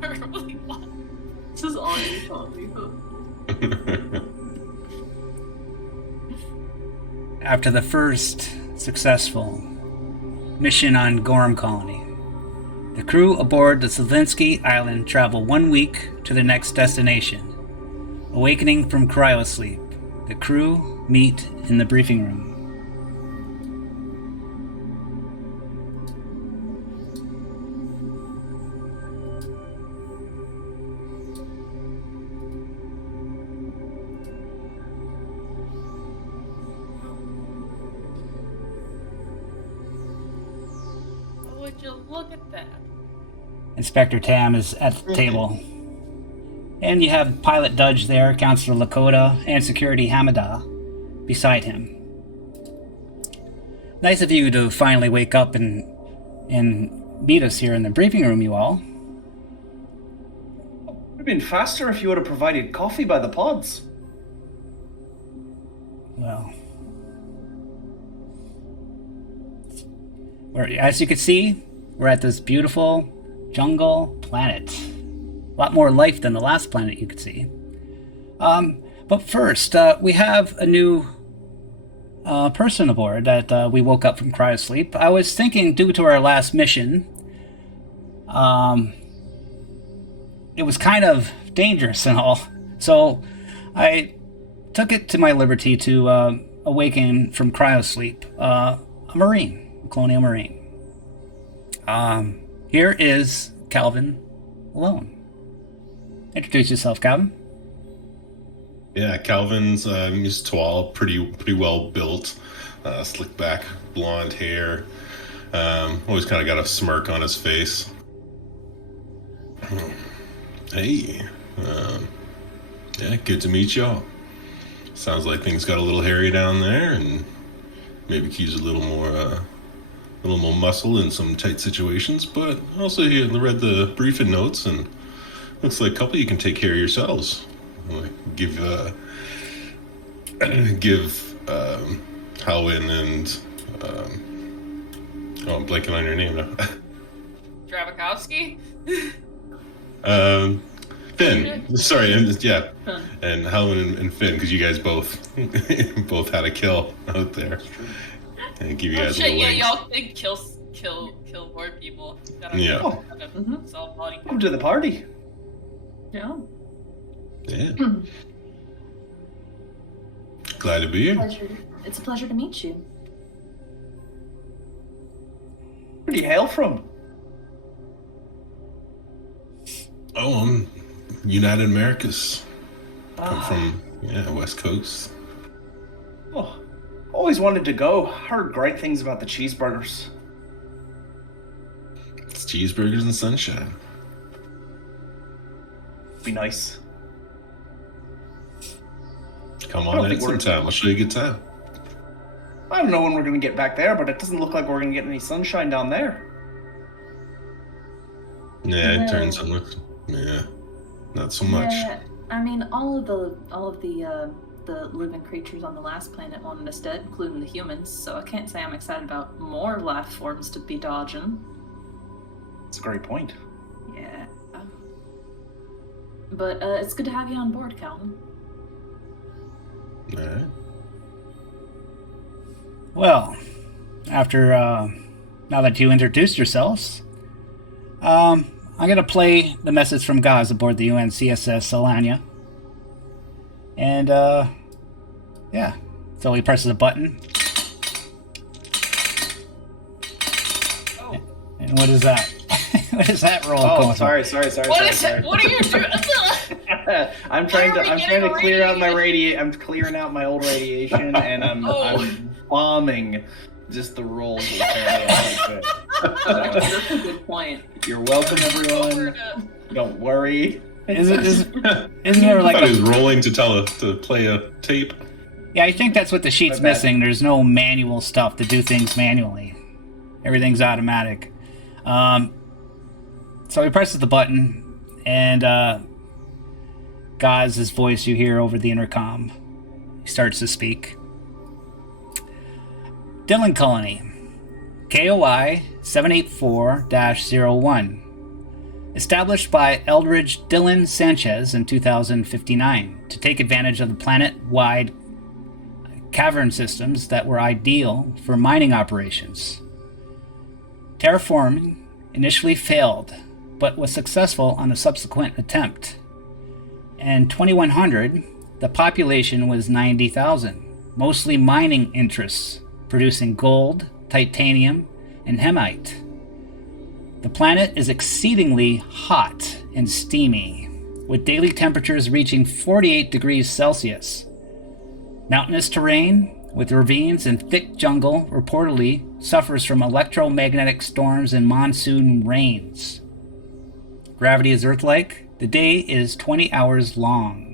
Really fun. This is all you told me. After the first successful mission on Gorham Colony, the crew aboard the Slavinsky Island travel 1 week to their next destination. Awakening from cryosleep, the crew meet in the briefing room. Would you look at that? Inspector Tam is at the table. And you have Pilot Dudge there, Counselor Lakota, and Security Hamada beside him. Nice of you to finally wake up and meet us here in the briefing room, you all. It would have been faster if you would have provided coffee by the pods. Well, as you can see, we're at this beautiful jungle planet. A lot more life than the last planet you could see. But first, we have a new person aboard that we woke up from cryosleep. I was thinking, due to our last mission, it was kind of dangerous and all. So I took it to my liberty to awaken from cryosleep a Marine, a Colonial Marine. Here is Calvin Malone. Introduce yourself, Calvin. Yeah, Calvin's he's tall, pretty well built, slick back, blonde hair. Always kind of got a smirk on his face. Hey, yeah, good to meet y'all. Sounds like things got a little hairy down there, and maybe could use a little more muscle in some tight situations. But also, you read the briefing notes, and looks like a couple of you can take care of yourselves. Give Halwyn and I'm blanking on your name now. Dravikowski? Finn. Sorry, and Halwyn and Finn, because you guys both had a kill out there. And give you guys a little yeah, wings. y'all think kill more people. Yeah. Welcome to the party. Yeah. Yeah. Glad to be here. It's a pleasure to meet you. Where do you hail from? Oh, I'm United Americas. Come from West Coast. Oh, always wanted to go. Heard great things about the cheeseburgers. It's cheeseburgers and sunshine. Be nice. Come on in sometime. I'll show you a good time. I don't know when we're going to get back there, but it doesn't look like we're going to get any sunshine down there. Yeah, it turns out. Yeah, not so much. Yeah, I mean, all of the living creatures on the last planet wanted us dead, including the humans. So I can't say I'm excited about more life forms to be dodging. That's a great point. Yeah. But it's good to have you on board, Calvin. All right. Well, after now that you introduced yourselves, I'm gonna play the message from Gaz aboard the UNCSS Solania, and yeah. So he presses a button, and what is that? What is that roll? Oh, sorry. What is it? What are you doing? I'm trying to clear out my I'm clearing out my old radiation, and I'm bombing just the rolls. That's a good point. You're welcome, everyone. Don't worry. Isn't there like I thought he was rolling to play a tape? Yeah, I think that's what the sheet's missing. There's no manual stuff to do things manually. Everything's automatic. So he presses the button, and Gaz's voice you hear over the intercom. He starts to speak. Dylan Colony, KOI 784-01. Established by Eldridge Dillon Sanchez in 2059 to take advantage of the planet-wide cavern systems that were ideal for mining operations. Terraforming initially failed, but was successful on a subsequent attempt. In 2100, the population was 90,000, mostly mining interests, producing gold, titanium, and hemite. The planet is exceedingly hot and steamy, with daily temperatures reaching 48 degrees Celsius. Mountainous terrain, with ravines and thick jungle, reportedly suffers from electromagnetic storms and monsoon rains. Gravity is Earth-like. The day is 20 hours long.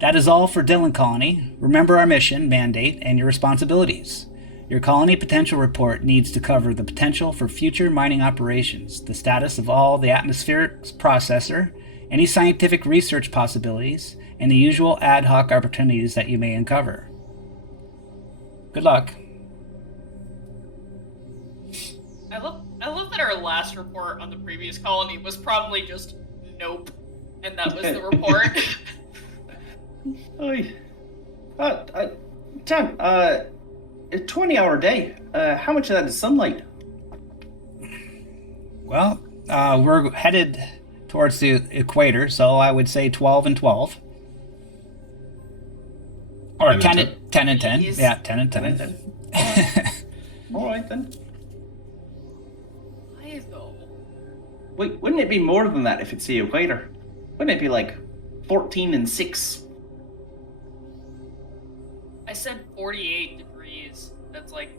That is all for Dillon Colony. Remember our mission, mandate, and your responsibilities. Your colony potential report needs to cover the potential for future mining operations, the status of all the atmospheric processor, any scientific research possibilities, and the usual ad hoc opportunities that you may uncover. Good luck. I love that our last report on the previous colony was probably just nope, and that was the report. Oi. Tim, a 20-hour day. How much of that is sunlight? Well, we're headed towards the equator, so I would say 12 and 12. Or 10 and 10. Jeez. Yeah, 10 and 10. 10 and 10. All right, then. Why though? Wait, wouldn't it be more than that if it's the equator? Wouldn't it be like 14 and 6? I said 48 degrees. That's like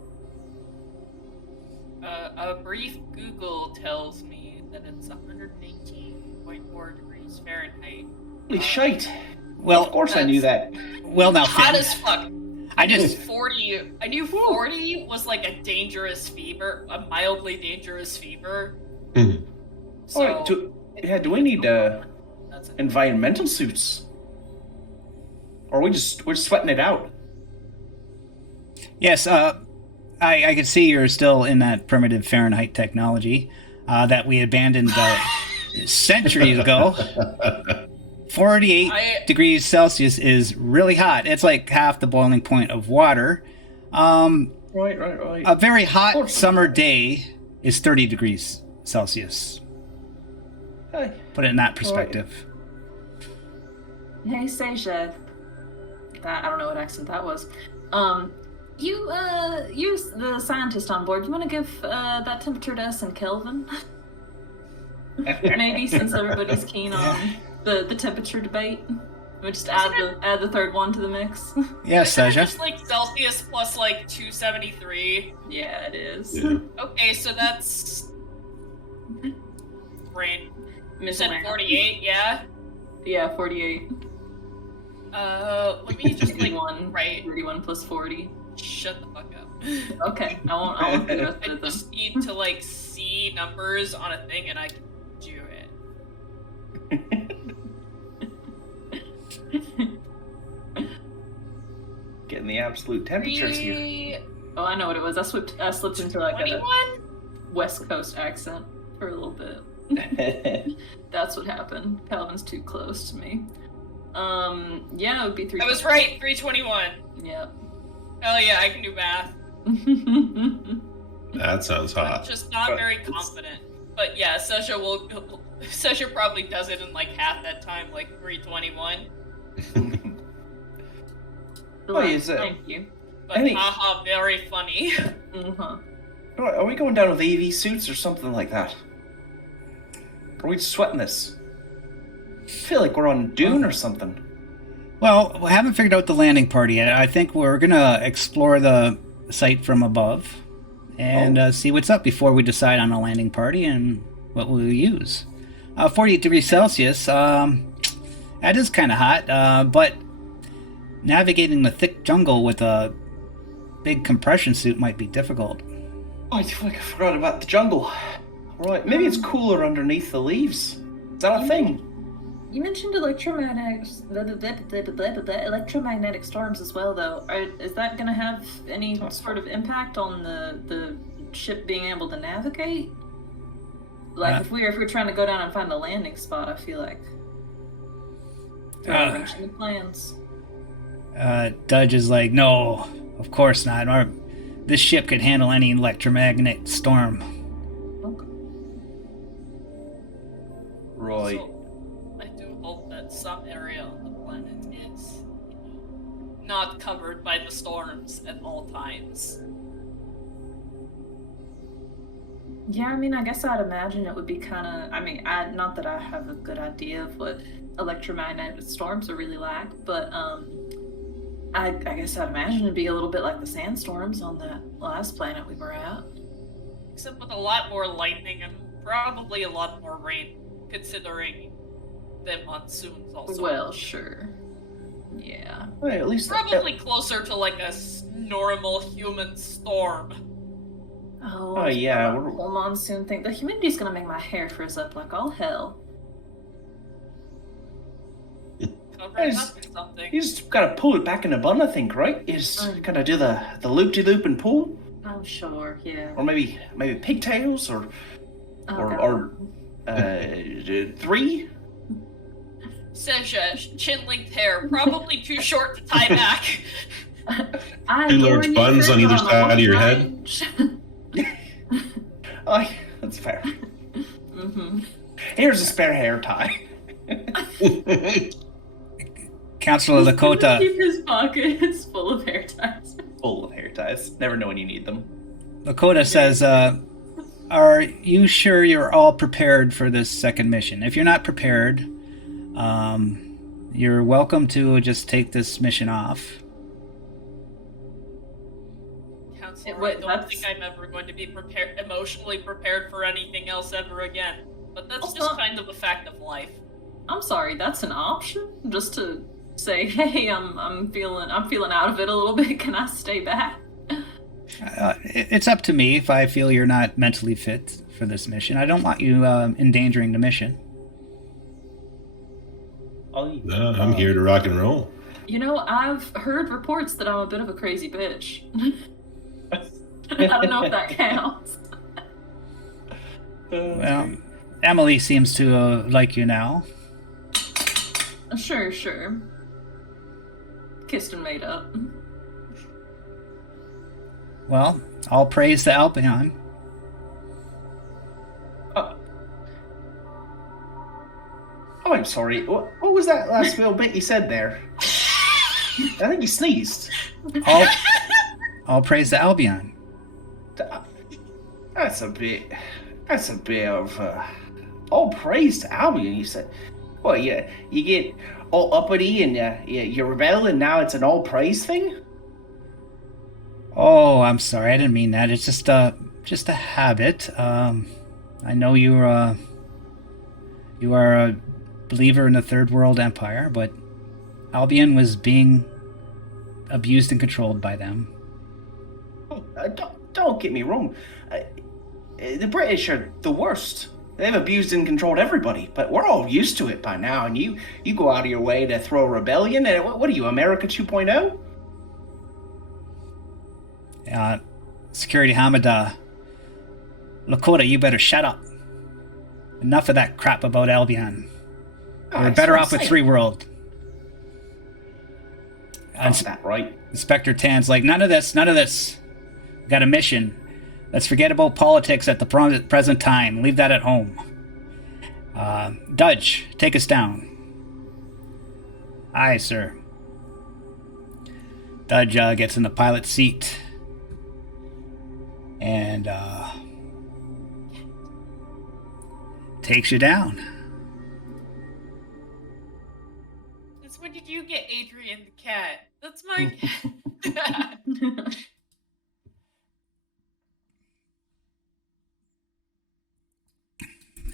a brief Google tells me that it's 118.4 degrees Fahrenheit. Holy shite. Well, Of course I knew that. well now, Hot Finn, as fuck. I just 40. I knew 40 was like a dangerous fever, a mildly dangerous fever. Mhm. So Alright, do we need that's it. environmental suits? Or we're just sweating it out? yes, I can see you're still in that primitive Fahrenheit technology that we abandoned centuries ago. 48 degrees Celsius is really hot. It's like half the boiling point of water. Right. A very hot summer day is 30 degrees Celsius. Hey, Put it in that perspective. Hey, Seja. That, I don't know what accent that was. You the scientist on board. You want to give that temperature to us in Kelvin? Maybe, since everybody's keen on the temperature debate, we just add the third one to the mix. Yes, Isn't it Seja. just like Celsius plus like 273. Yeah, it is. Yeah. Okay, so that's brain. You said Miscellaneous. 48, yeah. Yeah, 48. Let me just like 31. right. 31 plus 40. Shut the fuck up. Okay, I won't do the rest I of them. just need to like see numbers on a thing and I can do it. getting the absolute temperatures here. Oh, I know what it was. I slipped into like 21? a West Coast accent for a little bit. That's what happened. Calvin's too close to me. Yeah, it would be 3. I was right, 321. Yep. Hell yeah, I can do math. That sounds I'm hot. just not very confident. But yeah, Sasha probably does it in like half that time, like 321. Oh, is it? Thank you. But Any- haha, very funny. Uh-huh. Are we going down with AV suits or something like that? Are we sweating this? I feel like we're on Dune or something. Well, we haven't figured out the landing party yet. I think we're gonna explore the site from above and see what's up before we decide on a landing party and what we'll use. 48 degrees Celsius. That is kind of hot, but navigating the thick jungle with a big compression suit might be difficult. Oh, I forgot about the jungle. Right, maybe it's cooler underneath the leaves. Is that a thing? You mentioned electromagnetic storms as well, though. Is that going to have any sort of impact on the ship being able to navigate? Like if we're trying to go down and find a landing spot, I feel like throw a wrench in the plans. Dudge is like, no, of course not. This ship could handle any electromagnetic storm. Okay. Right. So, I do hope that some area on the planet is not covered by the storms at all times. Yeah, I mean, I guess I'd imagine it would be kind of. I mean, not that I have a good idea of what electromagnetic storms are really like, but I guess I'd imagine it'd be a little bit like the sandstorms on that last planet we were at. Except with a lot more lightning and probably a lot more rain, considering the monsoons also. Well, sure. Yeah. Well, at least Probably closer to like a normal human storm. Oh yeah. The whole monsoon thing. The humidity's gonna make my hair frizz up like all hell. Covering up or something. You just gotta pull it back in a bun, I think, right? You just gotta do the loop-de-loop and pull. Oh, sure, yeah. Or maybe pigtails, or three. Seja, chin-linked hair, probably too short to tie back. Two large buns on either side of your head. Oh, that's fair. Mm-hmm. Here's a spare hair tie. Councilor Lakota. Keep his pockets full of hair ties. Full of hair ties. Never know when you need them. Lakota says, are you sure you're all prepared for this second mission? If you're not prepared, you're welcome to just take this mission off. Counselor, I don't think I'm ever going to be emotionally prepared for anything else ever again. But that's just kind of a fact of life. I'm sorry, that's an option? Just to say, hey, I'm feeling out of it a little bit. Can I stay back? It's up to me if I feel you're not mentally fit for this mission. I don't want you endangering the mission. No, I'm here to rock and roll. You know, I've heard reports that I'm a bit of a crazy bitch. I don't know if that counts. Well, Emily seems to like you now. Sure. Kissed and made up. Well, all praise to Albion. Oh, I'm sorry. What was that last little bit you said there? I think you sneezed. All praise to Albion. That's a bit of all praise to Albion. You said, well, you get all uppity and you rebel, and now it's an all praise thing. Oh, I'm sorry. I didn't mean that. It's just a habit. I know you are a believer in the Third World Empire, but Albion was being abused and controlled by them. Don't get me wrong. The British are the worst. They've abused and controlled everybody, but we're all used to it by now. And you go out of your way to throw a rebellion. And what are you, America 2.0? Security Hamada. Lakota, you better shut up. Enough of that crap about Albion. We're better off with Three World. That's that right. Inspector Tan's like, none of this. We got a mission. Let's forget about politics at the present time. Leave that at home. Dudge, take us down. Aye, sir. Dudge gets in the pilot seat and takes you down. Since when did you get Adrian the cat? That's my cat.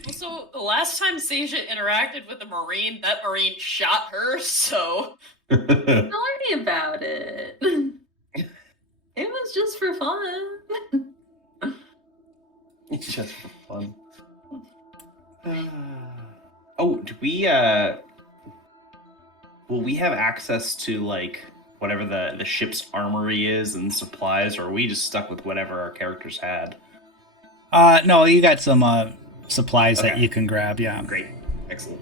Also, the last time Seja interacted with a Marine, that Marine shot her, so... Don't worry about it. It was just for fun. It's just for fun. Oh, do we, will we have access to, like, whatever the ship's armory is and supplies, or are we just stuck with whatever our characters had? No, you got some supplies that Okay. you can grab. Yeah. Great. Excellent.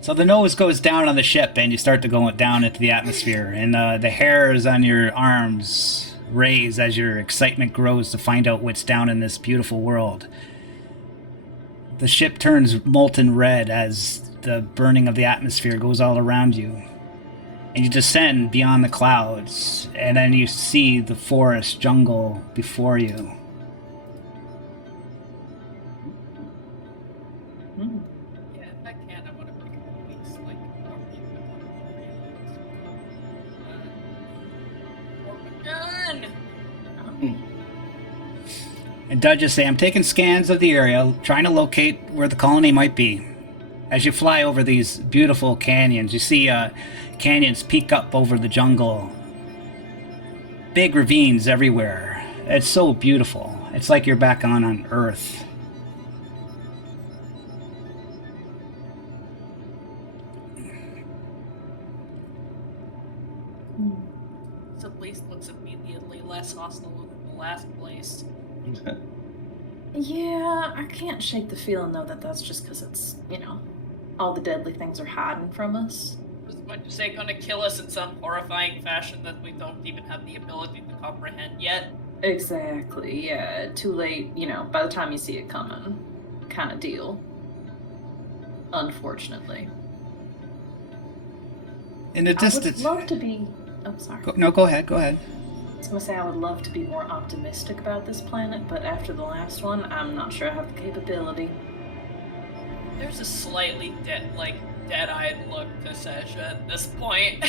So the nose goes down on the ship, and you start to go down into the atmosphere, and the hairs on your arms raise as your excitement grows to find out what's down in this beautiful world. The ship turns molten red as the burning of the atmosphere goes all around you. And you descend beyond the clouds, and then you see the forest jungle before you. Yeah, if I can, I want to pick up weeks like gun. And Dudges say, I'm taking scans of the area, trying to locate where the colony might be. As you fly over these beautiful canyons, you see canyons peek up over the jungle. Big ravines everywhere. It's so beautiful. It's like you're back on Earth. This at least looks immediately less hostile than the last place. Yeah, I can't shake the feeling though that that's just because it's, all the deadly things are hiding from us. I was going to say, gonna kill us in some horrifying fashion that we don't even have the ability to comprehend yet. Exactly, yeah. Too late, by the time you see it coming, kind of deal. Unfortunately. In the distance. I would love to be. Oh, sorry. Go ahead. I was gonna say I would love to be more optimistic about this planet, but after the last one, I'm not sure I have the capability. There's a slightly dead-eyed look to Sasha at this point.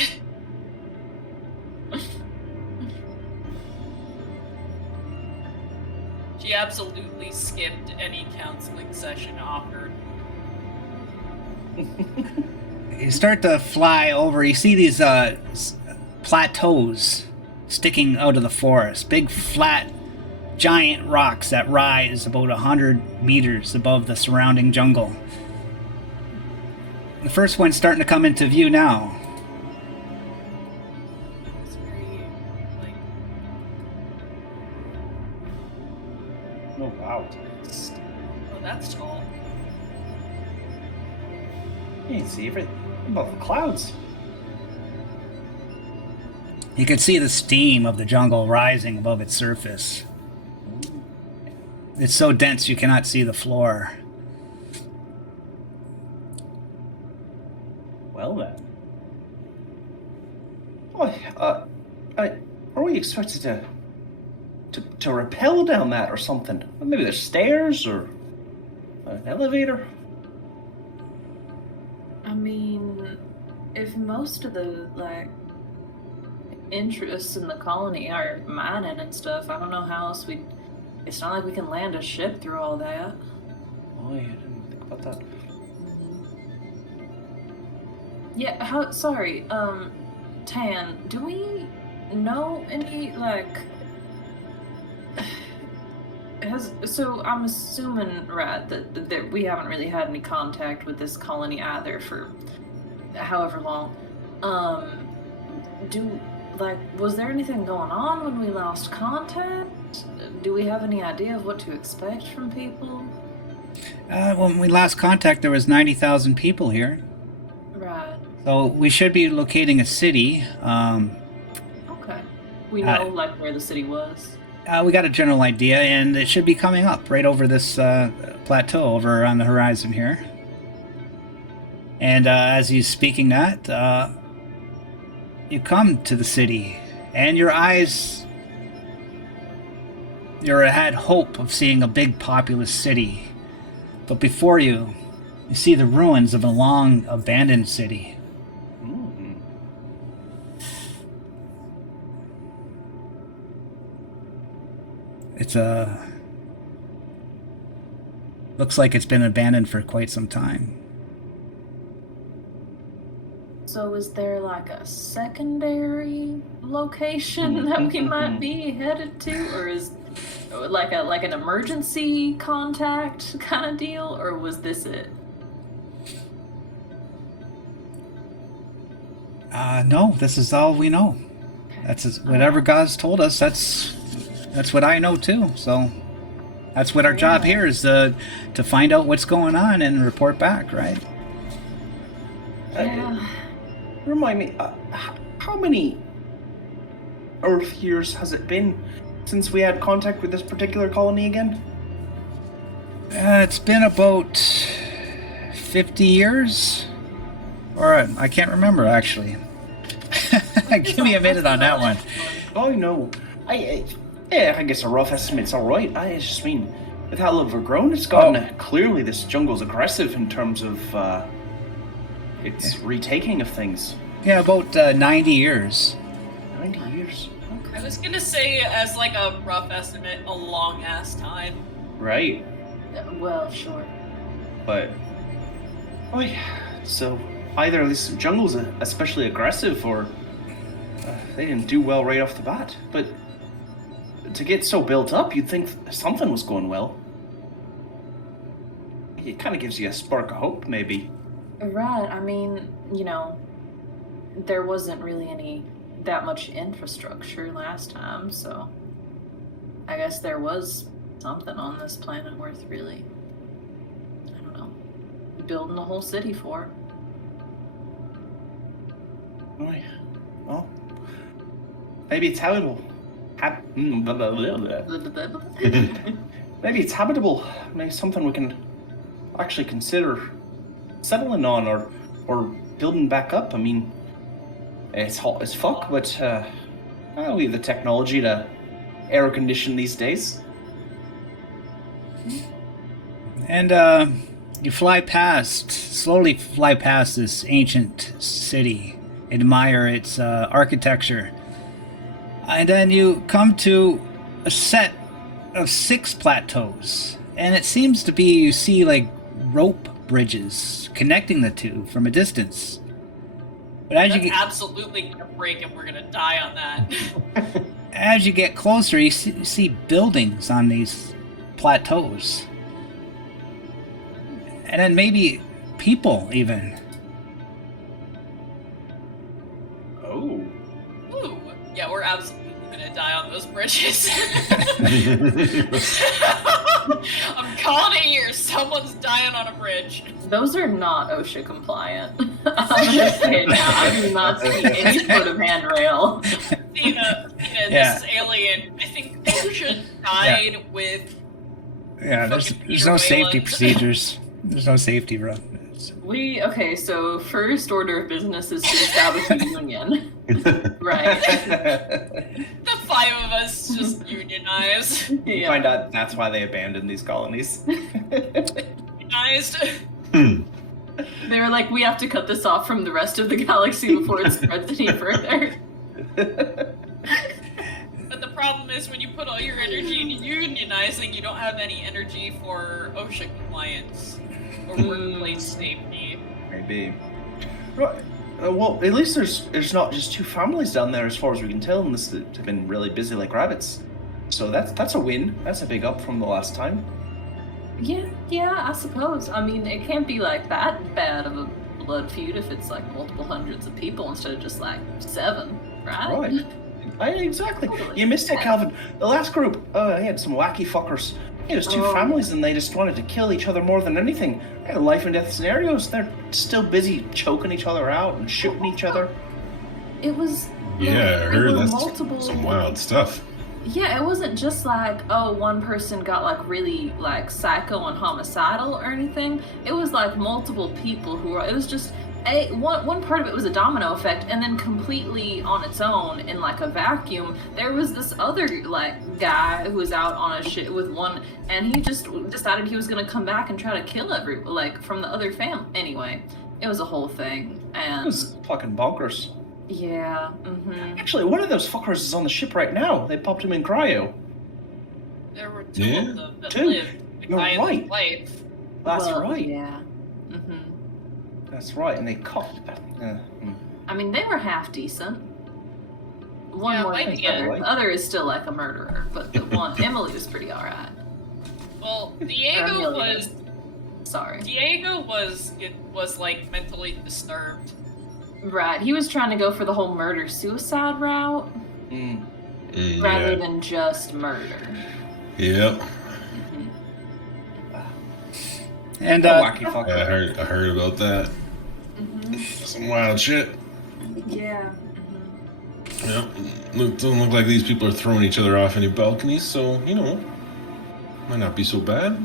She absolutely skipped any counseling session offered. You start to fly over. You see these plateaus sticking out of the forest. Big, flat, giant rocks that rise about 100 meters above the surrounding jungle. The first one's starting to come into view now. It's very, Oh, wow. oh, that's tall. You can see everything above the clouds. You can see the steam of the jungle rising above its surface. It's so dense you cannot see the floor. Well then. Oh, are we expected to rappel down that or something? Maybe there's stairs or an elevator? I mean, if most of the, interests in the colony are mining and stuff, I don't know how else it's not like we can land a ship through all that. Oh, yeah, I didn't think about that. Yeah, sorry, Tan, do we know any, so I'm assuming, right, that we haven't really had any contact with this colony either for however long. Was there anything going on when we lost contact? Do we have any idea of what to expect from people? When we lost contact, there was 90,000 people here. Right. So we should be locating a city. Okay. We know, where the city was? We got a general idea, and it should be coming up right over this plateau over on the horizon here. And as he's speaking that, you come to the city, and you had hope of seeing a big populous city. But before you see the ruins of a long abandoned city. Mm. It's looks like it's been abandoned for quite some time. So is there a secondary location that we might be headed to, or is an emergency contact kind of deal, or was this it? No, this is all we know. That's whatever God's told us. That's what I know too. So That's what our job here is, to find out what's going on and report back, right? Yeah. Remind me, how many Earth years has it been since we had contact with this particular colony again? It's been about 50 years? Or I can't remember, actually. Give me a minute on that one. Oh, no. I guess a rough estimate's alright. I just mean, with how overgrown it's gotten, clearly this jungle's aggressive in terms of, its retaking of things. Yeah, about 90 years. 90 years. I was gonna say, as like a rough estimate, a long-ass time. Right. Well, sure. But, oh yeah, so either this jungle's especially aggressive, or they didn't do well right off the bat. But to get so built up, you'd think something was going well. It kind of gives you a spark of hope, maybe. Right, I mean, there wasn't really that much infrastructure last time, so I guess there was something on this planet worth really, I don't know, building a whole city for. Oh, yeah. Well, maybe it's habitable. Maybe it's habitable. Maybe something we can actually consider settling on or building back up. I mean, it's hot as fuck, but we have the technology to air condition these days. And you slowly fly past this ancient city, admire its architecture, and then you come to a set of 6 plateaus, and it seems to be, you see like rope bridges connecting the two from a distance. But as That's absolutely gonna break and we're gonna die on that. as you get closer, you see buildings on these plateaus. And then maybe people, even. Oh. Ooh. Yeah, we're absolutely gonna die on those bridges. I'm calling it here. Someone's dying on a bridge. Those are not OSHA compliant. I'm gonna say it now. I do not see any sort of handrail. Tina, this alien, I think OSHA died with... Yeah, there's no safety procedures. There's no safety, bro. So first order of business is to establish a union. Right. The 5 of us just unionize. You find out that's why they abandoned these colonies. Unionized. They were like, we have to cut this off from the rest of the galaxy before it spreads any further. But the problem is when you put all your energy into unionizing, you don't have any energy for OSHA compliance or workplace safety. Maybe. Right. Well, at least there's not just 2 families down there, as far as we can tell, unless they've been really busy like rabbits. So that's a win. That's a big up from the last time. Yeah, I suppose. I mean, it can't be like that bad of a blood feud if it's like multiple hundreds of people instead of just like 7, right? Right. Exactly. Totally. You missed it, Calvin. The last group, they had some wacky fuckers. It was 2 families and they just wanted to kill each other more than anything. They had life and death scenarios. They're still busy choking each other out and shooting each other. It was... Yeah, I heard that's multiple... some wild stuff. Yeah, it wasn't just like, one person got like really like psycho and homicidal or anything. It was like multiple people who were, it was just, one part of it was a domino effect, and then completely on its own in like a vacuum, there was this other like guy who was out on a shit with one, and he just decided he was gonna come back and try to kill like from the other family. Anyway, it was a whole thing, and... It was fucking bonkers. Yeah, Actually, one of those fuckers is on the ship right now. They popped him in cryo. There were 2 Yeah? of them that 2? lived. You're right. Life. That's right. Yeah. That's right, and they caught. I mean, they were half decent. One Yeah, more might than be the other. good. The other is still like a murderer, but the one, Emily, was pretty alright. Well, Diego was like mentally disturbed. Right, he was trying to go for the whole murder-suicide route, rather Yeah. than just murder. Yep. And Wacky fucker. I heard about that. Some wild shit. Yeah. Yep. Doesn't look like these people are throwing each other off any balconies, so, might not be so bad.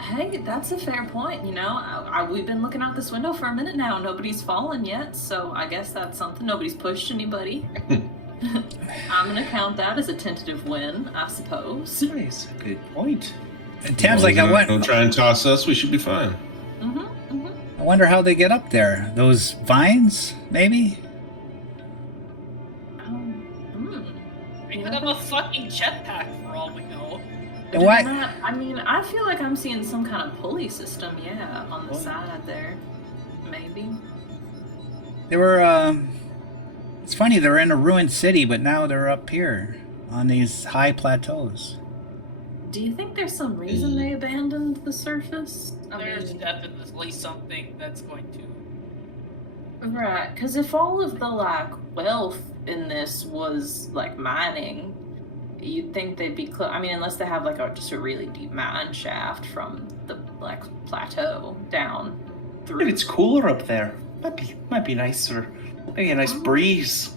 Hey, that's a fair point. We've been looking out this window for a minute now. Nobody's fallen yet, so I guess that's something. Nobody's pushed anybody. I'm gonna count that as a tentative win, I suppose. Nice. Good point. And Tam's like, Don't try and toss us. We should be fine. I wonder how they get up there. Those vines, maybe? They could have a fucking jetpack for all we know. And what? I feel like I'm seeing some kind of pulley system, on the side there. Maybe. They were, it's funny, they're in a ruined city, but now they're up here on these high plateaus. Do you think there's some reason they abandoned the surface? There's definitely something that's going to. Right, because if all of the, wealth in this was, mining, you'd think they'd be unless they have, just a really deep mine shaft from the, plateau down through. Maybe it's cooler up there. Might be nicer. Maybe a nice breeze.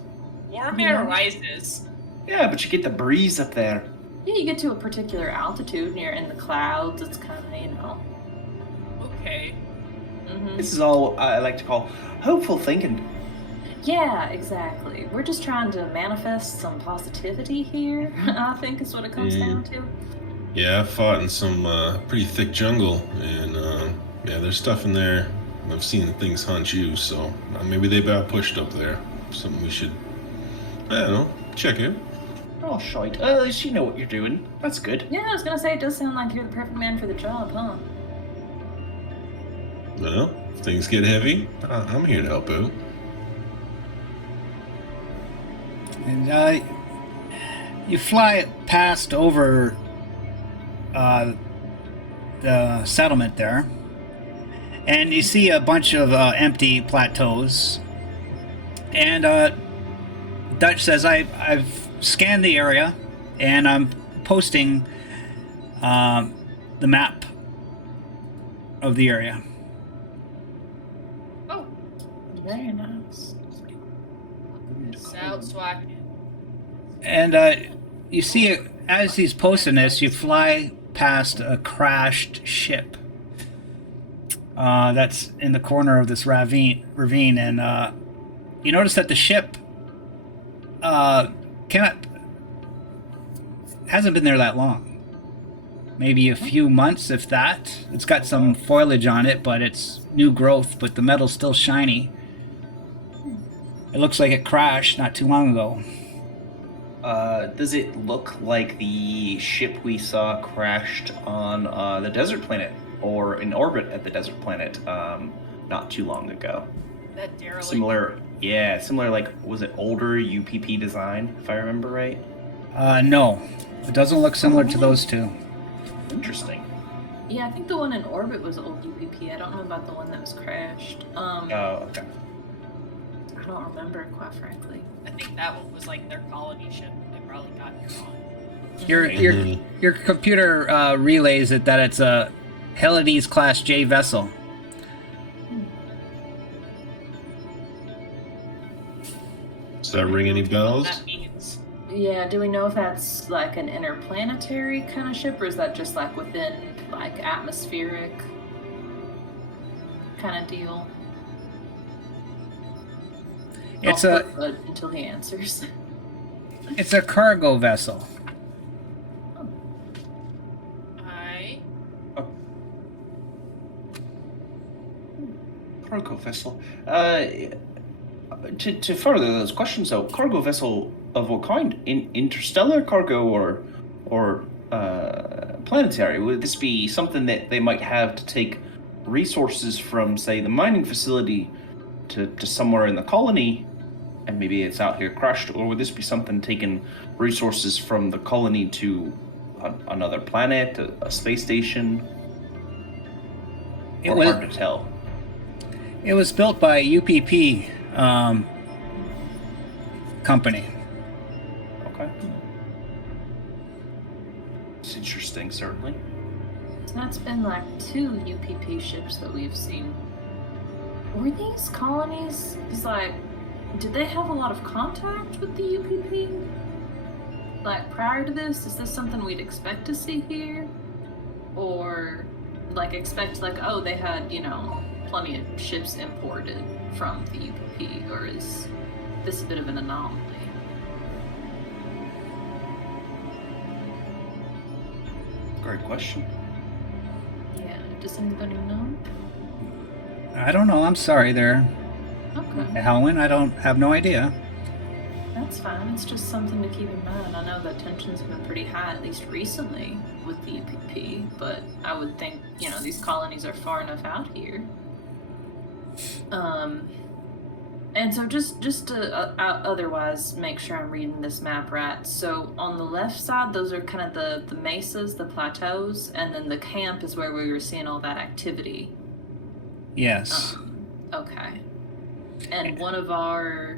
Warm air rises. Yeah, but you get the breeze up there. Yeah, you get to a particular altitude and you're in the clouds. It's kind of, Okay. This is all I like to call hopeful thinking. Yeah, exactly. We're just trying to manifest some positivity here, I think is what it comes down to. Yeah, I fought in some pretty thick jungle, and there's stuff in there. I've seen things hunt you, so maybe they've got pushed up there. Something we should, I don't know, check out. Oh, shite. At least you know what you're doing. That's good. Yeah, I was gonna say, it does sound like you're the perfect man for the job, huh? Well, if things get heavy, I'm here to help out. And you fly past over the settlement there, and you see a bunch of empty plateaus. And Dutch says, I've scanned the area, and I'm posting the map of the area. Oh, Very nice. South Swack. And you see, as he's posting this, you fly past a crashed ship that's in the corner of this ravine, and you notice that the ship hasn't been there that long. Maybe a few months, if that. It's got some foliage on it, but it's new growth, but the metal's still shiny. It looks like it crashed not too long ago. Does it look like the ship we saw crashed on the desert planet, or in orbit at the desert planet not too long ago? That derelict. Similar, was it older UPP design, if I remember right? No. It doesn't look similar to those two. Interesting. Yeah, I think the one in orbit was old UPP. I don't know about the one that was crashed. Oh, okay. I don't remember, quite frankly. I think that one was like their colony ship they probably got here on. Your computer relays it that it's a Helides Class J vessel. Does that ring any bells? That means. Yeah, do we know if that's like an interplanetary kind of ship, or is that just like within like atmospheric kind of deal? It's I'll put until he answers. It's a cargo vessel. Cargo vessel. To further those questions, though, cargo vessel of what kind? Interstellar cargo or planetary? Would this be something that they might have to take resources from, say, the mining facility to somewhere in the colony, and maybe it's out here crushed? Or would this be something taking resources from the colony to another planet, a space station? Or hard to tell. It was built by UPP company. Okay. It's interesting, certainly. So that's been like 2 UPP ships that we've seen. Were these colonies? Because, like, did they have a lot of contact with the UPP? Like, prior to this? Is this something we'd expect to see here? Or, like, expect, like, oh, they had, you know, plenty of ships imported from the UPP? Or is this a bit of an anomaly? Great question. Yeah, does anybody know? I don't know. I'm sorry there, Okay. Helen. I don't have no idea. That's fine. It's just something to keep in mind. I know that tensions have been pretty high, at least recently, with the UPP, but I would think, you know, these colonies are far enough out here. And so just to otherwise make sure I'm reading this map right. So on the left side, those are kind of the mesas, the plateaus, and then the camp is where we were seeing all that activity. Yes. Okay. And one of our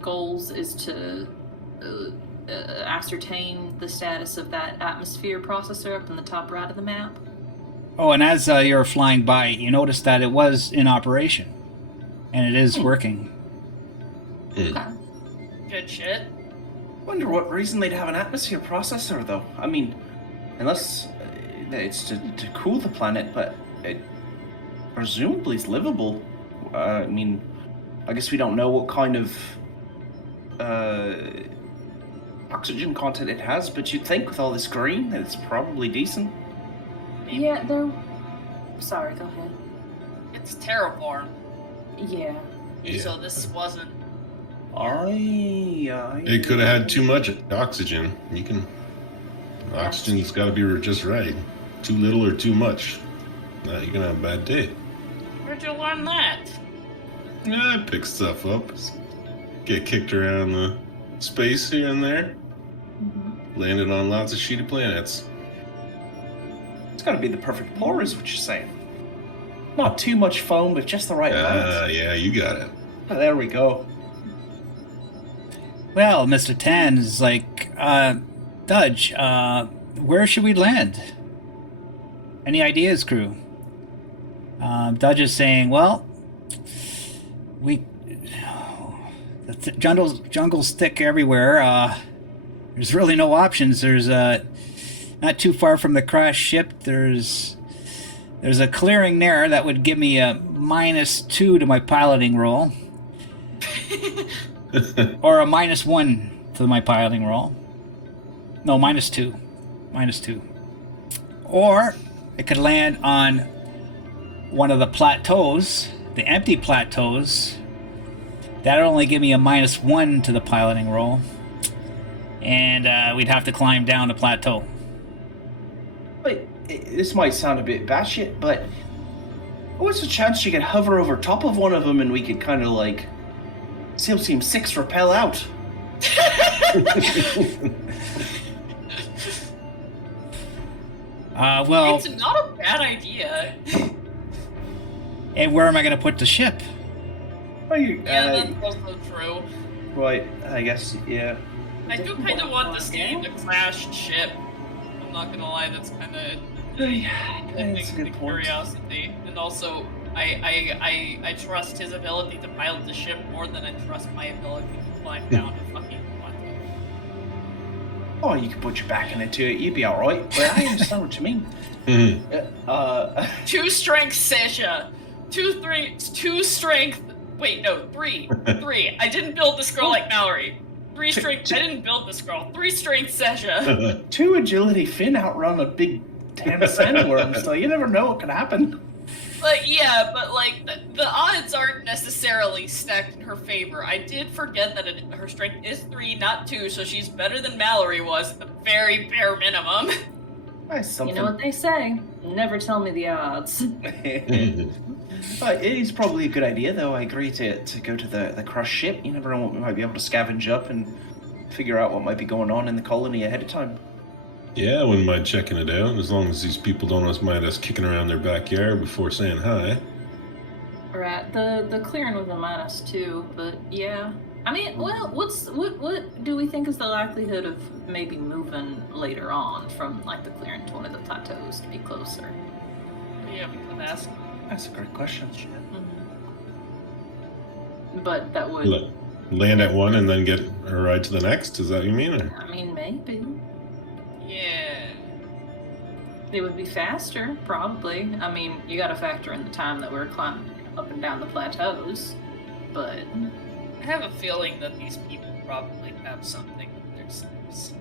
goals is to ascertain the status of that atmosphere processor up in the top right of the map. Oh, and as you're flying by, you noticed that it was in operation. And it is working. Okay. Good shit. Wonder what reason they'd have an atmosphere processor, though. I mean, unless it's to cool the planet, but it presumably is livable. I mean, I guess we don't know what kind of oxygen content it has, but you'd think with all this green that it's probably decent. Yeah, they're... Sorry, go ahead. It's terraformed, Yeah. Yeah. so this wasn't. It could have had too much oxygen. Oxygen's got to be just right. Too little or too much. Now you're gonna have a bad day. Where'd you learn that? Yeah, I pick stuff up. Get kicked around the space here and there. Mm-hmm. Landed on lots of shitty planets. It's got to be the perfect pour, is what you're saying. Not too much foam, but just the right amount. Yeah, you got it. Oh, there we go. Well, Mr. Tan is like, Dudge, where should we land? Any ideas, crew? Dudge is saying, well, the jungle's thick everywhere. There's really no options. There's not too far from the crashed ship. There's a clearing there that would give me a -2 to my piloting roll. Or a -1 to my piloting roll. No, -2. -2. Or it could land on one of the plateaus, the empty plateaus. That'd only give me a -1 to the piloting roll. And we'd have to climb down the plateau. Wait, this might sound a bit batshit, but what's the chance you could hover over top of one of them and we could kind of like SEAL Team 6 rappel out? Well, It's not a bad idea. and where am I going to put the ship? Yeah, that's also true. Right, I guess, yeah. I do kind of want to see the crashed ship. I'm not gonna lie, that's kind of That's a the good point. curiosity, and also I trust his ability to pilot the ship more than I trust my ability to climb down a fucking plateau. Oh, you could put your back into it, you'd be alright. But I understand what you mean. 2 strength, Sasha. 2 strength. Wait, no, 3. 3. I didn't build this girl like Mallory. 3 strength. I didn't build this girl. 3 strength, Sasha. 2 agility Finn outrun a big tan sandworm, so you never know what could happen. But yeah, but like the odds aren't necessarily stacked in her favor. I did forget that her strength is 3, not 2, so she's better than Mallory was at the very bare minimum. That's something. You know what they say? Never tell me the odds. But it is probably a good idea, though. I agree to go to the crushed ship. You never know what we might be able to scavenge up and figure out what might be going on in the colony ahead of time. Yeah, I wouldn't mind checking it out, as long as these people don't mind us kicking around their backyard before saying hi. Right, the clearing was a -2, but yeah, I mean, well, what do we think is the likelihood of maybe moving later on from like the clearing to one of the plateaus to be closer? Yeah, we could ask. That's a great question. But that would. Land at one and then get a ride to the next? Is that what you mean? Or? I mean, maybe Yeah. it would be faster, probably. I mean, you got to factor in the time that we're climbing up and down the plateaus, but. I have a feeling that these people probably have something with their sleeves.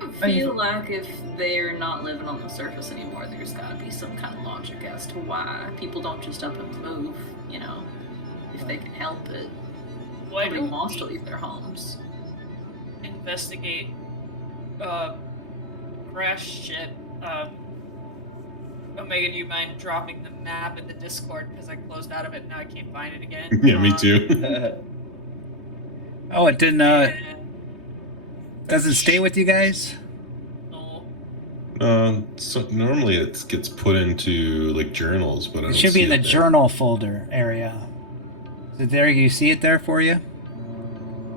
I feel like if they're not living on the surface anymore, there's got to be some kind of logic as to why people don't just up and move, you know, if they can help it. Why Nobody don't wants to we leave their homes. investigate crash shit? Omega, do you mind dropping the map in the Discord? Because I closed out of it and now I can't find it again. Yeah, me too. Oh, it didn't. Does it stay with you guys? No. So normally it gets put into like journals, but I don't It should be see in the there. journal folder area. Is it there? You see it there for you?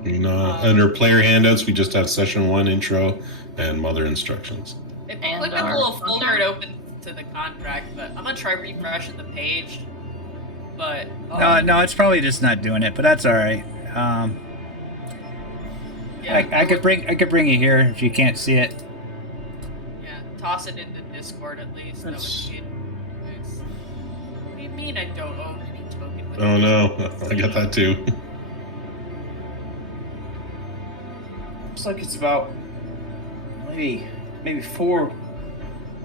No, under player handouts, we just have session 1 intro and mother instructions. If you And click on the our little folder, contract. it opens to the contract, but I'm gonna try refreshing the page. But No, it's probably just not doing it, but that's all right. yeah, I could bring you here if you can't see it. Yeah, toss it into Discord at least. That That's- would be nice. What do you mean I don't own any token? With Oh this? no, I got that too. Looks like it's about maybe 4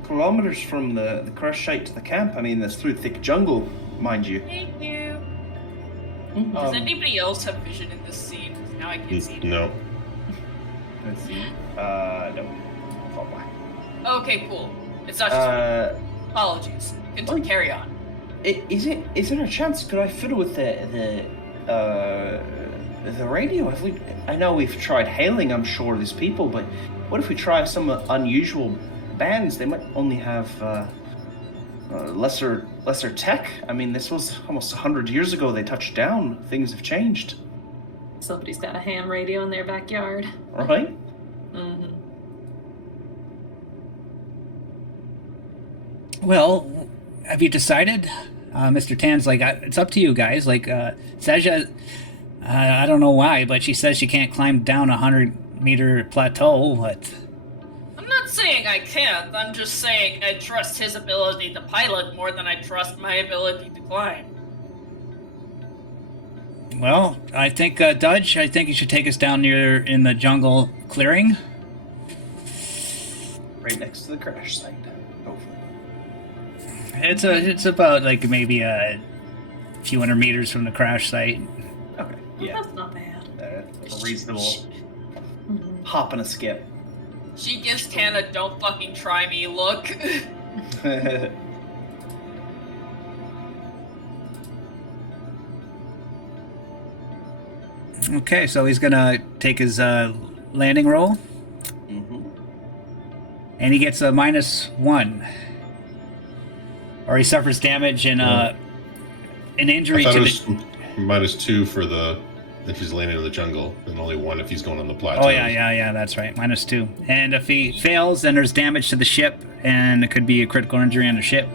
kilometers from the crash site to the camp. I mean, that's through thick jungle, mind you. Thank you. Mm-hmm. Does Um, anybody else have vision in this scene? 'Cause now I can't see it. No. Let's see. No. Fall black. Okay, cool. It's not just apologies. Oh. Carry on. Is there a chance? Could I fiddle with the radio? I know we've tried hailing. I'm sure these people, but what if we try some unusual bands? They might only have lesser tech. I mean, this was almost 100 years ago. They touched down. Things have changed, Somebody's got a ham radio in their backyard. right? Mm-hmm. Well, have you decided? Mr. Tan's like, it's up to you guys. Like, Seja, I don't know why, but she says she can't climb down a 100-meter plateau. But I'm not saying I can't. I'm just saying I trust his ability to pilot more than I trust my ability to climb. well, I think Dudge, I think you should take us down near in the jungle clearing. Right next to the crash site. Hopefully. It's about like maybe a few hundred meters from the crash site. Okay. Yeah. That's not bad. A reasonable Mhm. hop and a skip. She gives Tana "don't fucking try me" look. Okay, so he's gonna take his landing roll, Mm-hmm. and he gets a -1, or he suffers damage and an I injury thought to it the. was -2 for if he's landing in the jungle, and only 1 if he's going on the plateau. Oh yeah, that's right. -2. And if he fails, then there's damage to the ship, and it could be a critical injury on the ship.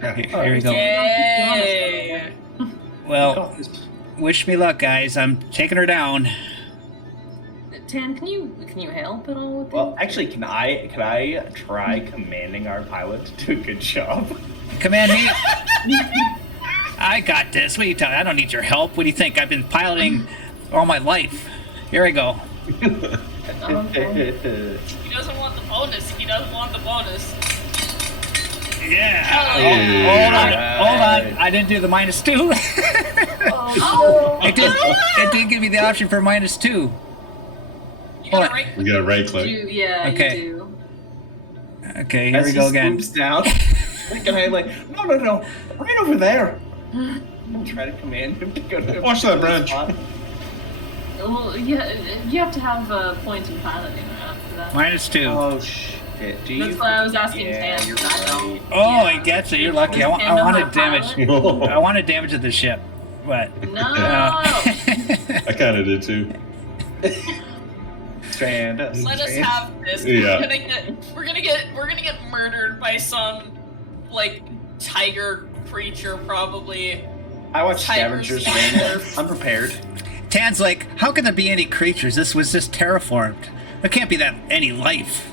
Here we go. Yay! Well, wish me luck, guys. I'm taking her down. Tan, can you help at all with Well, this? actually, can I try commanding our pilot to do a good job? Command me. I got this. What are you talking? I don't need your help. What do you think? I've been piloting all my life. Here I go. Okay. He doesn't want the bonus. He doesn't want the bonus. Yeah. Hell yeah. Hold on. I didn't do the -2. Oh, It did give me the option for -2. You Hold gotta on. right We got a right click. Okay. You do. Okay, here As we he go again. swoops down, thinking I'm like, no, right over there. I'm trying to command him to go to Watch that branch. spot. Well, yeah, you have to have points in piloting after that. -2. Oh shit! Do you? That's why I was asking Yeah, Tan. you're I don't. right. Oh, Yeah. I get you. You're lucky. I Does Tan know how wanted to damage. pilot? I wanted damage to the ship. What? No. I kind of did too. Strand us. Let us have this. Yeah. We're gonna get murdered by some like tiger creature probably. I watched Tigers Scavengers. everywhere. I'm prepared. Tan's like, how can there be any creatures? This was just terraformed. There can't be that any life,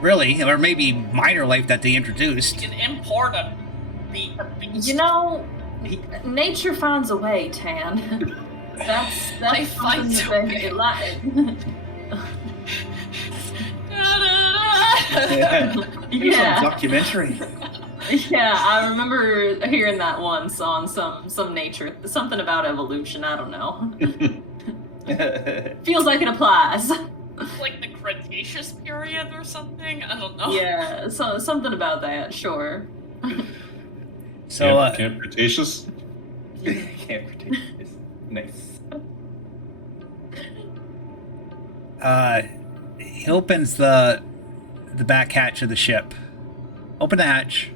really, or maybe minor life that they You introduced. can import a beast. You know, nature finds a way, Tan. That's Life finds something a that way. Yeah. Documentary. Yeah, I remember hearing that once on some nature, something about evolution. I don't know. Feels like it applies. Like the Cretaceous period or something. I don't know. Yeah, so something about that. Sure. So, Camp Cretaceous? Can't predict this. Nice. he opens the back hatch of the ship. Open the hatch.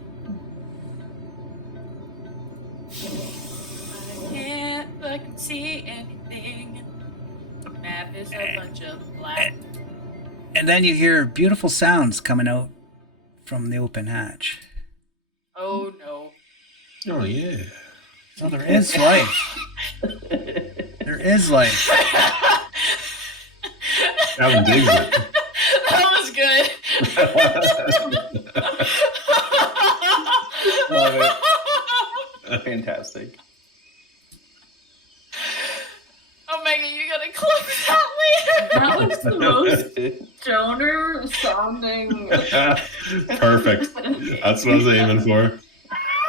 I can see anything. The map is a bunch of black. And then you hear beautiful sounds coming out from the open hatch. Oh no. Oh, yeah. So there is life. There is life. Alan digs it. That was good. Love it. Fantastic. Oh Megan, you gotta clip that later. That was the most stoner sounding. Perfect. That's what I was aiming for.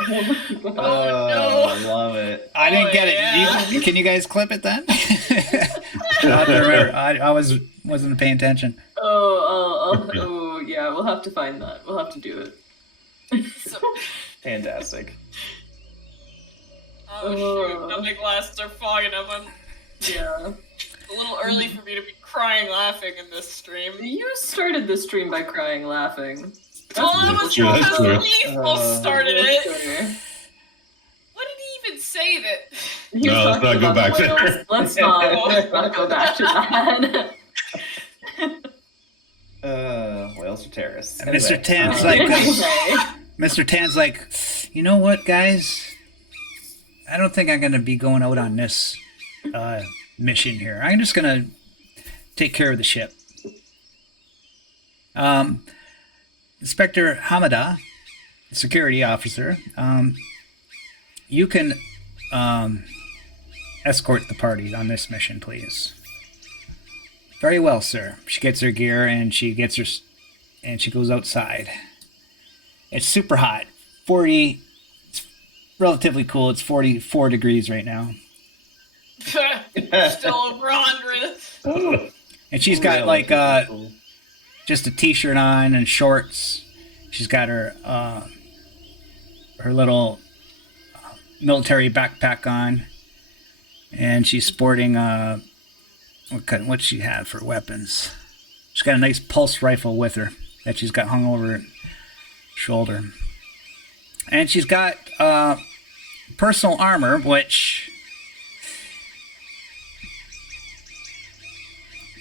Oh, no. I love it. I didn't Oh, get it. yeah. Can you guys clip it then? I wasn't paying attention. Oh, yeah. We'll have to find that. We'll have to do it. So, Fantastic. oh shoot, now my glasses are fogging up. I'm Yeah. a little early for me to be crying laughing in this stream. You started the stream by crying laughing. Well, that was true, that's true. Lethal started it. Sure. What did he even say that? You No, let's talked not go about back the there. whales. Let's not go back to that. Whales are terrorists. And Mr. Anyway, Tan's Okay. Mr. Tan's like, you know what, guys? I don't think I'm gonna be going out on this mission here. I'm just gonna take care of the ship. Inspector Hamada, security officer, you can escort the party on this mission, please. Very well, sir. She gets her gear and she goes outside. It's super hot. 40. It's relatively cool. It's 44 degrees right now. Still over 100. And she's got like just a t-shirt on and shorts. She's got her little military backpack on, and she's sporting what she have for weapons. She's got a nice pulse rifle with her that she's got hung over her shoulder, and she's got personal armor, which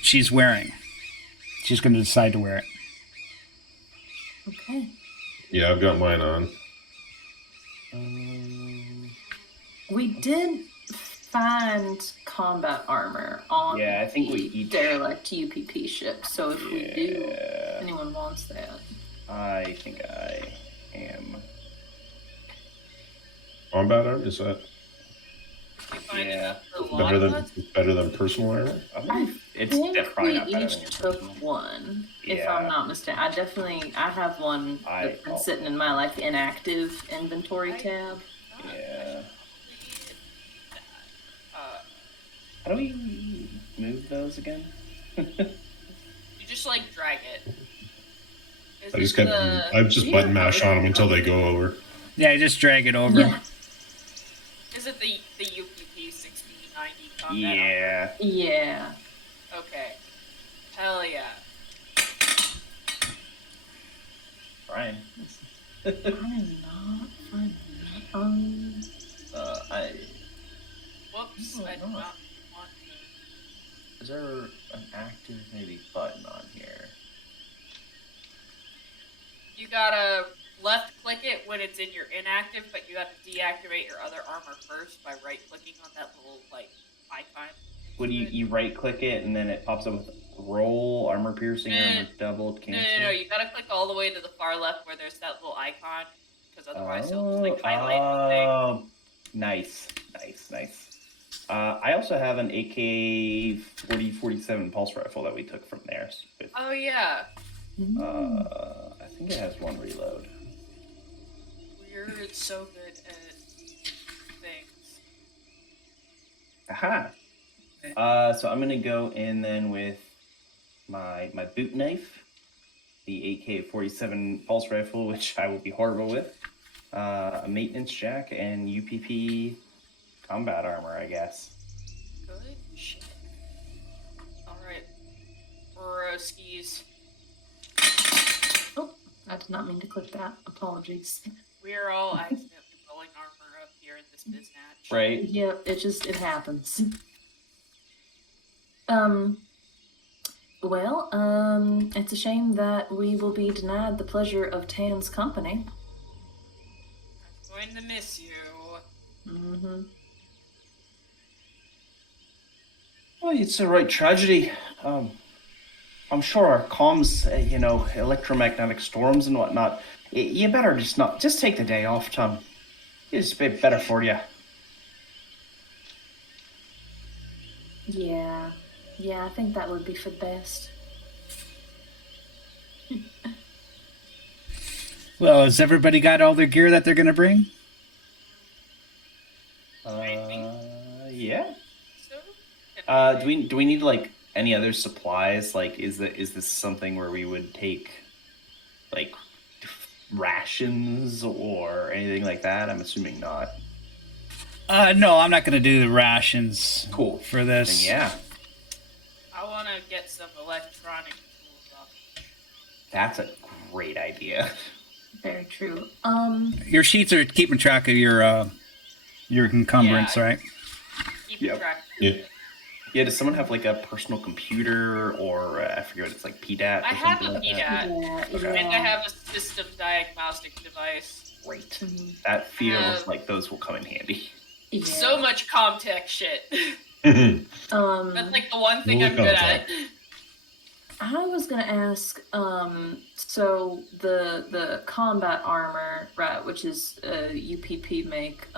she's wearing. She's going to decide to wear it. Okay. Yeah, I've got mine on. We did find combat armor on Yeah, I think we the each- derelict UPP ship, so if we do, Yeah. anyone wants that. I think I am. Combat armor? Is that You find Yeah. enough for a lot better of than us? better than personal armor? It's I think definitely we not better each than took yours. one, if Yeah. I'm not mistaken. I have one that's been sitting in my like inactive inventory tab. Yeah. Uh, How do we move those again? you just like drag it. Is I it just got the- I just button mash on them until they go over. Yeah, just drag it over. Yeah. Is it the UPP 6090 combat? Yeah. Yeah. armor? Okay. Hell yeah. Brian. I'm not finding that. I. I do Oh, not want Is there an activity button on here? You gotta left click it when it's in your inactive, but you have to deactivate your other armor first by right clicking on that little like icon. What do you right click it and then it pops up with roll, armor piercing, armor doubled, cancel? No, you gotta click all the way to the far left where there's that little icon, because otherwise it'll just like highlight the thing. Oh, nice. I also have an AK 40-47 pulse rifle that we took from there. With, Oh yeah, I think it has one reload. you're so good at things. Aha. So I'm gonna go in then with my boot knife, the AK-47 pulse rifle, which I will be horrible with, a maintenance jack, and UPP combat armor, I guess. Good shit. All right, broskies. Oh, I did not mean to click that. Apologies. We're all accidentally rolling armor up here in this biznatch. Right. Yep, it happens. Well, it's a shame that we will be denied the pleasure of Tan's company. I'm going to miss you. Mm-hmm. Well, it's a right tragedy. I'm sure our comms, electromagnetic storms and whatnot. You better just take the day off, Tom. It's a bit better for you. Yeah, I think that would be for the best. Well, has everybody got all their gear that they're going to bring? Yeah. So, Do we need like any other supplies? Like, is this something where we would take like rations or anything like that? I'm assuming not. No, I'm not going to do the rations. Cool. For this. Then yeah, I want to get some electronic tools off. that's a great idea. Very true. Your sheets are keeping track of your encumbrance, Yeah. right? Keep Yep. track. Yeah. Yeah, does someone have like a personal computer or I forget what it's like, PDAT? Or I have something a like that? PDAT, Yeah. and I have a system diagnostic device. Great. Mhm. That feels like those will come in handy. Yeah. So much Comtech shit. That's like the one thing Holy I'm good Comtech. at. I was gonna ask, so the combat armor, right, which is UPP make,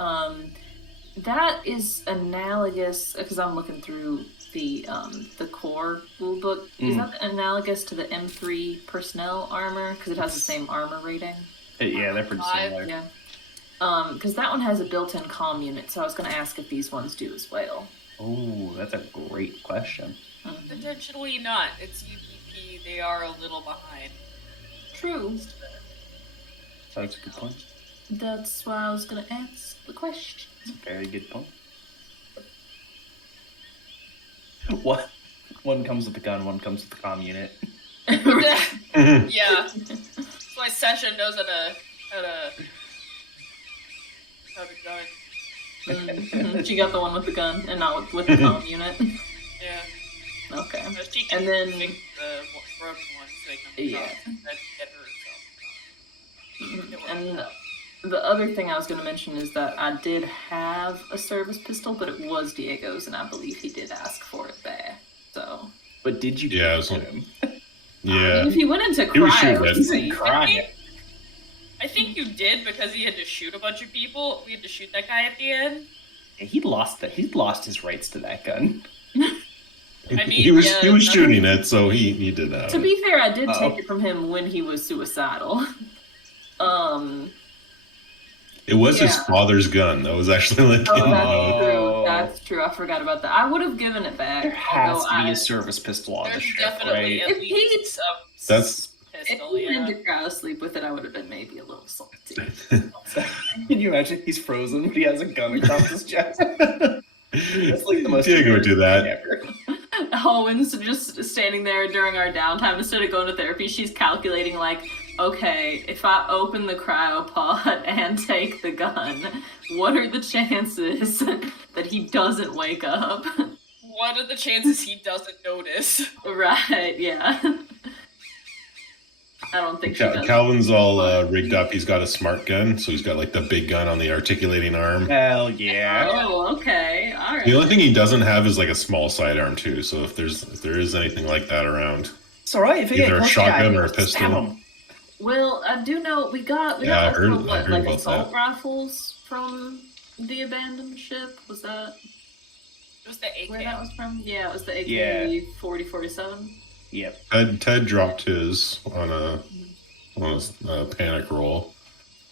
that is analogous because I'm looking through the core rule book. Is that analogous to the M3 personnel armor because it has the same armor rating? Yeah, they're pretty similar. Yeah. Because that one has a built-in comm unit, so I was gonna ask if these ones do as well. Oh, that's a great question. Potentially not. It's UPP. They are a little behind. True. So that's a good point. That's why I was gonna ask the question. Very good point. What? One comes with the gun, one comes with the comm unit. Yeah. That's why Sasha knows how to gun. Mhm. She got the one with the gun and not with the comm unit. Yeah. Okay. But she can And then- fix the broken one so they can Yeah. get herself. And the other thing I was going to mention is that I did have a service pistol, but it was Diego's, and I believe he did ask for it there. So, But did you Yeah, give it it to was- him? Yeah. if he went into He was shooting cryo, at- He's in crying. I think you did because he had to shoot a bunch of people. We had to shoot that guy at the end. He lost his rights to that gun. I mean, he was yeah, he was that's- shooting it, so he did that. to be fair, I did Uh-oh. take it from him when he was suicidal. It was his yeah. father's gun. That was actually like. Oh, that's Oh. true. That's true. I forgot about that. I would have given it back. There has although to be I- a service pistol on the There's ship, definitely right? at If least he- some That's- If pistol, he went yeah. into cryo sleep with it, I would have been maybe a little salty. Can you imagine he's frozen but he has a gun across his chest? That's like the most Diego would do that. ever. Owen's just standing there during our downtime. Instead of going to therapy, she's calculating, like, okay, if I open the cryopod and take the gun, what are the chances that he doesn't wake up. What are the chances he doesn't notice? Right, yeah. I don't think she does. Calvin's all rigged up. He's got a smart gun, so he's got like the big gun on the articulating arm. Hell yeah. Oh, okay. All right. The only thing he doesn't have is like a small sidearm too. So if there is anything like that around, It's alright if you either get a close shotgun guy, or a stab pistol. him. Well, I do know we got Yeah, I heard like about assault that. rifles from the abandoned ship. Was that It was the AK. where that was from? Yeah, it was the AK Yeah. 4047. Yep. Ted dropped his on a panic roll.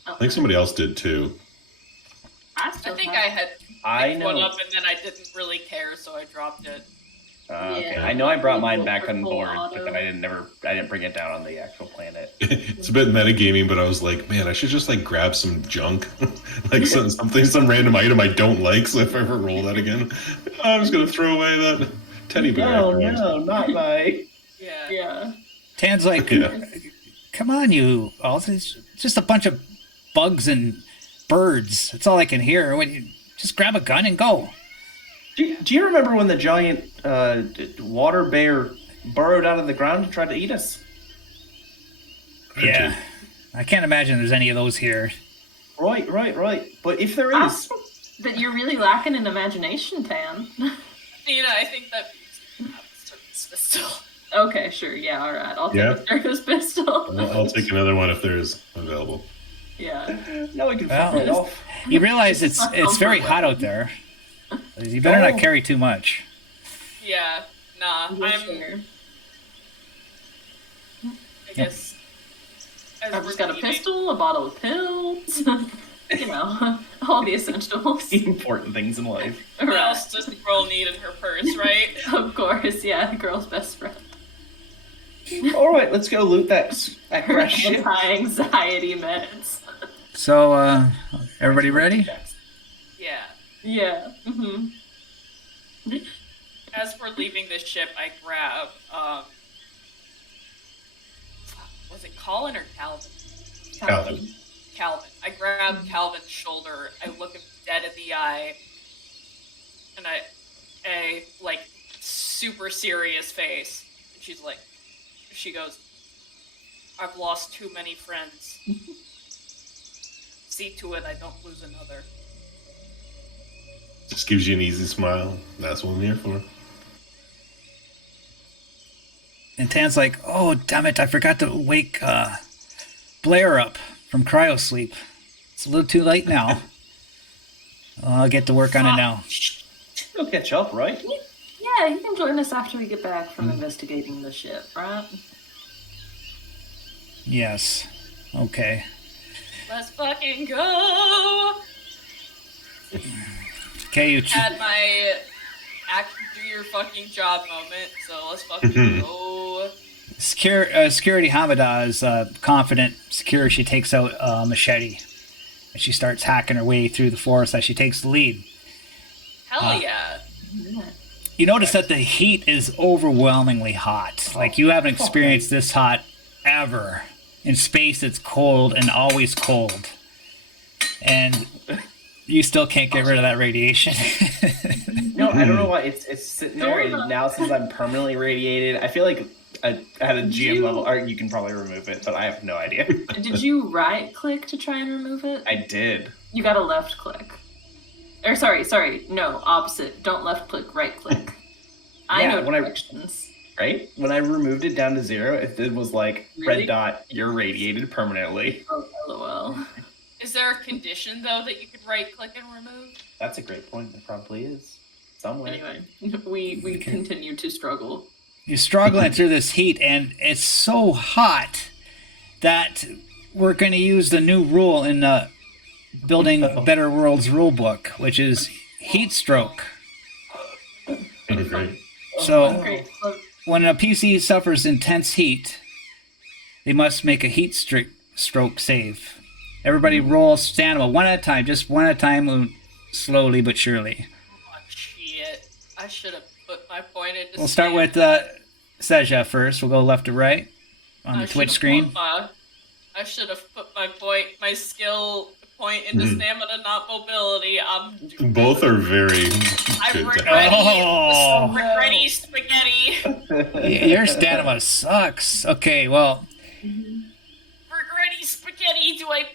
I think somebody else did too. I I still think have- I had I picked one know. up and then I didn't really care, so I dropped it. Okay. Yeah. I know I brought mine Full- back on full board, auto. but then I didn't bring it down on the actual planet. It's a bit metagaming, but I was like, man, I should just like grab some junk, like some random item I don't like. So if I ever roll that again, I'm just gonna throw away that teddy bear. No, no, not my. Yeah. Yeah. Tan's like, Yeah. come on, you all. It's just a bunch of bugs and birds. That's all I can hear. Just grab a gun and go. Do you remember when the giant water bear burrowed out of the ground and tried to eat us? Yeah. I can't imagine there's any of those here. Right. But if there I is, think that you're really lacking in imagination, Tan. Nina, I think that means Service pistol. Okay, sure. Yeah, all right. I'll take Yeah. a Circus pistol. I'll take another one if there's available. Yeah. no, we can Well, fuck it off. You realize it's very hot out there. You better not carry too much. Yeah, nah. Yeah, sure. I guess. as I've we're just got a leaving- pistol, a bottle of pills, you know, all the essentials. The important things in life. What Right. else does the girl need in her purse, right? Of course, yeah, the girl's best friend. All right, let's go loot that Her crash ship. anti-anxiety meds. So, everybody ready? Yeah. Yeah. Mm-hmm. As we're leaving this ship, I grab, was it Colin or Calvin? Calvin. Calvin. I grab Calvin's shoulder, I look him dead in the eye, and I like, super serious face. And she goes, I've lost too many friends. See to it I don't lose another. Just gives you an easy smile. That's what I'm here for. And Tan's like, oh, damn it, I forgot to wake Blair up from cryosleep. It's a little too late now. I'll get to work on it now. He'll catch up, right? Yeah, you can join us after we get back from investigating the ship, right? Yes. Okay. Let's fucking go! Okay, you... Had my do your fucking job moment, so let's fucking go. Security Hamada is confident, secure. She takes out a machete. And she starts hacking her way through the forest as she takes the lead. Hell yeah. You notice that the heat is overwhelmingly hot. Like, you haven't experienced this hot ever. In space, it's cold and always cold. And you still can't get rid of that radiation. No, I don't know why it's sitting there, and now since I'm permanently radiated, I feel like at a GM level, or you can probably remove it, but I have no idea. Did you right click to try and remove it? I did. You got a left click. Or sorry, no, opposite. Don't left click, right click. I Yeah, know when I- directions. Right? When I removed it down to 0, it was like, Really? red dot, you're radiated permanently. Oh, lol. Is there a condition, though, that you could right-click and remove? That's a great point. There probably is. Somewhere. Anyway, we continue to struggle. You're struggling through this heat, and it's so hot that we're going to use the new rule in the Building Better Worlds rulebook, which is heat stroke. Great. So Great. Well, when a PC suffers intense heat, they must make a heat stroke save. Everybody roll stamina one at a time, just one at a time, slowly but surely. Oh, shit. I should have put my point into We'll start with Seja first. We'll go left to right on the Twitch screen. I should have put my skill point into Mhm. stamina, not mobility. Both are very I'm good to regretty, Oh. regretty spaghetti. Your stamina sucks. Okay, well, Regretty spaghetti. Do I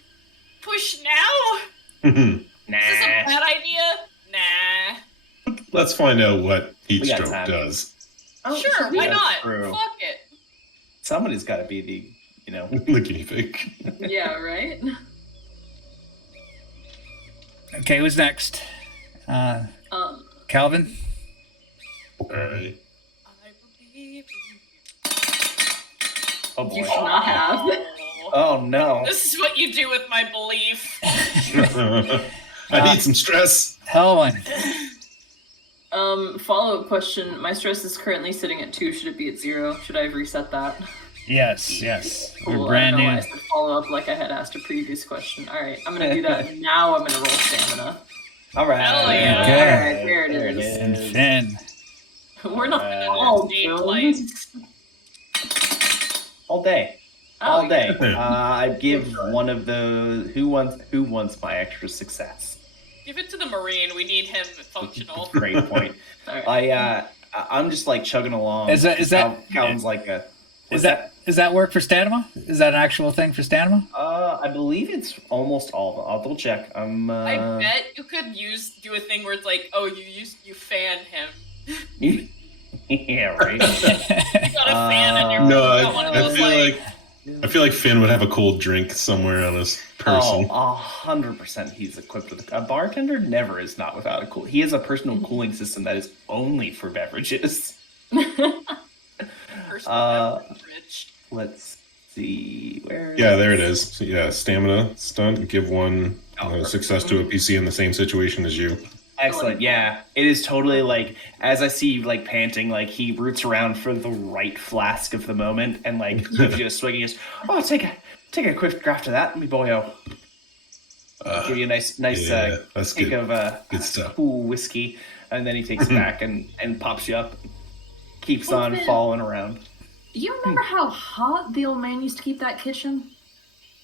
push now? have. Is this a Nah. bad idea? Nah. Let's find out what heat We got stroke time. does. Oh, Sure, why that's not? true. Fuck it. Somebody's got to be the, The guinea pig. Yeah, right? okay, who's next? Calvin? Alright. I believe in Oh You boy. should not have. you. Oh no. This is what you do with my belief. I need some stress. Helen. Follow-up question. My stress is currently sitting at 2. Should it be at 0? Should I have reset that? Yes, yes. Cool. We're brand I don't know new. why I said follow-up like I had asked a previous question. Alright, I'm gonna do that. And now I'm gonna roll stamina. All right. Hell yeah. Okay. There it is. And Finn. We're not Alright. all Like- All day. Oh, All day. I give one of the who wants my extra success. Give it to the Marine. We need him functional. Great point. Alright. I'm just like chugging along. Is that- Calvin's like a? Is that work for stamina? Is that an actual thing for stamina? I believe it's almost all of them. I'll double check. I bet you could do a thing where it's like, oh, you fan him. yeah, right. You got a fan in your No, you got one of I those, I feel like Finn would have a cold drink somewhere on his person. Oh, 100% he's equipped with a bartender. Never is not without a cool. He has a personal cooling system that is only for beverages. beverage. Let's see where. Yeah, there it is. So, yeah, stamina stunt. Give one success to a PC in the same situation as you. Excellent. Yeah, it is totally like as I see like panting, like he roots around for the right flask of the moment and like gives you a swig. He goes, "Oh, take a quick draft of that, me boyo." Give you a nice that's kick good. of Good stuff. cool whiskey, and then he takes it back and pops you up, keeps Oh, on man. falling around. You remember how hot the old man used to keep that kitchen?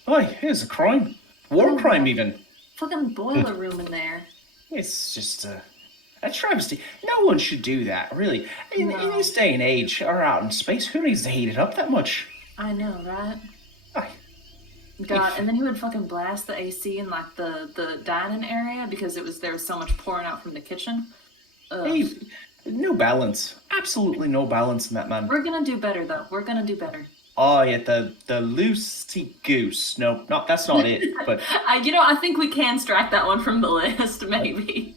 Oh, here's a crime, war Oh, crime yeah. even. Fucking boiler room in there. It's just a travesty. No one should do that, really. In No. this day and age, or out in space, who needs to heat it up that much? I know, right? Aye. God, and then he would fucking blast the AC in like the dining area because there was so much pouring out from the kitchen. Ugh. Hey, no balance. Absolutely no balance in that man. We're gonna do better though. We're gonna do better. Oh yeah, the loosey goose. No, that's not it. But I think we can strike that one from the list, maybe.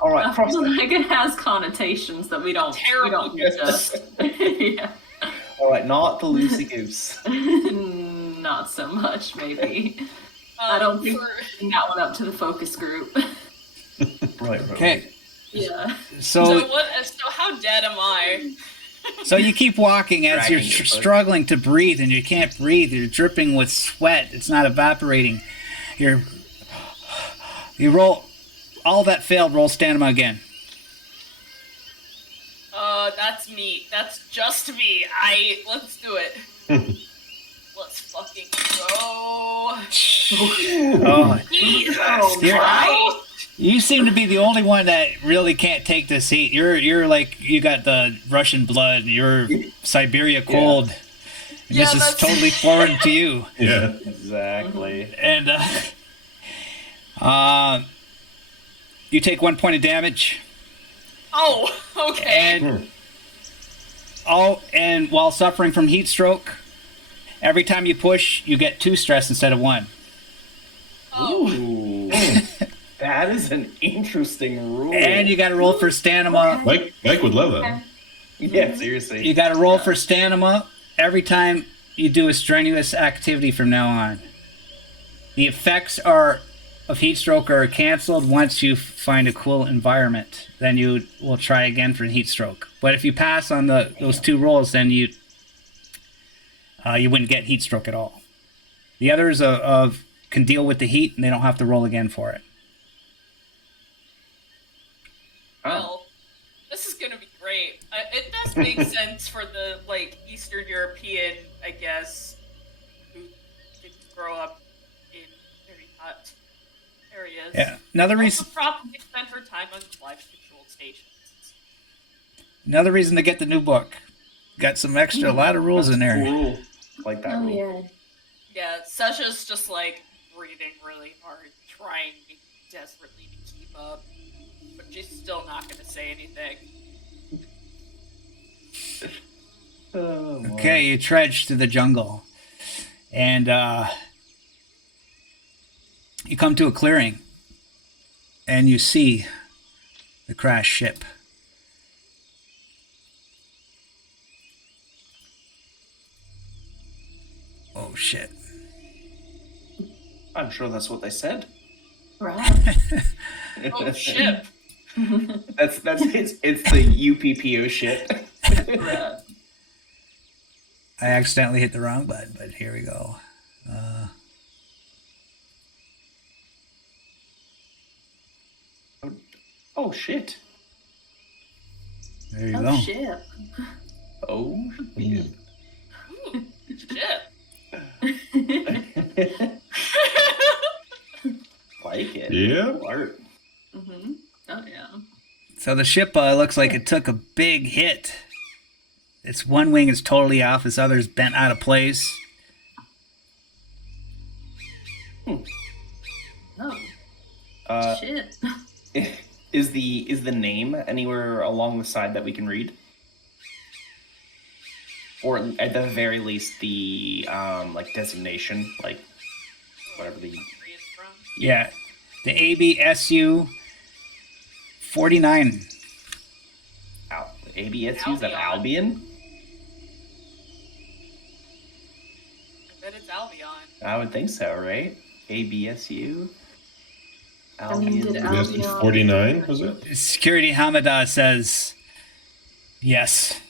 all right, I cross feel that. like it has connotations that we don't Terrible just. Yeah. All right, not the loosey goose. Not so much, maybe. I don't think we're bringing that one up to the focus group. Right. Okay. Yeah. So So how dead am I? so you keep walking as you're Dragging your foot. struggling to breathe, and you can't breathe. You're dripping with sweat. It's not evaporating. You roll. All that failed. Roll stamina again. That's me. That's just me. Let's do it. Let's fucking go. Oh, Jesus You're- Christ. you seem to be the only one that really can't take this heat. You're like you got the Russian blood. You're Siberia cold. And Yeah, this is that's- totally foreign to you. Yeah. Exactly. And you take 1 point of damage. Oh, okay. And while suffering from heat stroke, every time you push, you get 2 stress instead of 1. Oh. Ooh, that is an interesting rule. And you got to roll for stamina. Mike would love that. yeah, seriously. You got to roll for stamina every time you do a strenuous activity from now on. The effects of heat stroke are canceled once you find a cool environment. Then you will try again for heat stroke. But if you pass on those 2 rolls, then you wouldn't get heat stroke at all. The others can deal with the heat, and they don't have to roll again for it. Well, this is gonna be great. It does make sense for the Eastern European, I guess, who didn't grow up in very hot There he is. Yeah. Another Also reason. probably spent her time on climate-controlled stations. Another reason to get the new book. Got some extra, a lot of rules in That's a there. cool rule. Like that Oh rule. yeah. Yeah, Sasha's just like breathing really hard, trying desperately to keep up, but she's still not going to say anything. Oh, boy. Okay, you trudge through the jungle, and you come to a clearing, and you see the crashed ship. Oh shit! I'm sure that's what they said. Right. Oh, ship! That's it's the UPPO shit. Right. I accidentally hit the wrong button, but here we go. Oh shit. There you Oh go. shit. Oh Mm. Ooh, ship! like it. Yeah. Art. Mm-hmm. Oh yeah. So the ship looks like it took a big hit. Its one wing is totally off, its other's bent out of place. Oh Uh, shit. is the name anywhere along the side that we can read? Or at the very least the like designation, like whatever the Where it's from. Yeah, the ABSU 49. ABSU, is that Albion? I bet it's Albion. I would think so, right? ABSU. I mean, did You guys Albion- did 49, was it? Security Hamada says, yes,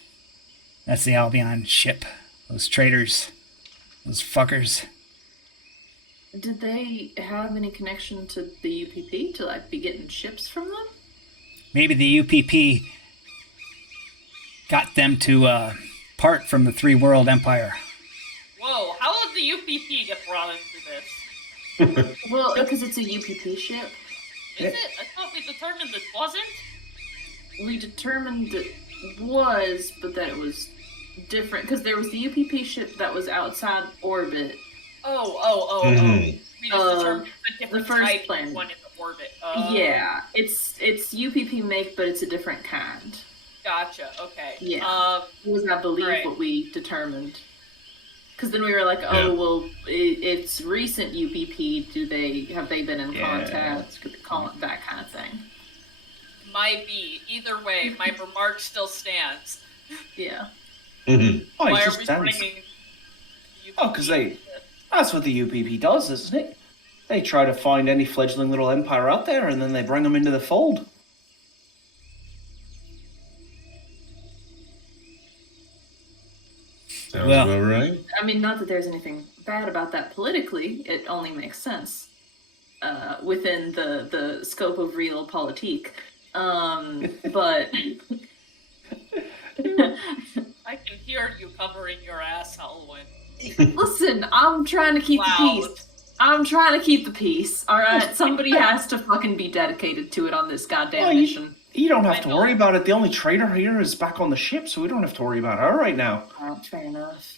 that's the Albion ship. Those traitors, those fuckers. Did they have any connection to the UPP to like be getting ships from them? Maybe the UPP got them to part from the Three World Empire. Whoa, how did the UPP get brought into this? Well, because it's a UPP ship. Is it? I thought we determined it wasn't? We determined it was, but that it was different because there was the UPP ship that was outside orbit. Oh. Mhm. We just determined a different the first type planet. one in the orbit. Yeah, it's UPP make, but it's a different kind. Gotcha, okay. Yeah. It was, I believe, Right. what we determined. Because then we were like, Yeah. oh well, it's recent UPP. Have they been in Yeah. contact? Could they call it that kind of thing? Might be. Either way, my remark still stands. Yeah. Mhm. Oh, Why it are just we stands. bringing Oh, 'cause that's what the UPP does, isn't it? They try to find any fledgling little empire out there, and then they bring them into the fold. Sounds Well- about right. I mean, not that there's anything bad about that politically. It only makes sense within the scope of real politique. But I can hear you covering your ass, Halloween. listen, I'm trying to keep the Loud. peace. I'm trying to keep the peace. All right, somebody has to fucking be dedicated to it on this goddamn Well, mission. You don't I have to know. worry about it. The only traitor here is back on the ship, so we don't have to worry about her right now. Fair enough.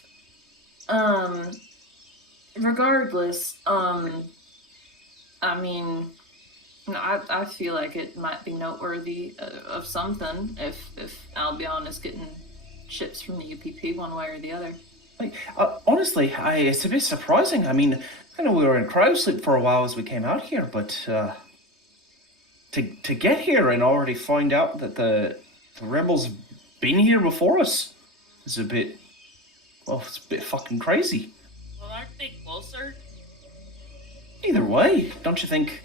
Regardless, I mean, I feel like it might be noteworthy of something if Albion is getting ships from the UPP one way or the other. Like, honestly, it's a bit surprising. I mean, I know we were in cryo sleep for a while as we came out here, but to get here and already find out that the rebels have been here before us is a bit, well, it's a bit fucking crazy. Well, aren't they closer? Either way, don't you think?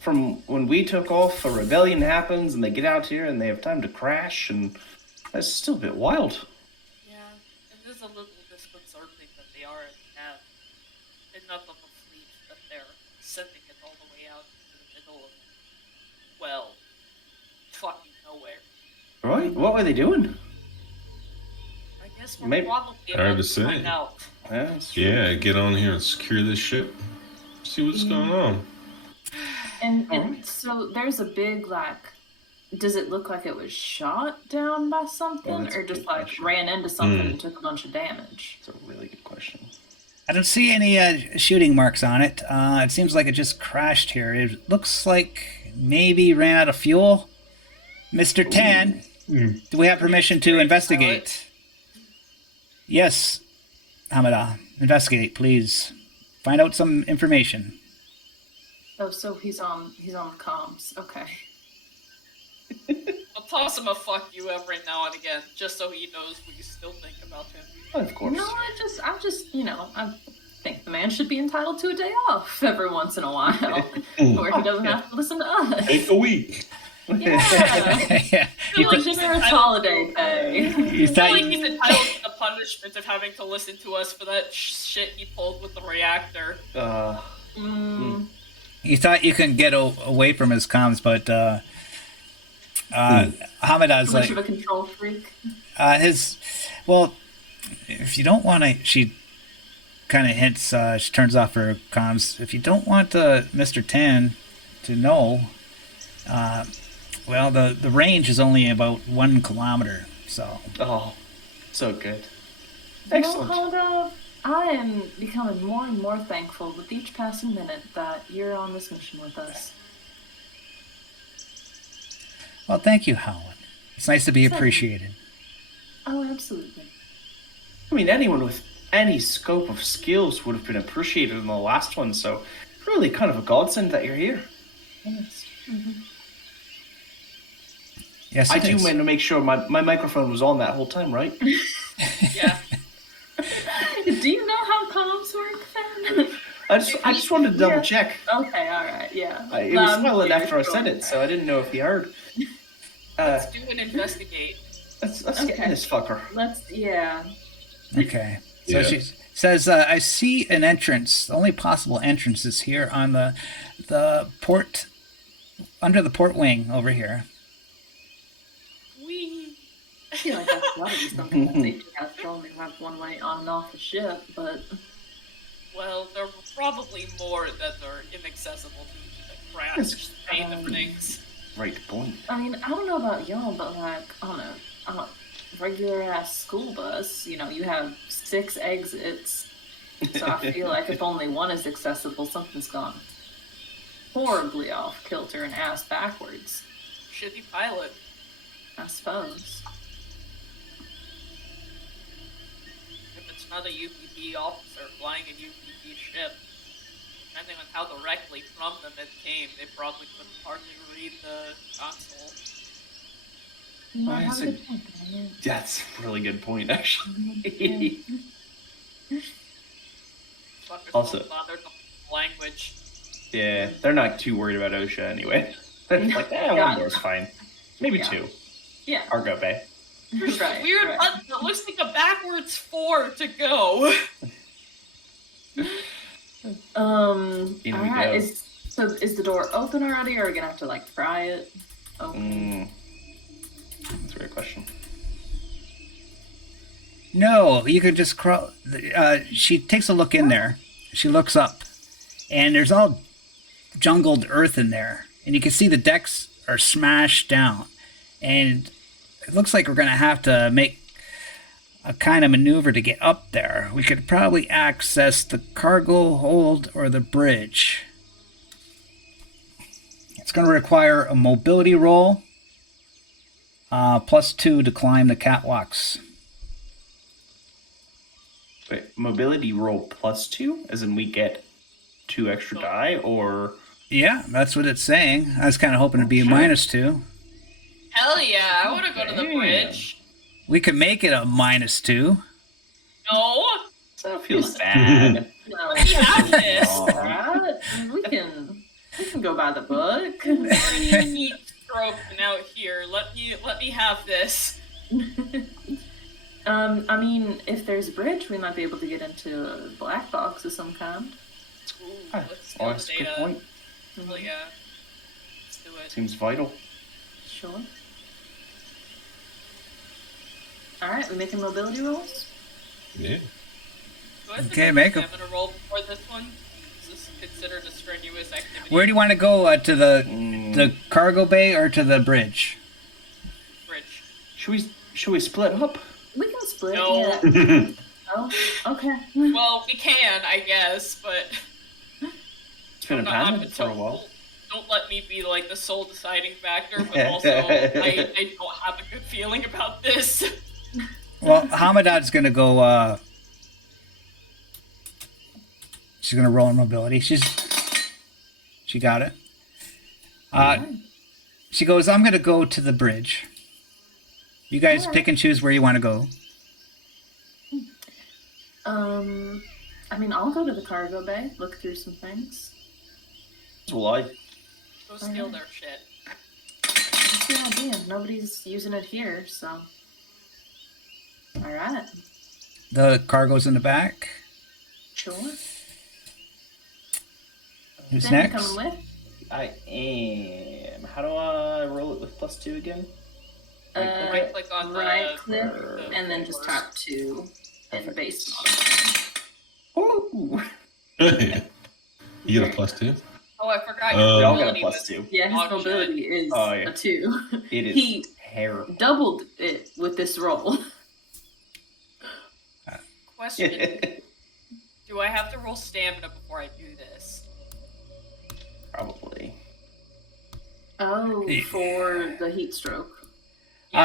From when we took off, a rebellion happens, and they get out here and they have time to crash, and that's still a bit wild. Yeah, it is a little disconcerting that they are have enough of a fleet that they're sending it all the way out into the middle of, well, fucking nowhere. Right? What were they doing? I guess we're Maybe- probably Hard about to to say. find out. Yeah, it's true. Yeah, get on here and secure this ship. See what's going on. And Alright. so there's a big, like, does it look like it was shot down by something, that's a or just good like question. ran into something and took a bunch of damage? That's a really good question. I don't see any shooting marks on it. It seems like it just crashed here. It looks like maybe ran out of fuel. Mr. Tan, do we have permission to investigate? Yes, Hamada. Investigate, please. Find out some information. Oh, so he's on the comms. Okay. I'll toss him a fuck you every now and again, just so he knows we still think about him. Of course. No, I just, I think the man should be entitled to a day off every once in a while, where he doesn't have to listen to us. Take a week. Yeah. Yeah. feel like Generous holiday pay. You I thought feel like he's entitled to the punishment of having to listen to us for that shit he pulled with the reactor. you thought you couldn't get away from his comms, but Hamada's Too much like of a control freak. if you don't want to, she kind of hints. She turns off her comms. If you don't want Mr. Tan to know, the range is only about 1 kilometer. So Oh, so good. You know, Excellent. Honda, I am becoming more and more thankful with each passing minute that you're on this mission with us. well, thank you, Howard. It's nice to be Thank you. appreciated. Oh, absolutely. I mean, anyone with any scope of skills would have been appreciated in the last one, so really kind of a godsend that you're here. Yes. Yes, I it do is. want to make sure my microphone was on that whole time, right? Yeah. Do you know how comms work, then? I just wanted to double check. Okay, all right, yeah. It was silent Yeah, after I sure. said it, so I didn't know if he heard. Let's do an investigate. Let's get Okay. this fucker. Yeah. Okay. So Yeah. she says, I see an entrance. The only possible entrance is here on the port, under the port wing over here. Wee. I feel like that's gotta be something that safety has to only have one way on and off the ship, but Well, there were probably more that are inaccessible due to the crash and the things. Right point. I mean, I don't know about y'all, but like on a regular ass school bus, you have 6 exits. So I feel like if only one is accessible, something's gone horribly off kilter and ass backwards, Shitty pilot. I suppose. If it's not a UPP officer flying a UPP ship, depending on how directly from them it came, they probably couldn't hardly read the console. You might That's have a a- good point, Daniel. That's a really good point, actually. Fuckers Also- don't bother the language. Yeah, they're not too worried about OSHA anyway. They're like, one door's fine. Maybe Yeah. 2. Yeah, Cargo bay. right. Weird right. button that looks like a backwards 4 to go. In we Alright, go. is the door open already, or are we gonna have to like pry it open? That's a great question. No, you could just crawl. She takes a look in there. She looks up, and there's all jungled earth in there, and you can see the decks are smashed down, and it looks like we're gonna have to make a kind of maneuver to get up there. We could probably access the cargo hold or the bridge. It's going to require a mobility roll, +2 to climb the catwalks. Wait, mobility roll +2? As in we get 2 extra die, or... Yeah, that's what it's saying. I was kind of hoping to be a Sure. -2. Hell yeah, I want to go to the Damn. bridge. We could make it a -2. No, That feels bad. No, we have this. Alright, we can go by the book. Pretty neat stroking out here. Let me have this. I mean, if there's a bridge, we might be able to get into a black box of some kind. Ooh, Ah, let's oh, go that's a good data. point. Oh yeah, let's do it. Seems vital. Sure. Alright, we making mobility rolls? Yeah. Do I have to Okay, make make 'em. a stamina roll before this one? is considered a strenuous activity. Where do you want to go? To the cargo bay or to the bridge? Bridge. Should we split up? We can split. No. Yeah. Oh, okay. Well, we can, I guess, but It's been a pattern for a while. don't let me be like the sole deciding factor, but also I don't have a good feeling about this. Well, Hamadad's gonna go. She's gonna roll in mobility. She got it. She goes, I'm gonna go to the bridge. You guys Alright. pick and choose where you want to go. I mean, I'll go to the cargo bay, look through some things. Will I? Go steal their shit. That's the idea. Nobody's using it here, so. Alright. The cargo's in the back. Sure. Who's Then you next? coming with? I am. How do I roll it with +2 again? Right click on the right click, the and then just tap 2 and base Ooh. You get a +2? Oh, I forgot We your We all got a ability was- +2. Yeah, his Oh, shit. mobility is Oh, yeah. a 2. It is He terrible. doubled it with this roll. Question: do I have to roll stamina before I do this? Probably. Oh, for the heat stroke.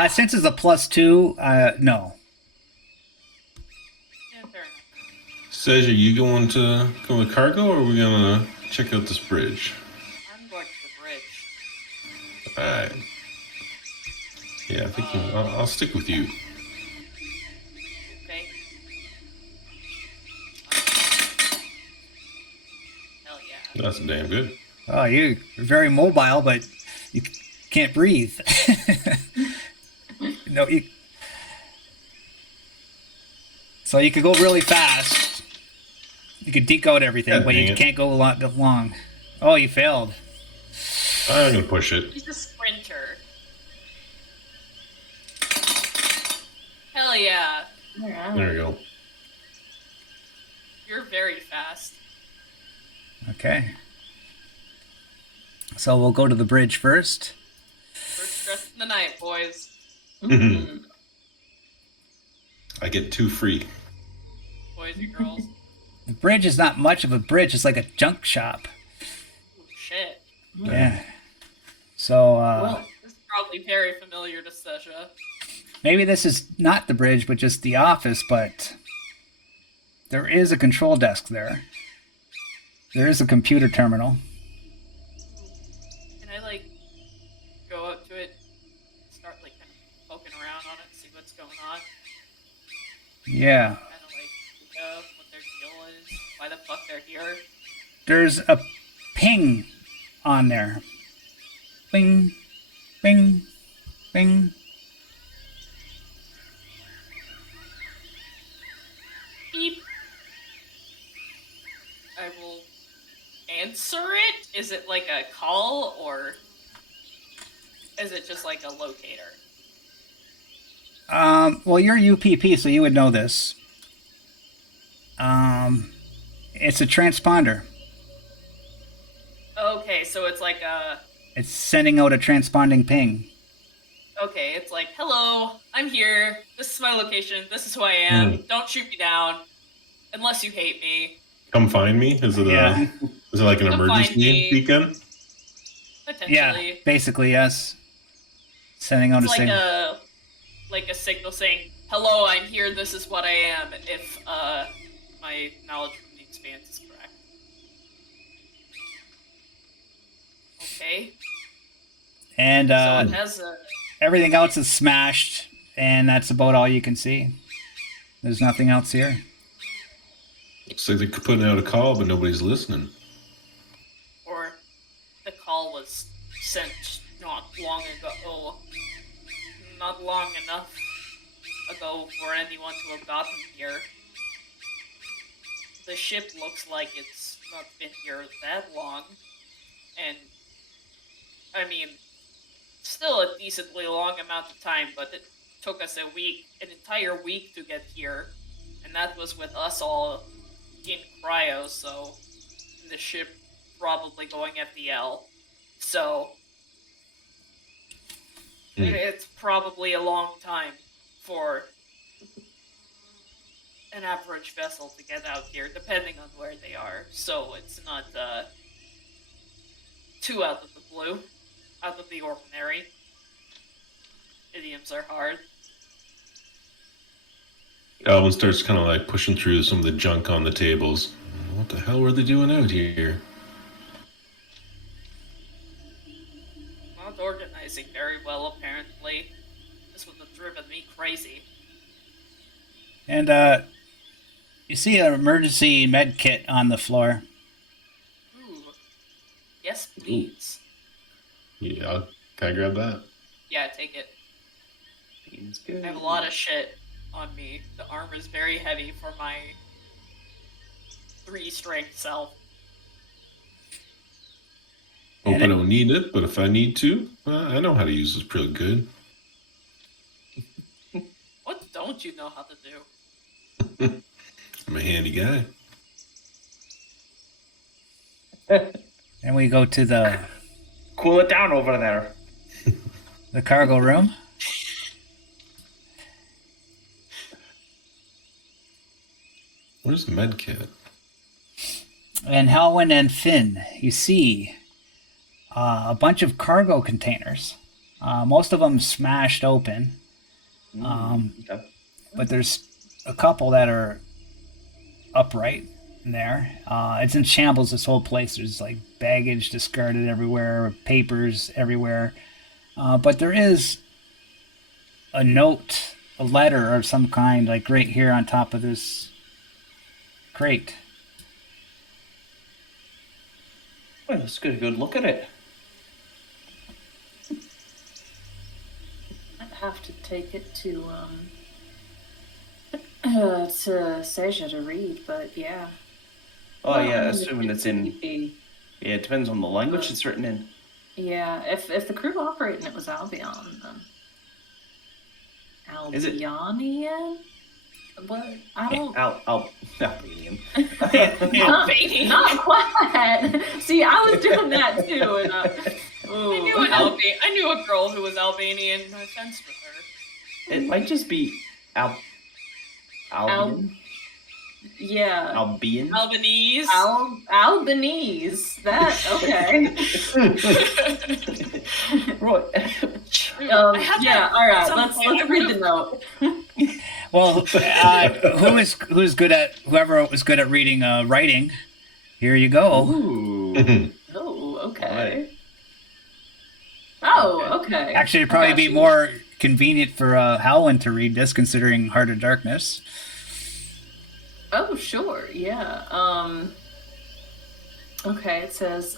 Since it's a +2, no. Yeah, fair enough. Seja, you going to go with cargo, or are we gonna check out this bridge? I'm going to the bridge. Alright. Yeah, I think I'll stick with you. Okay. Hell yeah. That's damn good. Oh, you're very mobile, but you can't breathe. No, you. So you could go really fast. You could deke out everything, God but you dang it. can't go a lot long. Oh, you failed. I'm gonna push it. He's a sprinter. Hell yeah. Alright. There we go. You're very fast. Okay. So we'll go to the bridge first. First dress in the night, boys. Mm-hmm. I get 2 free. Boys and girls. The bridge is not much of a bridge. It's like a junk shop. Ooh, shit. Yeah. So Well, This is probably very familiar to Seja. maybe this is not the bridge, but just the office, but there is a control desk there. There is a computer terminal. Can I, like, go up to it, start, like, kind of poking around on it, see what's going on? Yeah. Kind of, like, look up what their deal is, why the fuck they're here. There's a ping on there. Bing, bing, bing. Beep. I will answer it? Is it like a call, or is it just like a locator? Well, you're UPP, so you would know this. It's a transponder. Okay, so it's like a... It's sending out a transponding ping. Okay, it's like, hello, I'm here. This is my location. This is who I am. Don't shoot me down. Unless you hate me. Come find me? Is it Yeah. is it like an Come find emergency me. beacon? Potentially. Yeah, basically, yes. Sending out It's a signal. like a signal saying, hello, I'm here. This is what I am. If my knowledge from the Expanse is correct. Okay. And So it has a... everything else is smashed, and that's about all you can see. There's nothing else here. Looks like they're putting out a call, but nobody's listening. Or the call was sent not long ago. Not long enough ago for anyone to have gotten here. The ship looks like it's not been here that long. And, I mean, still a decently long amount of time, but it took us an entire week to get here. And that was with us all in cryo, so the ship probably going FDL. So it's probably a long time for an average vessel to get out here, depending on where they are. So it's not too out of the blue, out of the ordinary. Idioms are hard. Alvin starts kind of like pushing through some of the junk on the tables. What the hell were they doing out here? Not organizing very well, apparently. This would have driven me crazy. And you see an emergency med kit on the floor. Ooh. Yes, please. Yeah, can I grab that? Yeah, take it. Seems good. I have a lot of shit on me. The armor is very heavy for my 3 strength self. Hope I don't need it, but if I need to, I know how to use this pretty good. What don't you know how to do? I'm a handy guy. And we go to the Cool it down over there. cargo room. Where's the med kit? And Halwyn and Finn, you see a bunch of cargo containers. Most of them smashed open. Okay. But there's a couple that are upright in there. It's in shambles, this whole place. There's like baggage discarded everywhere, papers everywhere. But there is a note, a letter of some kind, like right here on top of this crate. Well, let's get a good look at it. I'd have to take it to Seja to read, but yeah. Oh Well, yeah, I mean, assuming it's in. Yeah, it depends on the language it's written in. Yeah, if the crew operating it was Albion, then Is it- Albionian? What? I don't. Albanian. Not quite. See, I was doing that too, and I knew a girl who was Albanian. No offense with her. It might just be Albion. yeah, Albion. Albanese. Albanese. That okay. Right. I have Yeah. that All right. at some Let's point. I read would've- the note. Well, who's good at whoever was good at reading writing? Here you go. Ooh. Oh, okay. Right. Oh, okay. Actually, it'd probably I got be you. more convenient for Howland to read this, considering Heart of Darkness. Oh, sure. Yeah. Okay, it says,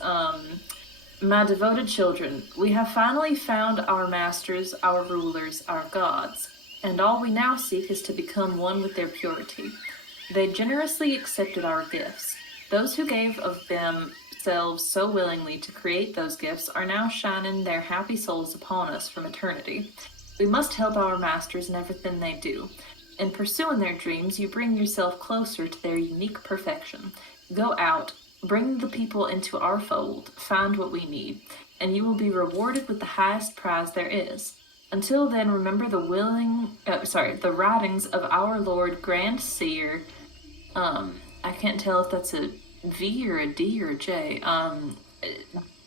my devoted children, we have finally found our masters, our rulers, our gods, and all we now seek is to become one with their purity. They generously accepted our gifts. Those who gave of themselves so willingly to create those gifts are now shining their happy souls upon us from eternity. We must help our masters in everything they do. In pursuing their dreams, you bring yourself closer to their unique perfection. Go out, bring the people into our fold, find what we need, and you will be rewarded with the highest prize there is. Until then, remember the writings of our Lord Grand Seer. I can't tell if that's a V or a D or a J.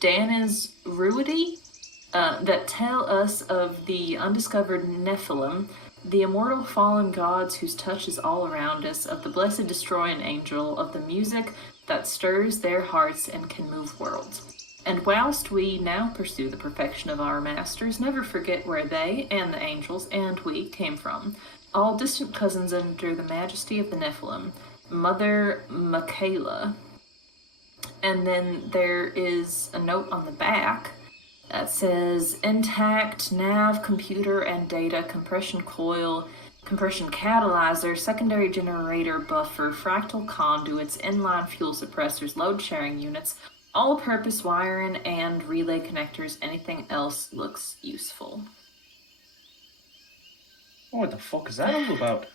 Danis Ruity, that tell us of the undiscovered Nephilim, the immortal fallen gods whose touch is all around us, of the blessed destroying angel, of the music that stirs their hearts and can move worlds. And whilst we now pursue the perfection of our masters, never forget where they and the angels and we came from, all distant cousins under the majesty of the Nephilim, Mother Michaela. And then there is a note on the back that says intact nav, computer and data, compression coil, compression catalyzer, secondary generator buffer, fractal conduits, inline fuel suppressors, load sharing units, all-purpose wiring and relay connectors. Anything else looks useful. What the fuck is that all about?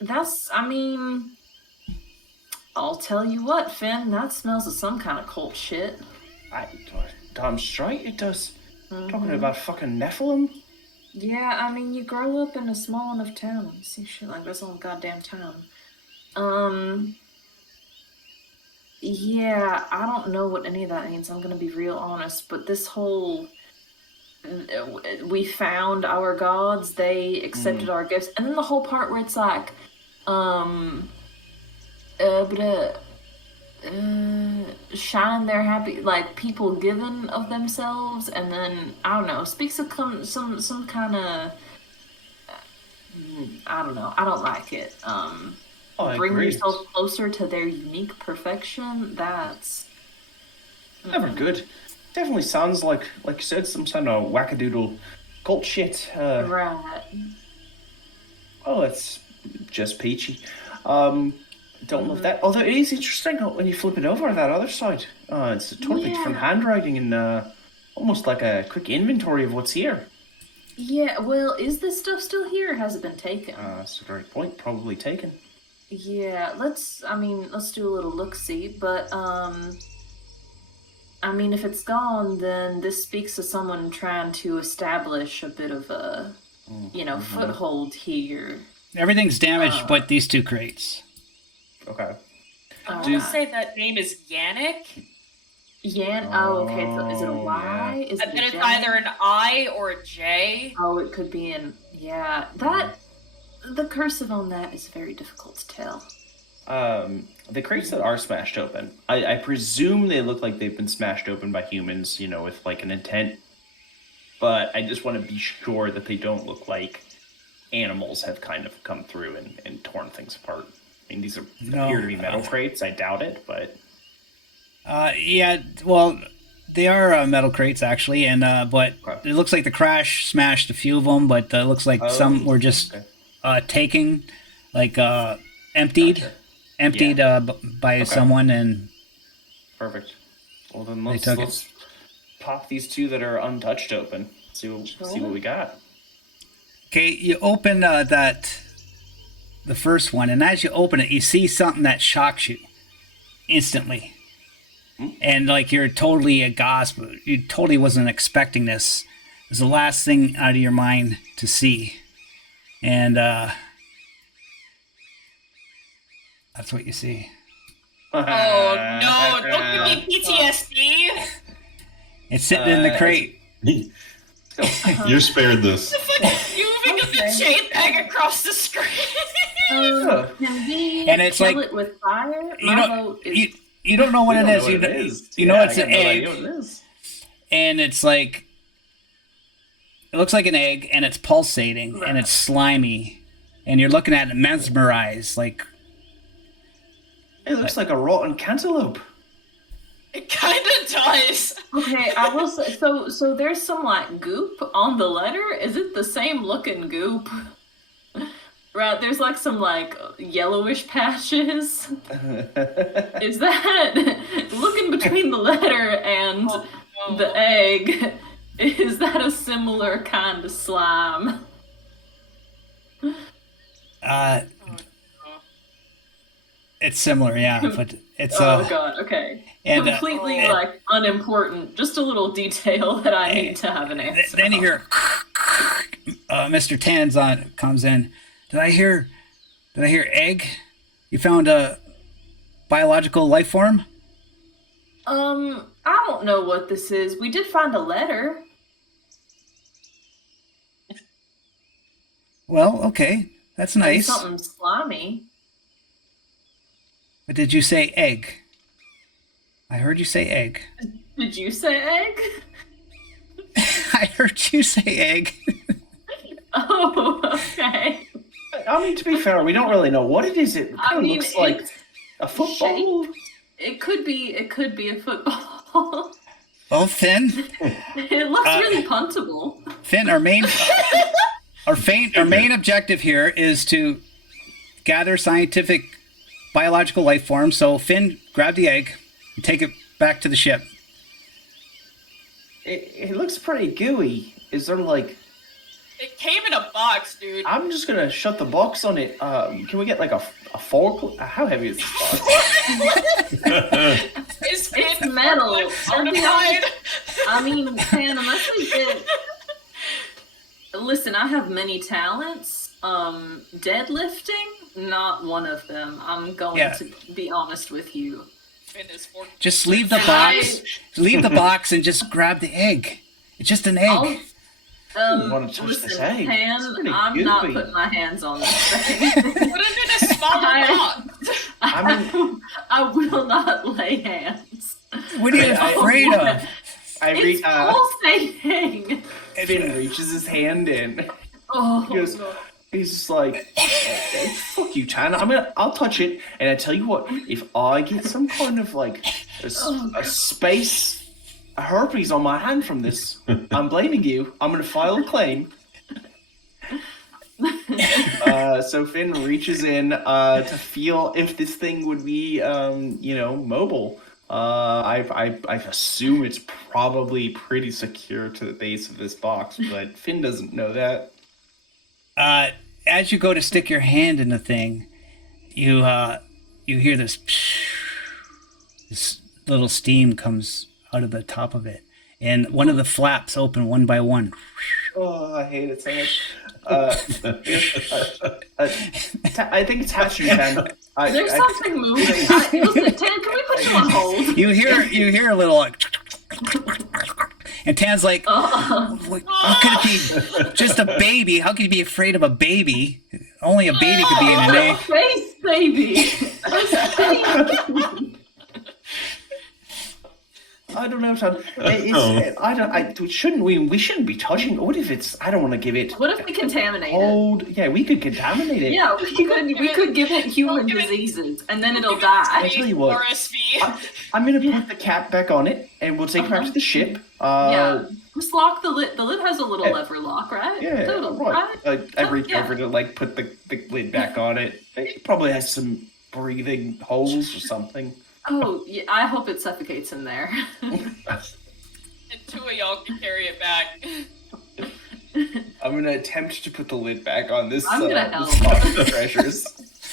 That's, I mean, I'll tell you what, Finn, that smells of some kind of cult shit. Damn straight it does. Talking Mhm. about fucking Nephilim? Yeah, I mean, you grow up in a small enough town and you see shit like this all goddamn town. Yeah, I don't know what any of that means. I'm gonna be real honest, but this whole we found our gods, they accepted our gifts, and then the whole part where it's like, but shine their happy, like people giving of themselves, and then I don't know, speaks of some kind of I don't know. I don't like it. Oh, I Bring agree. yourself closer to their unique perfection. That's Never good. Definitely sounds like you said, some kind of wackadoodle cult shit. right. Oh, it's just peachy. Don't love that. Although it is interesting when you flip it over on that other side. It's a totally different Yeah. handwriting and almost like a quick inventory of what's here. Yeah, well, is this stuff still here or has it been taken? That's a great point. Probably taken. Yeah, let's do a little look-see, but, I mean, if it's gone, then this speaks of someone trying to establish a bit of a, foothold here. Everything's damaged but these 2 crates. Okay. I want to say that name is Yannick. Yan. Oh, okay. So is it a Y? yeah. Is I it bet a it's J? either an I or a J. Oh, it could be an. Yeah, that. The cursive on that is very difficult to tell. The crates that are smashed open, I presume they look like they've been smashed open by humans, with like an intent. But I just want to be sure that they don't look like animals have kind of come through and torn things apart. I mean, these appear to be metal crates. I doubt it, but Yeah, well, they are metal crates actually, and but Okay. it looks like the crash smashed a few of them, but it looks like some were just taken, like emptied, Gotcha. emptied by someone, and Perfect. Well, then They took it. let's pop these 2 that are untouched open. See what we got. okay, you open the first one, and as you open it, you see something that shocks you instantly. And like you're totally aghast, but you totally wasn't expecting this. It was the last thing out of your mind to see. And that's what you see. Oh no! Don't give me PTSD. It's sitting in the crate. You're spared this. The fucking moving of the chain bag across the screen. Can we And it's kill like- it with fire? You My know, vote is you don't know what it is. You know it's I an got no egg, idea what it is. and it's like it looks like an egg, and it's pulsating, and it's slimy, and you're looking at it mesmerized, like. It looks like a rotten cantaloupe. It kind of does. okay. I will say so. There's some like goop on the letter. Is it the same looking goop? Right. There's like some like yellowish patches. Is that looking between the letter and the egg? Is that a similar kind of slime? It's similar, yeah, but it's Oh god. Okay. and Completely like unimportant. Just a little detail that I need to have an answer. then you hear Mr. Tans comes in. Did I hear egg? You found a biological life form? I don't know what this is. We did find a letter. Well, okay, that's And nice. something slimy. But did you say egg? I heard you say egg. Did you say egg? I heard you say egg. Oh, okay. I mean, to be fair, we don't really know what it is. It I kind of mean, looks like it's a football. It could be a football. Well, Finn, It looks really puntable. Finn, our main objective here is to gather scientific biological life forms. So Finn, grab the egg and take it back to the ship. It looks pretty gooey. Is there like It came in a box, dude. I'm just gonna shut the box on it. Can we get like a fork? How heavy is this box? It's metal. certified. I mean, man, unless we get... Listen, I have many talents. Deadlifting, not one of them. I'm going to be honest with you. Just leave the box. Leave the box and just grab the egg. It's just an egg. Want to touch Listen, this egg? Pan, I'm goopy. not putting my hands on this thing. Put it in a smaller box. I will not lay hands. What are you afraid of? It's pulsating. Finn reaches his hand in. Oh, He's just like, fuck you, Tan. I'll touch it, and I tell you what, if I get some kind of like a space herpes on my hand from this, I'm blaming you. I'm gonna file a claim. So Finn reaches in to feel if this thing would be, mobile. I assume it's probably pretty secure to the base of this box, but Finn doesn't know that. As you go to stick your hand in the thing, you hear this little steam comes out of the top of it, and one of the flaps open one by one. Oh, I hate it so much. I think it's hatching, Tan. There's something moving. Listen, Tan, can we put you on hold? You hear a little like, and Tan's like, how could it be just a baby? How could you be afraid of a baby? Only a baby could be in an egg. Face baby. I don't know, Tan. We shouldn't be touching. What if it's? I don't want to give it. What if we contaminate cold? Yeah, we could contaminate it. Yeah, we could give it human diseases, and then it'll die. I tell you what. I'm gonna put the cap back on it, and we'll take it back to the ship. Just lock the lid. The lid has a little lever lock, right? Yeah, right. I reach over to like put the lid back on it. It probably has some breathing holes or something. Oh, yeah, I hope it suffocates in there. And two of y'all can carry it back. I'm gonna attempt to put the lid back on this. I'm gonna help. This box of treasures.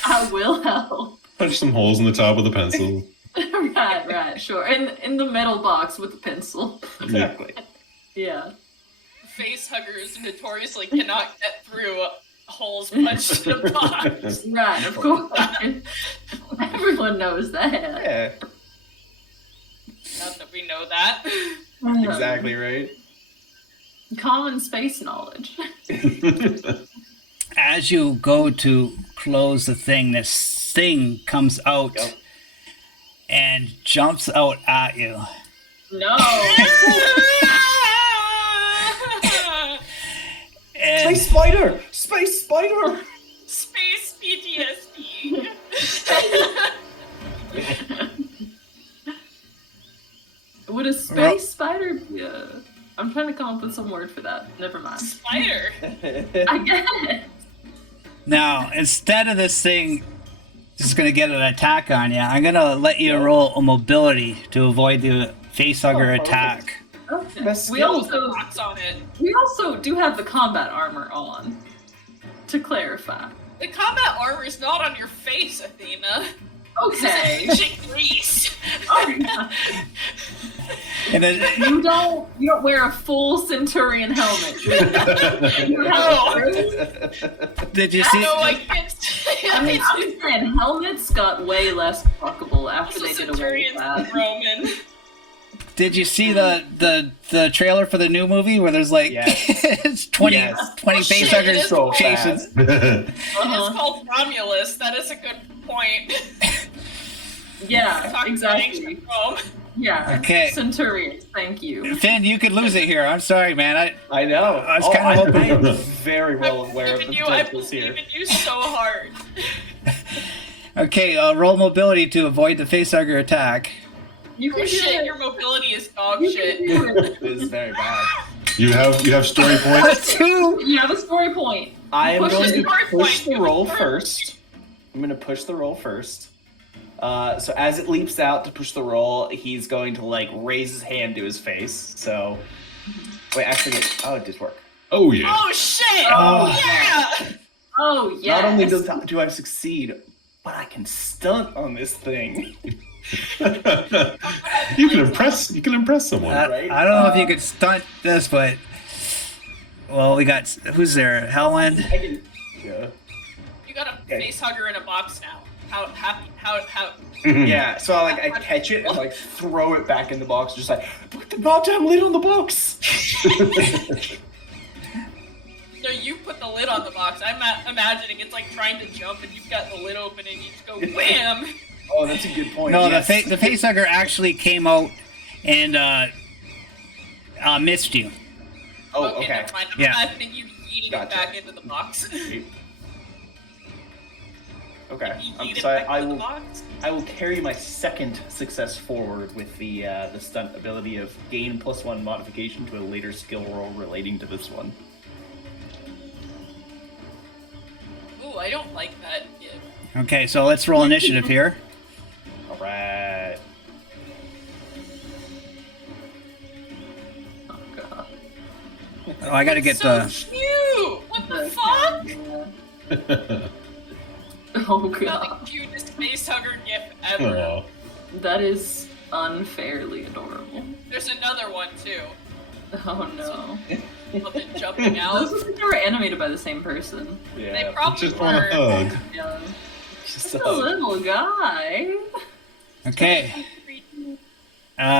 I will help. Punch some holes in the top with a pencil. Right, sure. In the metal box with the pencil. Exactly. Yeah. Face huggers notoriously cannot get through holes punched in a box. Right, of course. Everyone knows that. Yeah. Not that we know that. Exactly right. Common space knowledge. As you go to close the thing, this thing comes out and jumps out at you. No. Space spider! Space spider! Space PTSD. Would a space spider be a... I'm trying to come up with some word for that. Never mind. Spider. I get it. Now, instead of this thing just going to get an attack on you, I'm going to let you roll a mobility to avoid the facehugger attack. Okay. Best We skills. also do have the combat armor on. To clarify. The combat armor is not on your face, Athena. Okay. This is ancient Greece. And then You don't wear a full Centurion helmet. You have did you see? No, I can't. I mean, I'm saying helmets got way less fuckable after they did away with Centurion's that. Roman. Did you see the trailer for the new movie where there's like it's 20 Yes. facehuggers So chasing? fast. It's called Romulus. That is a good point. Yeah, Talking exactly. about ancient Rome. Yeah. Okay. Centurions, thank you. Finn, you could lose it here. I'm sorry, man. I know. I was kinda hoping- I'm very well aware of the I potentials here. believe in you so hard. Okay, roll mobility to avoid the facehugger attack. You can Oh do shit, it. your mobility is dog You shit. can do it. It is very bad. You have story points. Two. You have a story point. I am Push going it. to Hard push point. the roll first. I'm going to push the roll first. So as it leaps out to push the roll, he's going to like raise his hand to his face. So wait, actually, it did work. Oh yeah. Oh shit! Oh, yeah! Oh yes. Not only do I succeed, but I can stunt on this thing. You can impress. You can impress someone. Right? I don't know if you could stunt this, but well, we got who's there? Helen. I can. Yeah. You got a Okay. face hugger in a box now. How happy? How? Yeah. So I catch it and like throw it back in the box, just like put the goddamn lid on the box. So you put the lid on the box. I'm imagining it's like trying to jump and you've got the lid open and you just go wham. Oh, that's a good point. No, yes. the facehugger actually came out and missed you. Oh, okay. Never mind. I'm Yeah. imagining you eating Gotcha. it back into the box. Okay. You eat So it back I into the will box. I will carry my second success forward with the stunt ability of gain +1 modification to a later skill roll relating to this one. Ooh, I don't like that. Yeah. Okay, so let's roll initiative here. All right. Oh god. Oh, I got to get so the. cute. What the fuck? Oh Got god. the cutest face hugger gif ever. Aw. That is unfairly adorable. There's another one too. Oh no. Of it jumping out. Those look like they were animated by the same person. They Yeah. probably Just want a were. hug. Yeah. Just Just a little guy. Okay,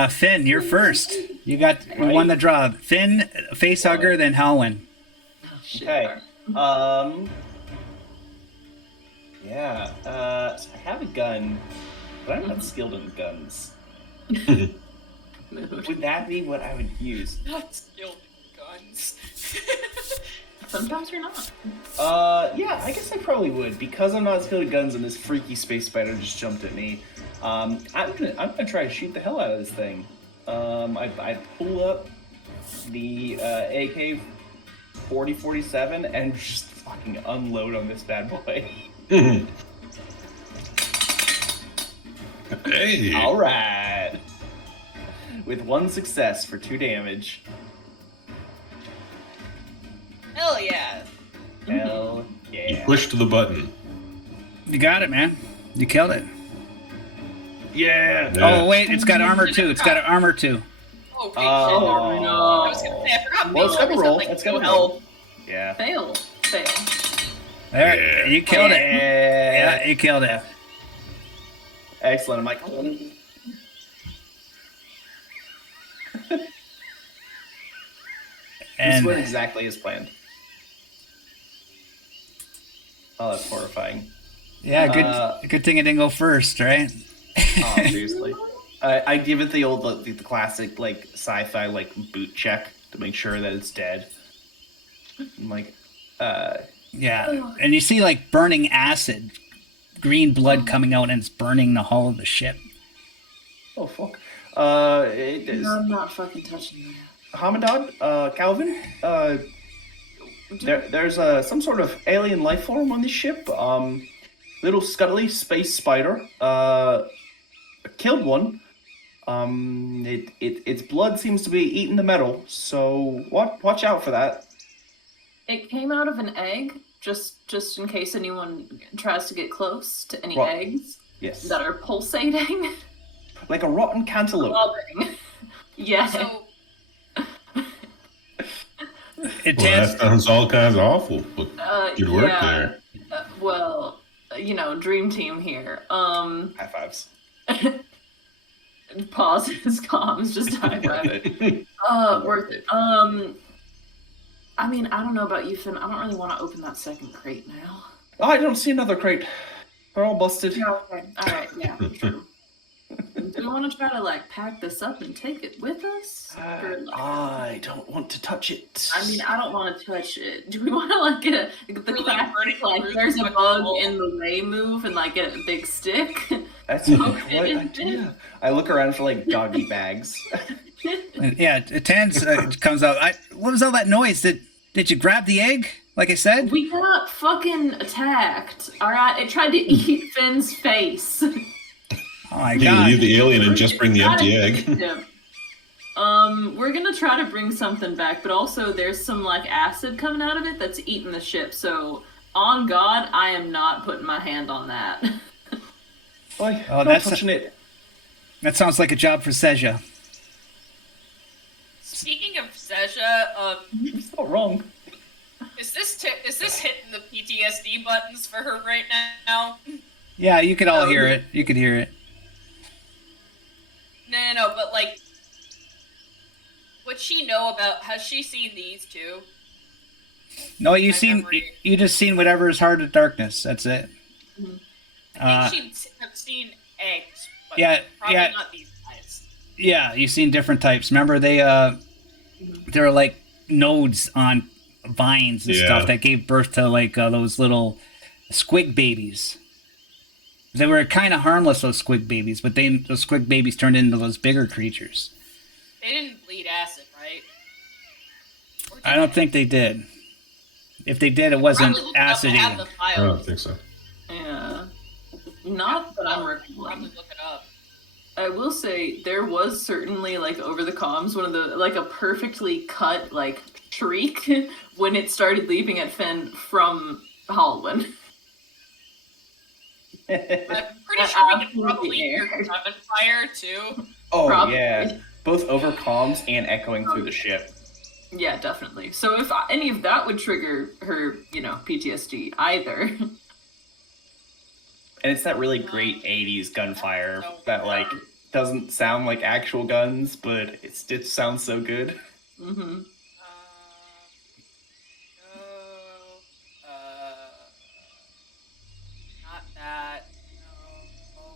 Finn, you're first. You won the draw. Finn, facehugger, then Helen. Oh, shit. Okay. Yeah. So I have a gun, but I'm not skilled in guns. Mood. Would that be what I would use? Not skilled in guns. Sometimes you're not. Yeah, I guess I probably would because I'm not skilled at guns and this freaky space spider just jumped at me. I'm gonna try to shoot the hell out of this thing. I pull up the AK 40-47 and just fucking unload on this bad boy. Hey. All right. With 1 success for 2 damage. Hell yeah. Hell You yeah. pushed the button. You got it, man. You killed it. Yeah. Yeah. Oh wait, it's got armor too. It's got armor too. Oh, big Oh, shit. no. I was gonna say, I forgot Well, base it's gotta huggers roll. have, like, It's gotta no roll. health. Yeah. Fail. There, Yeah. you killed it. Yeah. Yeah, you killed it. Excellent. I'm like, this And went exactly as planned. Oh, that's horrifying. yeah, Uh, good thing it didn't go first, right? Oh, seriously. I give it the old, the classic, like, sci-fi, like, boot check to make sure that it's dead. I'm like, Yeah, and you see like burning acid, green blood coming out, and it's burning the hull of the ship. oh, fuck. It is... No, I'm not fucking touching that. Hamadad, Calvin, there's some sort of alien life form on this ship. Little scuttly space spider. Killed one. Its blood seems to be eating the metal, so watch out for that. It came out of an egg, just in case anyone tries to get close to any Right. eggs Yes. that are pulsating. Like a rotten cantaloupe. Throbbing. Yeah. So, It Well, tends, that sounds all kinds of awful. But good work yeah. there. Well, dream team here. High fives. Pauses, comms, just high five. Worth it. I mean, I don't know about you, Finn. I don't really want to open that second crate now. Oh, I don't see another crate. They're all busted. Yeah, okay. Alright, yeah, true. Do we want to try to, like, pack this up and take it with us? Or, like, I don't want to touch it. I mean, I don't want to touch it. Do we want to, like, get the We're, like, classic, burning like, through there's the a fucking bug wall. in the way move and, like, get a big stick? That's a great idea. I look around for like doggy bags. yeah, it tends comes out. What was all that noise? Did you grab the egg? Like I said. We got fucking attacked, alright? It tried to eat Finn's face. Oh my You can god. leave the alien and just bring the empty egg. Yeah. We're gonna try to bring something back, but also there's some like acid coming out of it that's eating the ship. So, on God, I am not putting my hand on that. Boy, Oh, not touching it. That sounds like a job for Seja. Speaking of Seja, It's not wrong. is this hitting the PTSD buttons for her right now? Yeah, you could all hear it. You could hear it. No, but like, what's she know about? Has she seen these two? No, you My seen memory. you just seen whatever's Heart of Darkness. That's it. I think she'd have seen eggs, but yeah, probably yeah. not these guys. Yeah, you've seen different types. Remember they're like nodes on vines and Yeah. stuff that gave birth to like those little squig babies. They were kind of harmless, those squig babies, but those squig babies turned into those bigger creatures. They didn't bleed acid, right? Or did I don't they? think they did. If they did, it wasn't Probably look it up. I acid have eating. the I file. don't think so. Yeah. Not that I'm Probably recalling. look it up. I will say there was certainly like over the comms one of the like a perfectly cut like shriek when it started leaping at Finn from Hallwyn. I'm pretty That sure we could absolutely probably hear aired. gunfire too. Oh, Probably. yeah. Both over comms and echoing through the ship. Yeah, definitely. So if any of that would trigger her, PTSD either. And it's that really great 80s gunfire that, like, doesn't sound like actual guns, but it sounds so good. Mm-hmm. No. Not that. No.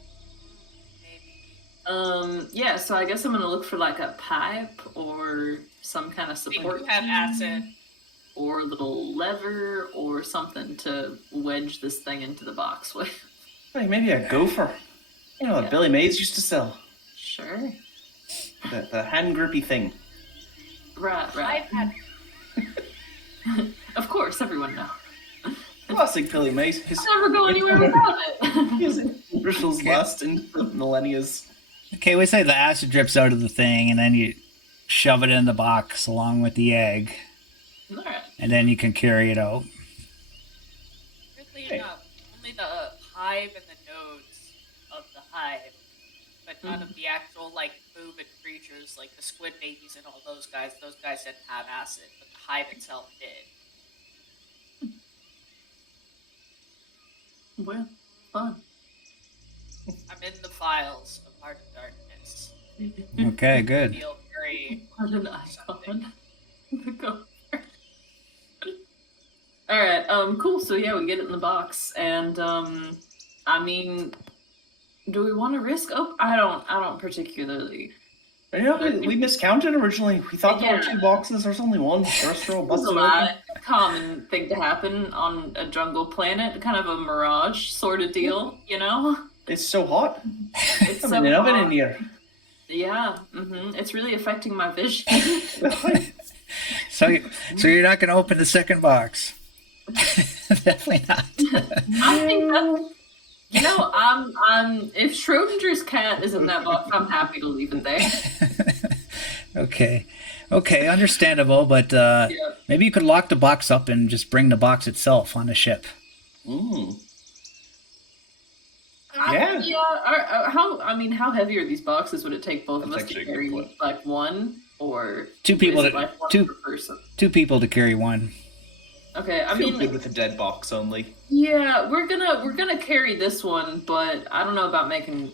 Maybe. Yeah, so I guess I'm gonna look for like a pipe or some kind of We support do have acid. or a little lever or something to wedge this thing into the box with. Like, maybe a gopher. You know, Yeah. that Billy Mays used to sell. Sure. The hand grippy thing. Right. I've had Of course, everyone knows. Classic Billy Mays. His, I'll never go anywhere without it. his commercials last in for millennias. Okay, we say the acid drips out of the thing, and then you shove it in the box along with the egg, Alright. and then you can carry it out. weirdly Hey. enough, only the hive and the nodes of the hive, but none of the actual like moving creatures like the squid babies and all those guys. Those guys didn't have acid, but the hive itself did. Well, fun. I'm in the files of Heart of Darkness. Okay, good. Feel very What an icon. The gopher. Alright, cool. So yeah, we get it in the box. And I mean, do we want to risk? Oh, I don't particularly. You know, we miscounted originally. We thought there were Yeah. 2 boxes. There's only one. The rest are all It's a busted lot open. common thing to happen on a jungle planet, kind of a mirage sort of deal, you know? It's so hot. It's I'm so in an oven in hot. here. Yeah, it's really affecting my vision. So you're not going to open the second box? Definitely not. I think that's, I'm if Schrodinger's cat is in that box, I'm happy to leave it there. Okay, understandable, but Yeah. maybe you could lock the box up and just bring the box itself on the ship. Mm. Yeah. How heavy are these boxes? Would it take both of That's us to actually a good carry point. like one or Two people is it to- like one two- per person? 2 people to carry one. Okay, I I feel mean, good with the dead box only. yeah, we're gonna carry this one, but I don't know about making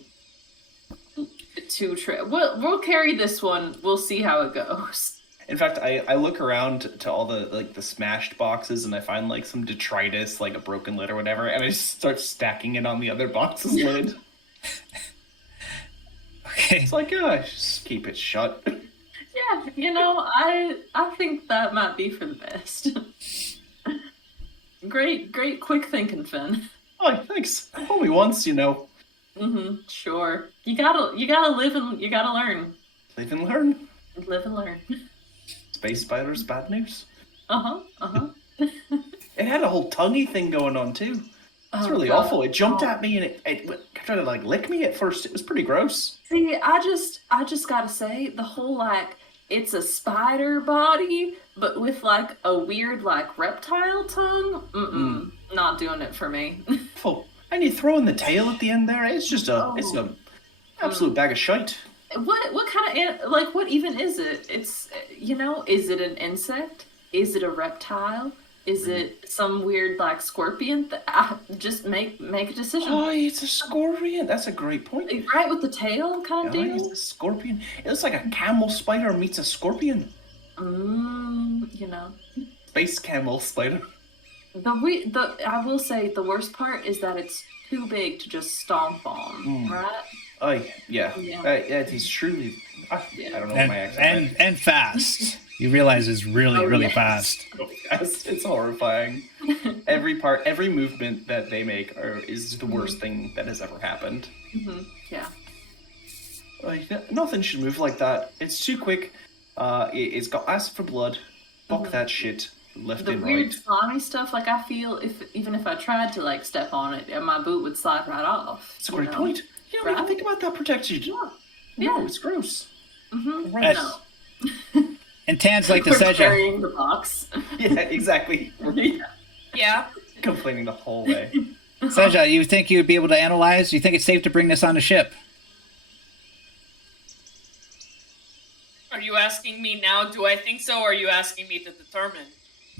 2 We'll carry this one. We'll see how it goes. In fact, I look around to all the smashed boxes and I find like some detritus, like a broken lid or whatever, and I just start stacking it on the other box's lid. Okay. It's like, just keep it shut. Yeah, I think that might be for the best. Great, quick thinking, Finn. Oh, thanks. Only once, Sure. You gotta live and you gotta learn. Live and learn. Live and learn. Space spiders, bad news. Uh-huh. It had a whole tonguey thing going on too. It's Oh, really God. awful. It jumped at me and it tried to like lick me at first. It was pretty gross. See, I just gotta say, the whole like it's a spider body, but with like a weird like reptile tongue. Not doing it for me. Oh, and you throw in the tail at the end there. It's just it's Oh. an absolute bag of shite. What kind of like what even is it? It's is it an insect? Is it a reptile? Is it some weird like scorpion? Just make a decision. Oh, it's a scorpion. That's a great point. Right with the tail kind of Yeah, it's deal. a scorpion. It looks like a camel spider meets a scorpion. You know. Space camel spider. I will say the worst part is that it's too big to just stomp on, right? Oh, yeah. Yeah. It is truly. I don't know what my accent is. And fast. You realize it's really, really yes. fast. Yes, it's horrifying. Every movement that they make is the worst thing that has ever happened. Yeah. Like, nothing should move like that. It's too quick. It's got acid for blood. Fuck that shit. Left The and weird right. slimy stuff, like I feel even if I tried to like step on it, my boot would slide right off. It's a great point. You don't even Right? think about that protection. Yeah. No, it's gross. Right. No. And Tan's like the We're Seja. carrying the box. Yeah, exactly. Yeah. Complaining the whole way. Seja, you think you'd be able to analyze? You think it's safe to bring this on the ship? Are you asking me now, do I think so, or are you asking me to determine?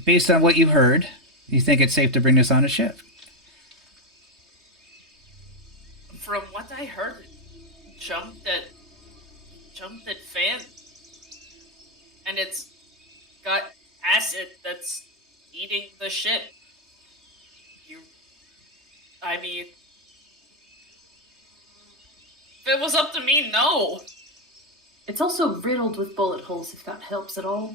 Based on what you've heard, you think it's safe to bring this on a ship? From what I heard, it jumped at Fan. And it's got acid that's eating the ship. I mean, if it was up to me, no. It's also riddled with bullet holes, if that helps at all.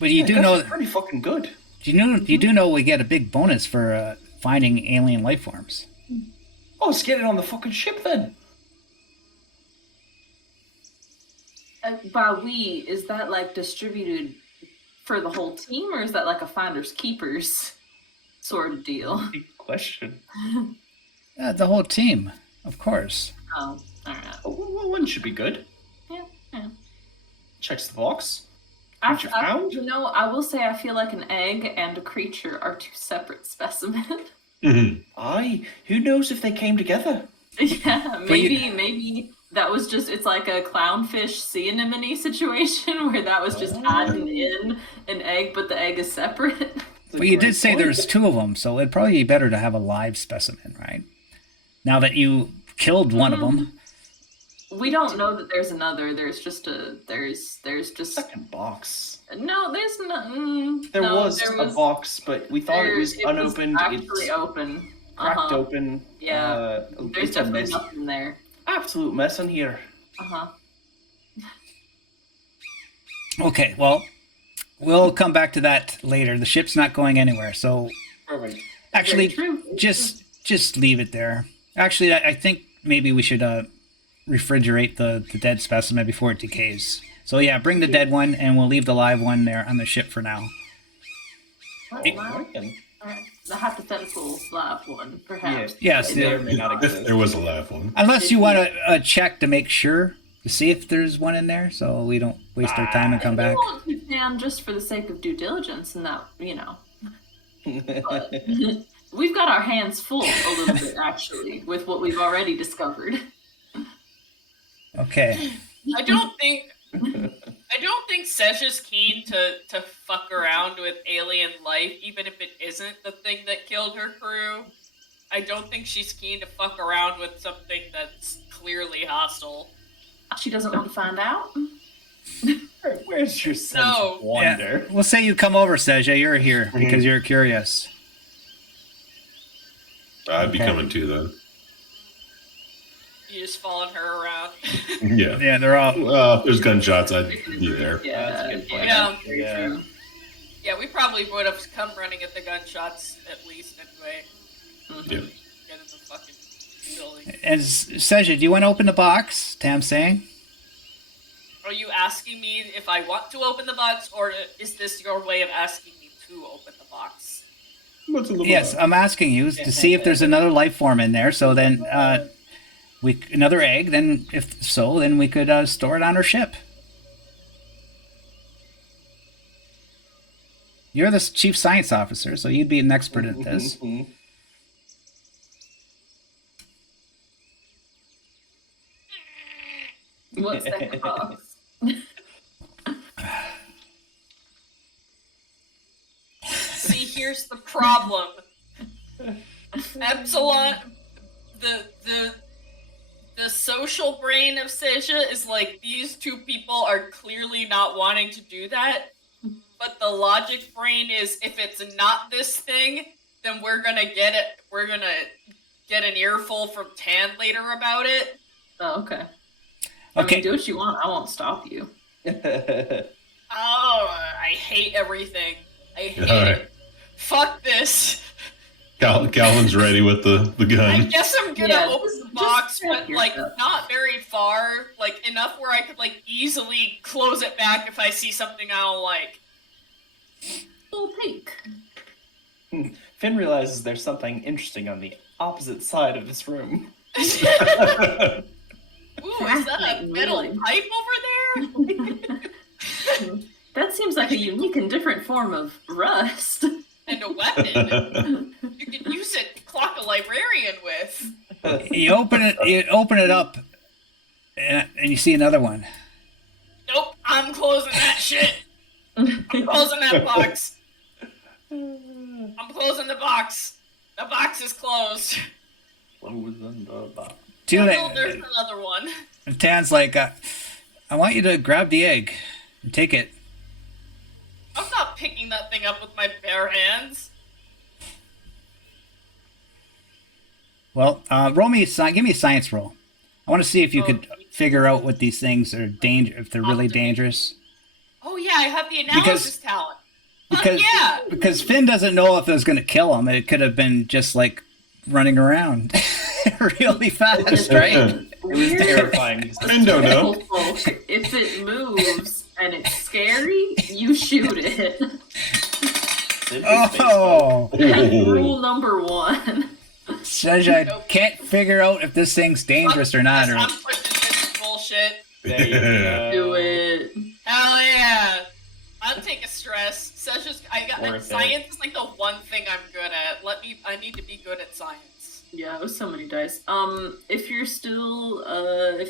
But you do That's know, pretty fucking good. you do know we get a big bonus for finding alien life forms. Oh, let's get it on the fucking ship then. By we, is that like distributed for the whole team, or is that like a finders keepers sort of deal? Good question. The whole team, of course. Oh, alright. Well, one should be good. Yeah. Checks the box. I found? I will say I feel like an egg and a creature are two separate specimens. Aye, who knows if they came together? Yeah, maybe that was just, it's like a clownfish sea anemone situation where that was just adding in an egg, but the egg is separate. But you did say there's two of them, so it'd probably be better to have a live specimen, right? Now that you killed one of them. We don't know that there's another. There's just Second box. no. There's not. There was a box, but we thought it was unopened. Was actually It's open. cracked open. Yeah. There's It's a definitely mess. nothing there. Absolute mess in here. Okay, well, we'll come back to that later. The ship's not going anywhere, so Perfect. actually, Very true. just leave it there. Actually, I think maybe we should refrigerate the dead specimen before it decays. So yeah, bring the dead one, and we'll leave the live one there on the ship for now. The hypothetical live one, perhaps. Yes, It may or may not If exist. there was a live one. Unless you want to check to make sure to see if there's one in there, so we don't waste our time and come back. We want to, Sam, just for the sake of due diligence, and that But we've got our hands full a little bit, actually, with what we've already discovered. Okay. I don't think Sesh keen to fuck around with alien life, even if it isn't the thing that killed her crew. I don't think she's keen to fuck around with something that's clearly hostile. She doesn't want to find out. Where's your sense No. of wonder? Yeah. We'll say you come over, Seja. You're here because you're curious. I'd be Okay. coming too then. You just following her around. Yeah. Yeah, they're all. Well, if there's gunshots, I'd be there. That's a good point. Yeah. Yeah, we probably would have come running at the gunshots at least anyway. Yeah. Get in the fucking building. And Seja, do you want to open the box? Tam's saying. Are you asking me if I want to open the box, or is this your way of asking me to open the box? What's in the Yes, box? I'm asking you to see if there's another life form in there. So then, another egg. Then, if so, then we could store it on our ship. You're the chief science officer, so you'd be an expert at this. What's that cost? See, here's the problem. Epsilon, the social brain of Seja is like, these two people are clearly not wanting to do that, but the logic brain is, if it's not this thing, then we're gonna get it. We're gonna get an earful from Tan later about it. Oh, okay. Okay. I mean, do what you want. I won't stop you. Oh, I hate everything. I hate All right. it. Fuck this. Calvin's ready with the I gun. guess I'm gonna open the box, just but like not very far, like enough where I could like easily close it back if I see something I don't like. Full pink. Finn realizes there's something interesting on the opposite side of this room. Ooh, is that a metal Really? pipe over there? That seems like a unique and different form of rust. And a weapon. You can use it to clock a librarian with. You open it up, and you see another one. Nope, I'm closing that shit. I'm closing that box. I'm closing the box. The box is closed. Too Oh, late. no, there's another one. And Tan's like, I want you to grab the egg and take it. I'm not picking that thing up with my bare hands. Well, give me a science roll. I want to see if you could figure out what these things are if they're really dangerous. Oh yeah, I have the analysis talent. Because yeah. because Finn doesn't know if it was going to kill him. It could have been just like running around really fast, right? It was terrifying. Finn don't know. If it moves and it's scary, you shoot it. Oh, Rule number 1. says I can't figure out if this thing's dangerous or not. Or I'm pushing this bullshit. There you go. Do it. Hell yeah. I'm taking stress. Worth Science is like the one thing I'm good at. I need to be good at science. Yeah, it was so many dice. If you still have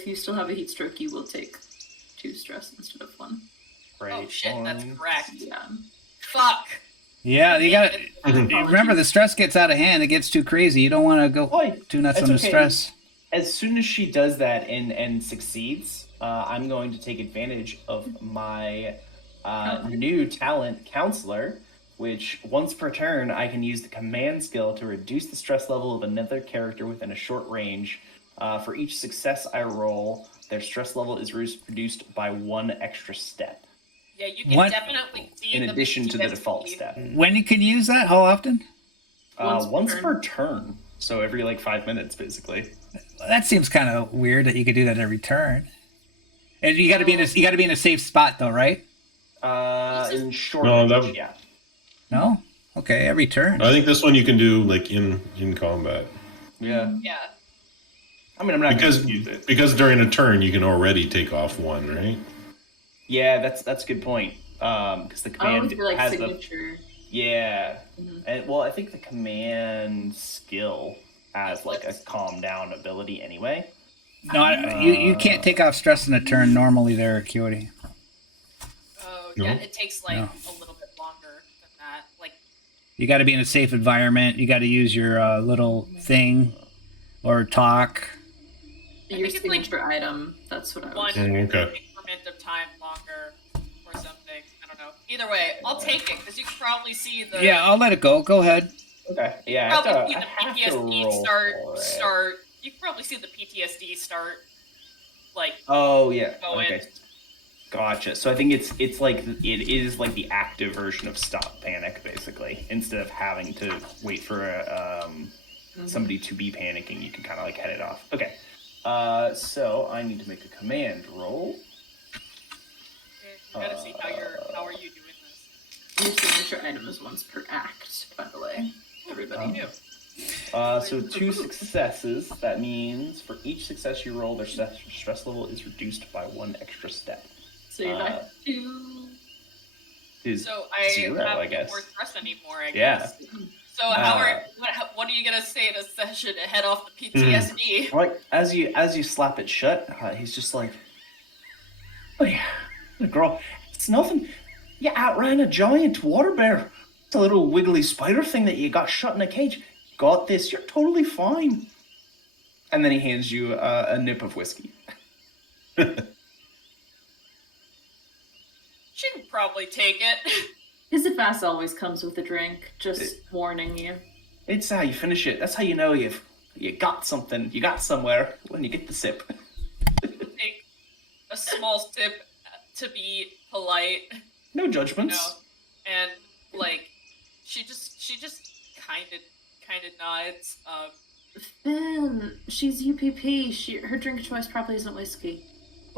a heat stroke, you will take 2 stress instead of 1. Great. Oh shit, that's correct. Yeah. Fuck. yeah, you got to remember the stress gets out of hand. It gets too crazy. You don't want to go Oi, too nuts it's on the okay. stress. As soon as she does that and succeeds, I'm going to take advantage of my new talent, Counselor, which once per turn I can use the command skill to reduce the stress level of another character within a short range. For each success I roll, their stress level is reduced by 1 extra step, Yeah, you can definitely see in the addition to the PTSD. default step. When you can use that? How often? Once per turn, so every like 5 minutes, basically. That seems kind of weird that you could do that every turn. And you got to be in a safe spot though, right? In short No, range, that was- yeah. No. Okay, every turn. I think this one you can do like in combat. Yeah. Yeah. I mean, I'm not Because gonna use it. because during a turn you can already take off 1, right? Yeah, that's a good point. Because the Oh, command with your has signature. yeah, Mhm. and well, I think the command skill has like a calm down ability anyway. No, you can't take off stress in a turn normally there, Acuity. Oh No? yeah, it takes like No. a little bit longer than that. Like You got to be in a safe environment. You got to use your little thing or talk. I Your think it's like signature item. That's what I one was. Okay. increment of time longer or something. I don't know. Either way, I'll take it because you can probably see the Yeah, I'll let it go. Go ahead. Okay, yeah, probably I see have the to PTSD roll for it. start. You can probably see the PTSD start. Like Oh yeah, Go okay, in. gotcha. So I think it's like it is like the active version of stop panic, basically. Instead of having to wait for somebody to be panicking, you can kind of like head it off. Okay. So I need to make a command roll. you gotta see how are you doing this. Your signature item is once per act, by the way. Everybody. What do you do? So 2 successes. That means for each success you roll, their stress level is reduced by 1 extra step. So you're back to is So I 0, have I no guess. more trust anymore, I Yeah. guess. So what are you gonna say to Session to head off the Hmm. PTSD? Right, as you slap it shut, he's just like, "Oh yeah, girl, it's nothing. You outran a giant water bear. It's a little wiggly spider thing that you got shut in a cage. Got this. You're totally fine." And then he hands you a nip of whiskey. She can probably take it. His advice always comes with a drink, just warning you. It's how you finish it. That's how you know you got something. You got somewhere when you get the sip. Take a small sip to be polite, No judgments. and like she just kind of nods. Finn, she's UPP. Her drink choice probably isn't whiskey.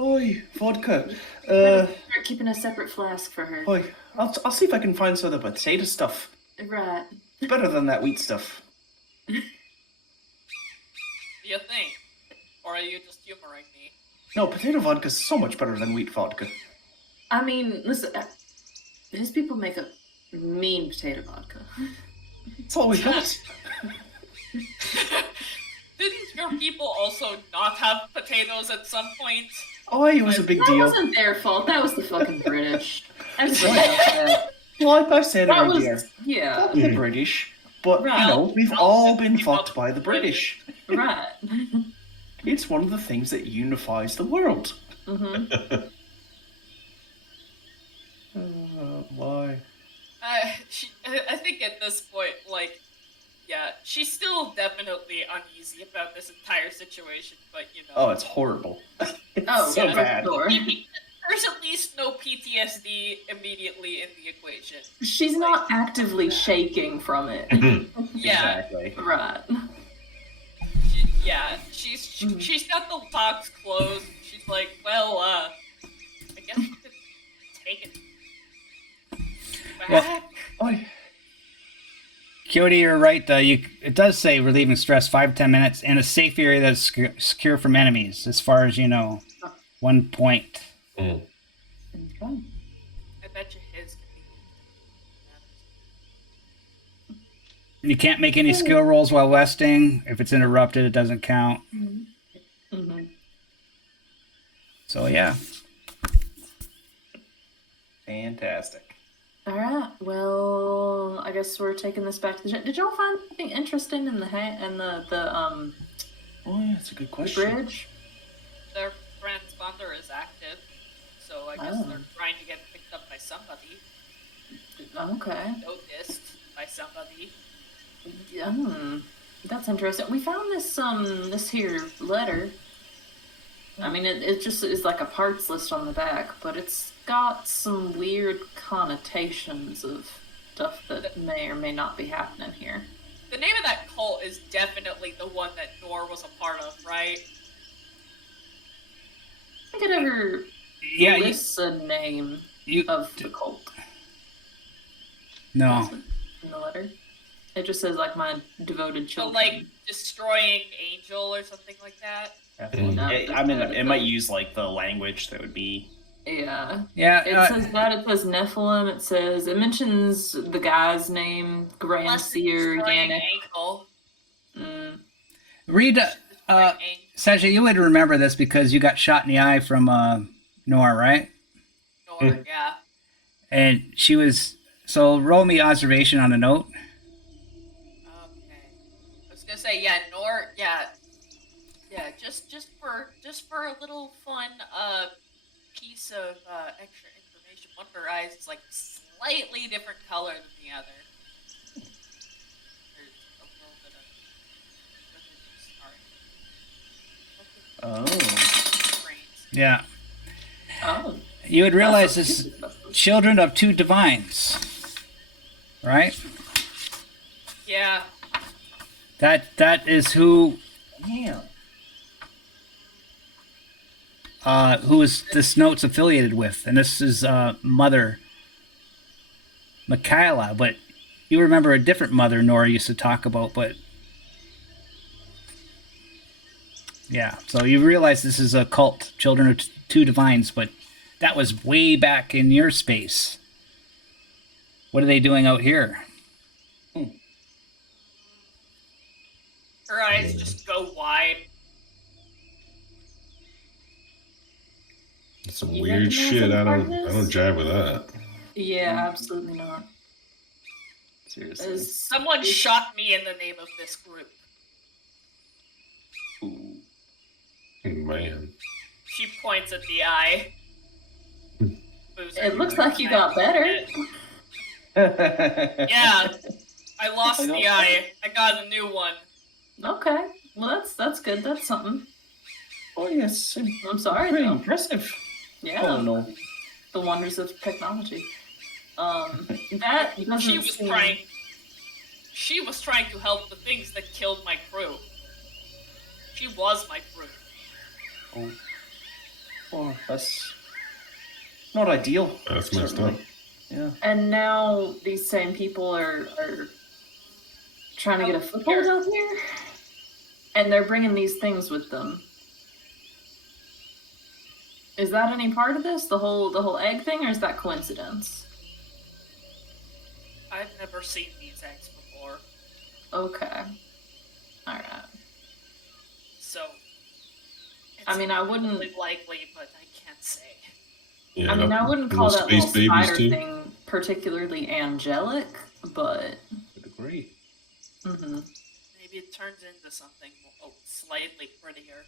Oi, vodka. Start keeping a separate flask for her. Oi, I'll see if I can find some of the potato stuff. Right. It's better than that wheat stuff. Do you think, or are you just humoring me? No, potato vodka's so much better than wheat vodka. I mean, listen, his people make a mean potato vodka. It's all we got. Didn't your people also not have potatoes at some point? Oi, it was a big That deal. wasn't their fault. That was the fucking British. I just that. Like I said That earlier, was, yeah, fuck the British. But, Right. you know, we've all been fucked by the British. right. It's one of the things that unifies the world. Mm-hmm. Why? I think at this point, like, yeah, she's still definitely uneasy about this entire situation, but you know. Oh, it's horrible. It's Oh, so yeah, bad. for sure. There's at least no PTSD immediately in the equation. She's not actively shaking from it. Yeah, Exactly. Right. she's got the box closed. She's like, well, I guess we could take it back. Well, Oi. Coyote, you're right. It does say relieving stress 5 to 10 minutes in a safe area that's secure from enemies, as far as you know. 1 point. Okay. I bet you his can be. You can't make any skill rolls while resting. If it's interrupted, it doesn't count. Mm-hmm. So yeah. Fantastic. All right. Well, I guess we're taking this back to the. Did y'all find anything interesting in the Oh, yeah, that's a good the question. bridge? Their transponder is active, so I guess Oh. they're trying to get picked up by somebody, Okay. noticed by somebody. Yeah. That's interesting. We found this here letter. I mean, it just is like a parts list on the back, but it's got some weird connotations of stuff that may or may not be happening here. The name of that cult is definitely the one that Nor was a part of, right? I think it ever Yeah. lists a name You. of the cult No. in the letter. It just says like my devoted So, children. like, destroying angel or something like that. Definitely. No, I mean, it might use like the language that would be. Yeah. Yeah. It says that. It says Nephilim. It mentions the guy's name, Grand Seer, Destroying Yannick. angel. read. Destroying angel. Sasha, you would remember this because you got shot in the eye from Nora, right? Nor, yeah. And she was. So roll me observation on a note. Okay. I was gonna say, yeah, Nor, yeah, just for a little fun piece of extra information. One of her eyes is like slightly different color than the other. There's a little bit of Oh. brains. Yeah. Oh. You would realize That's this children of two divines, right? Yeah. That is who Yeah. who is this note's affiliated with, and this is Mother Michaela. But you remember a different mother Nora used to talk about, but yeah. So you realize this is a cult, children of two divines, but that was way back in your space. What are they doing out here? Her eyes just go wide. That's some You weird recognize shit. any I part of don't this? jive with that. Yeah, absolutely not. Seriously. Someone shot me in the name of this group. Ooh. Man. She points at the eye. Hmm. Boozer, It looks like you got better. Yeah, I lost I don't- the eye. I got a new one. Okay, well that's good. That's something. Oh yes, I'm sorry pretty though. impressive. Yeah, Oh no. the wonders of technology. That doesn't She was seem... trying. She was trying to help the things that killed my crew. She was my crew. Oh. Oh, that's not ideal. That's messed certainly. up. Yeah. And now these same people are trying to get a foothold out here, and they're bringing these things with them. Is that any part of this? The whole egg thing, or is that coincidence? I've never seen these eggs before, Okay. All right. so. I mean, I wouldn't. really likely, but I can't say. Yeah. I mean, I wouldn't call that space little babies spider too. thing particularly angelic, but. I'd agree. Mm-hmm. Maybe it turns into something slightly prettier.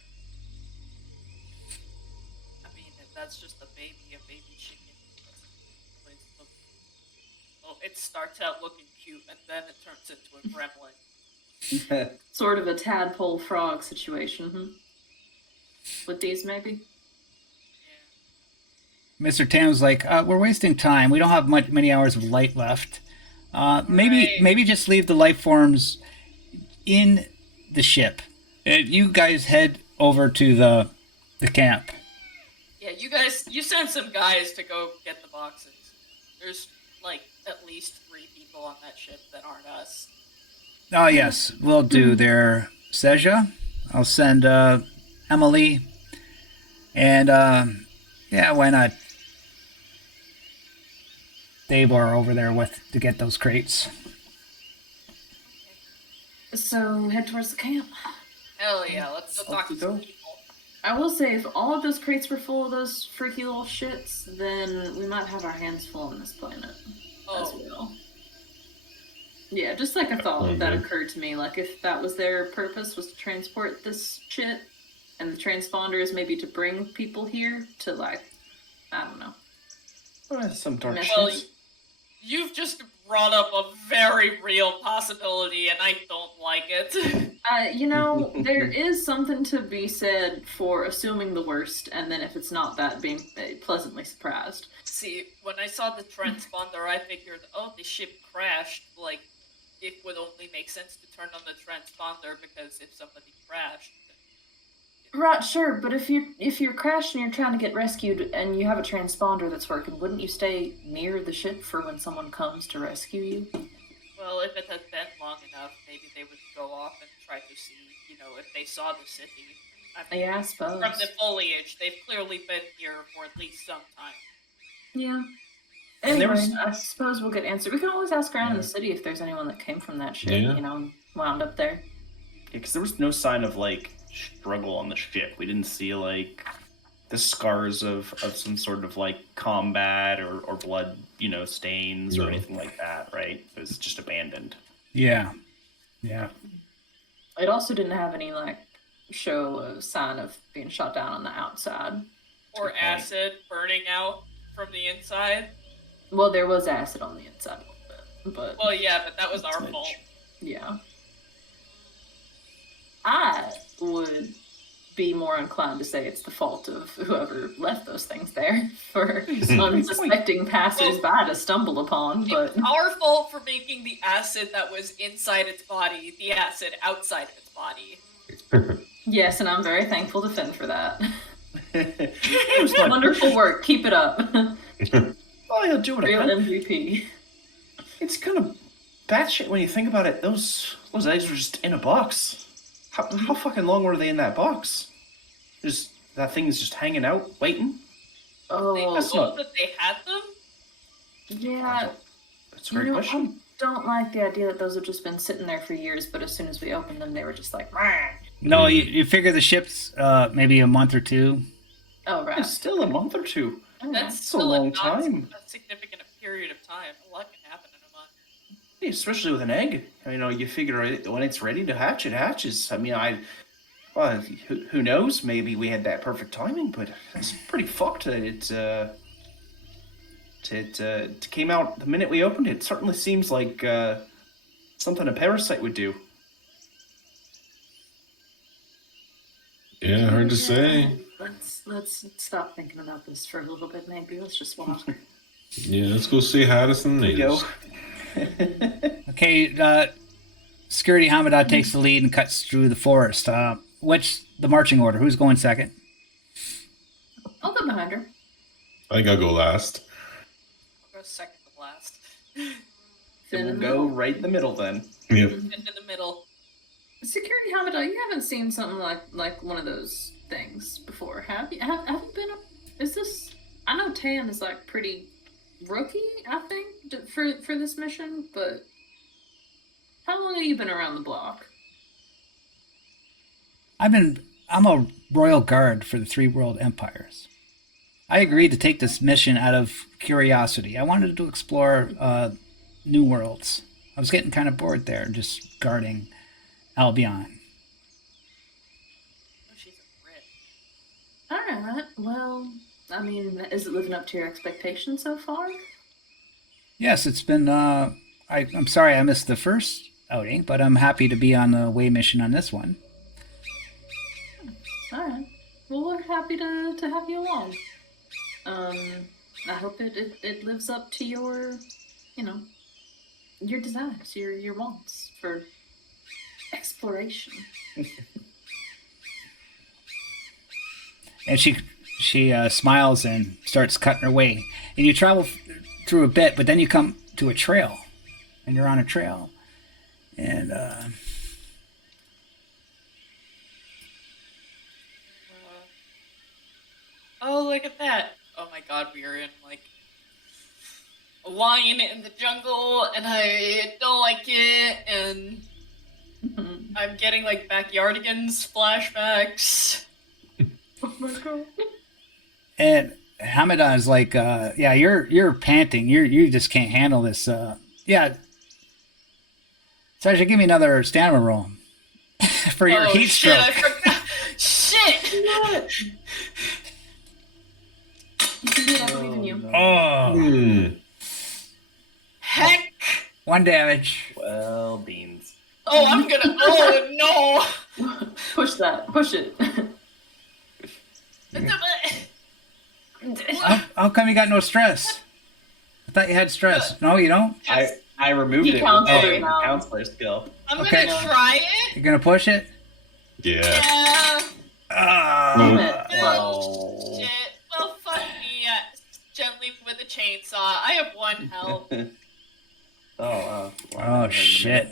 I mean, if that's just a baby chicken doesn't always look. Well, it starts out looking cute, and then it turns into a gremlin. Sort of a tadpole frog situation, with these, maybe? Yeah. Mr. Tam's like, we're wasting time. We don't have many hours of light left. Maybe Right. maybe just leave the life forms in the ship. You guys head over to the camp. Yeah, you send some guys to go get the boxes. There's, like, at least 3 people on that ship that aren't us. Oh yes, we'll do there. Seja, I'll send Emily, and yeah, why not? Davor over there to get those crates. So, head towards the camp. Hell yeah, let's go talk to some Okey-doke. people. I will say, if all of those crates were full of those freaky little shits, then we might have our hands full on this planet as Oh, well. Yeah, just like a thought that Okay. occurred to me. Like, if that was their purpose, was to transport this shit, and the transponder is maybe to bring people here to, like, I don't know. Oh, some dark well, shit. you've just brought up a very real possibility, and I don't like it. You know, there is something to be said for assuming the worst, and then if it's not that, being pleasantly surprised. See, when I saw the transponder, I figured, oh, the ship crashed. Like, it would only make sense to turn on the transponder because if somebody crashed, Right, sure, but if you're crashed and you're trying to get rescued and you have a transponder that's working, wouldn't you stay near the ship for when someone comes to rescue you? well, if it had been long enough, maybe they would go off and try to see, if they saw the city. I mean, Yeah, I suppose. from the foliage, they've clearly been here for at least some time. Yeah. And there Anyway, was- I suppose we'll get answered. We can always ask around in Yeah. the city if there's anyone that came from that ship, Yeah. and wound up there. Yeah, because there was no sign of like struggle on the ship. We didn't see like the scars of some sort of like combat or blood, stains or No. anything like that, right? It was just abandoned. Yeah, yeah. It also didn't have any, like, show of sign of being shot down on the outside. Or Good point. acid burning out from the inside. Well, there was acid on the inside a little bit, but Well, yeah, but that was our Smidge. fault. yeah. I would be more inclined to say it's the fault of whoever left those things there for unsuspecting passersby to stumble upon, but It's our fault for making the acid that was inside its body the acid outside of its body. yes, and I'm very thankful to Finn for that. It was like, Wonderful work, keep it up. well, he'll do what I Real can. MVP. It's kind of batshit when you think about it. Those eggs were just in a box. How fucking long were they in that box? Just that thing's just hanging out, waiting. They Oh, That's know not- that they had them? yeah. That's a great question. I don't like the idea that those have just been sitting there for years, but as soon as we opened them, they were just like, "Rah." No, you figure the ship's maybe a month or two. Oh, right. It's still a month or two. That's a still long not time. a significant period of time. A lot can happen in a month. Yeah, especially with an egg. You know, you figure when it's ready to hatch, it hatches. I mean, well, who knows? Maybe we had that perfect timing, but it's pretty fucked that it came out the minute we opened it. It certainly seems like something a parasite would do. Yeah, hard to say. Let's stop thinking about this for a little bit. Maybe let's just walk. Yeah, let's go say hi to some There you go. natives. Okay, Security Hamada takes the lead and cuts through the forest. What's the marching order? Who's going second? I'll go behind her. I think I'll go last. I'll go second to last. Then we'll go right in the middle then. Yep. Into the middle. Security Hamada, you haven't seen something like one of those things before, have you? Have you been? Is this? I know Tan is like pretty rookie, I think, for this mission. But how long have you been around the block? I'm a royal guard for the three world empires. I agreed to take this mission out of curiosity. I wanted to explore new worlds. I was getting kind of bored there, just guarding Albion. Oh, she's a Brit. Alright, well, I mean, is it living up to your expectations so far? Yes, it's been. I'm sorry I missed the first outing, but I'm happy to be on the way mission on this one. Alright. Well, we're happy to have you along. I hope it lives up to your, your desires, your wants for exploration. And she smiles and starts cutting her way. And you travel through a bit, but then you come to a trail, and you're on a trail, and Oh, look at that. Oh my god, we are in, like, a lion in the jungle, and I don't like it, and I'm getting, like, backyardigans flashbacks. Oh my god. And Hamada is like, yeah, you're panting. You just can't handle this. Yeah. Sasha, give me another stamina roll for your heat shit, stroke. I forgot. Shit! What? You can do it, I believe in you. Oh, Heck! 1 damage. Well, beans. Oh, I'm gonna. Oh no! Push that. Push it. How come you got no stress? I thought you had stress. No, you don't? I removed He it counts with it the now. counselor skill. I'm Okay. gonna try it. You're gonna push it? Yeah. Yeah. Damn it. Oh. Shit. Well, fuck me. Gently with a chainsaw. I have 1 health. Oh, shit.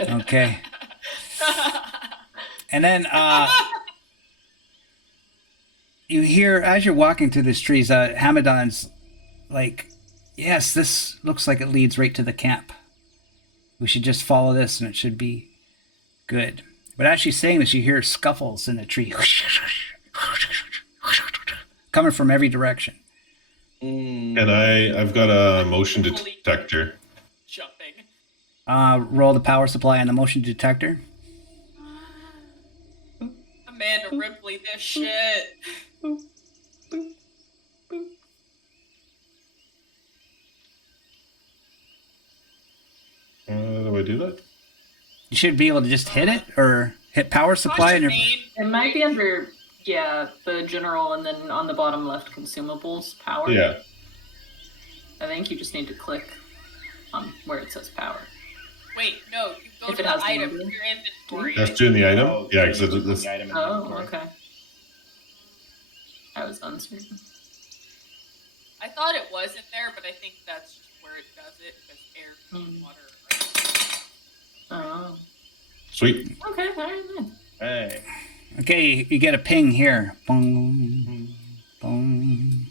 Okay. And then, you hear, as you're walking through these trees, Hamadan's like, yes, this looks like it leads right to the camp. We should just follow this and it should be good. But as she's saying this, you hear scuffles in the tree. Coming from every direction. And I've got a motion detector. Jumping. Roll the power supply on the motion detector. Amanda Ripley, this shit. Do I do that? You should be able to just hit it or hit power supply. And It might be under, the general, and then on the bottom left, consumables, power. Yeah. I think you just need to click on where it says power. Wait, no, you go If to it has the the item, number. your inventory. That's doing the item? Oh, Yeah, because it's this. the item in the Oh, inventory. okay. I was uncertain. I thought it wasn't there, but I think that's just where it does it, because air and water. Oh. Sweet. Okay, alright then. Hey. okay, you get a ping here. Boom, boom.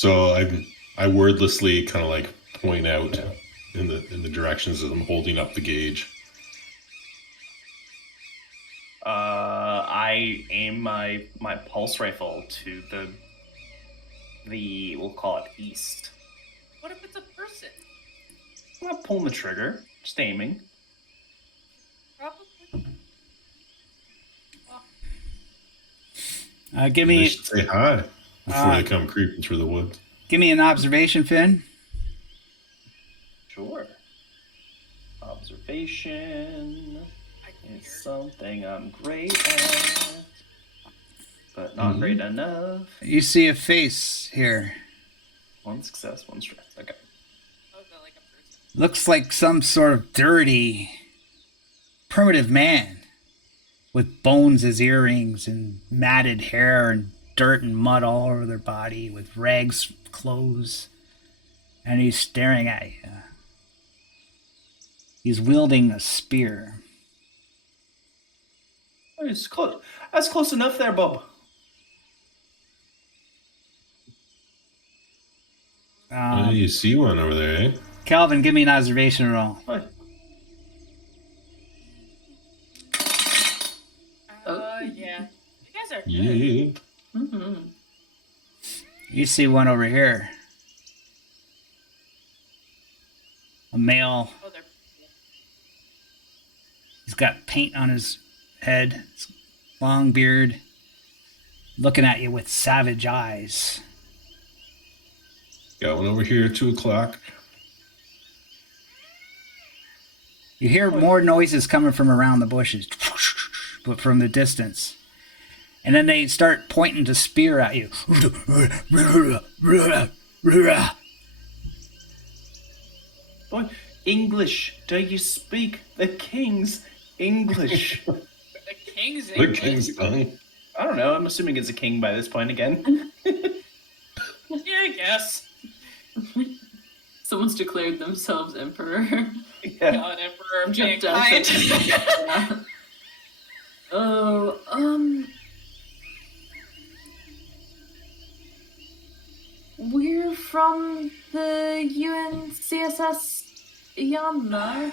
So I wordlessly kind of like point out in the directions as I'm holding up the gauge. I aim my pulse rifle to the we'll call it east. What if it's a person? I'm not pulling the trigger, just aiming. Probably. Give They me should say hi before they come creeping through the woods. give me an observation, Finn. Sure. Observation is something I'm great at, but not great enough. You see a face here. One success, one stress. Okay. Oh, is that like a person? Looks like some sort of dirty, primitive man with bones as earrings and matted hair and dirt and mud all over their body with rags clothes. And he's staring at you. He's wielding a spear. It's close. That's close enough there, Bob. You see one over there, eh? Calvin, give me an observation roll. Hi. Yeah. You guys are good. Yeah. Mm-hmm. You see one over here. A male. Oh, they're. He's got paint on his head, long beard, looking at you with savage eyes. Got one over here at 2 o'clock. You hear more noises coming from around the bushes, but from the distance. And then they start pointing to spear at you. Boy, English. Do you speak the king's English? The king's The English. king's tongue. I don't know. I'm assuming it's a king by this point again. Yeah, I guess. Someone's declared themselves emperor. Yeah. God, Emperor of Jumped out. Mankind. Oh, we're from the UNCSS Yana.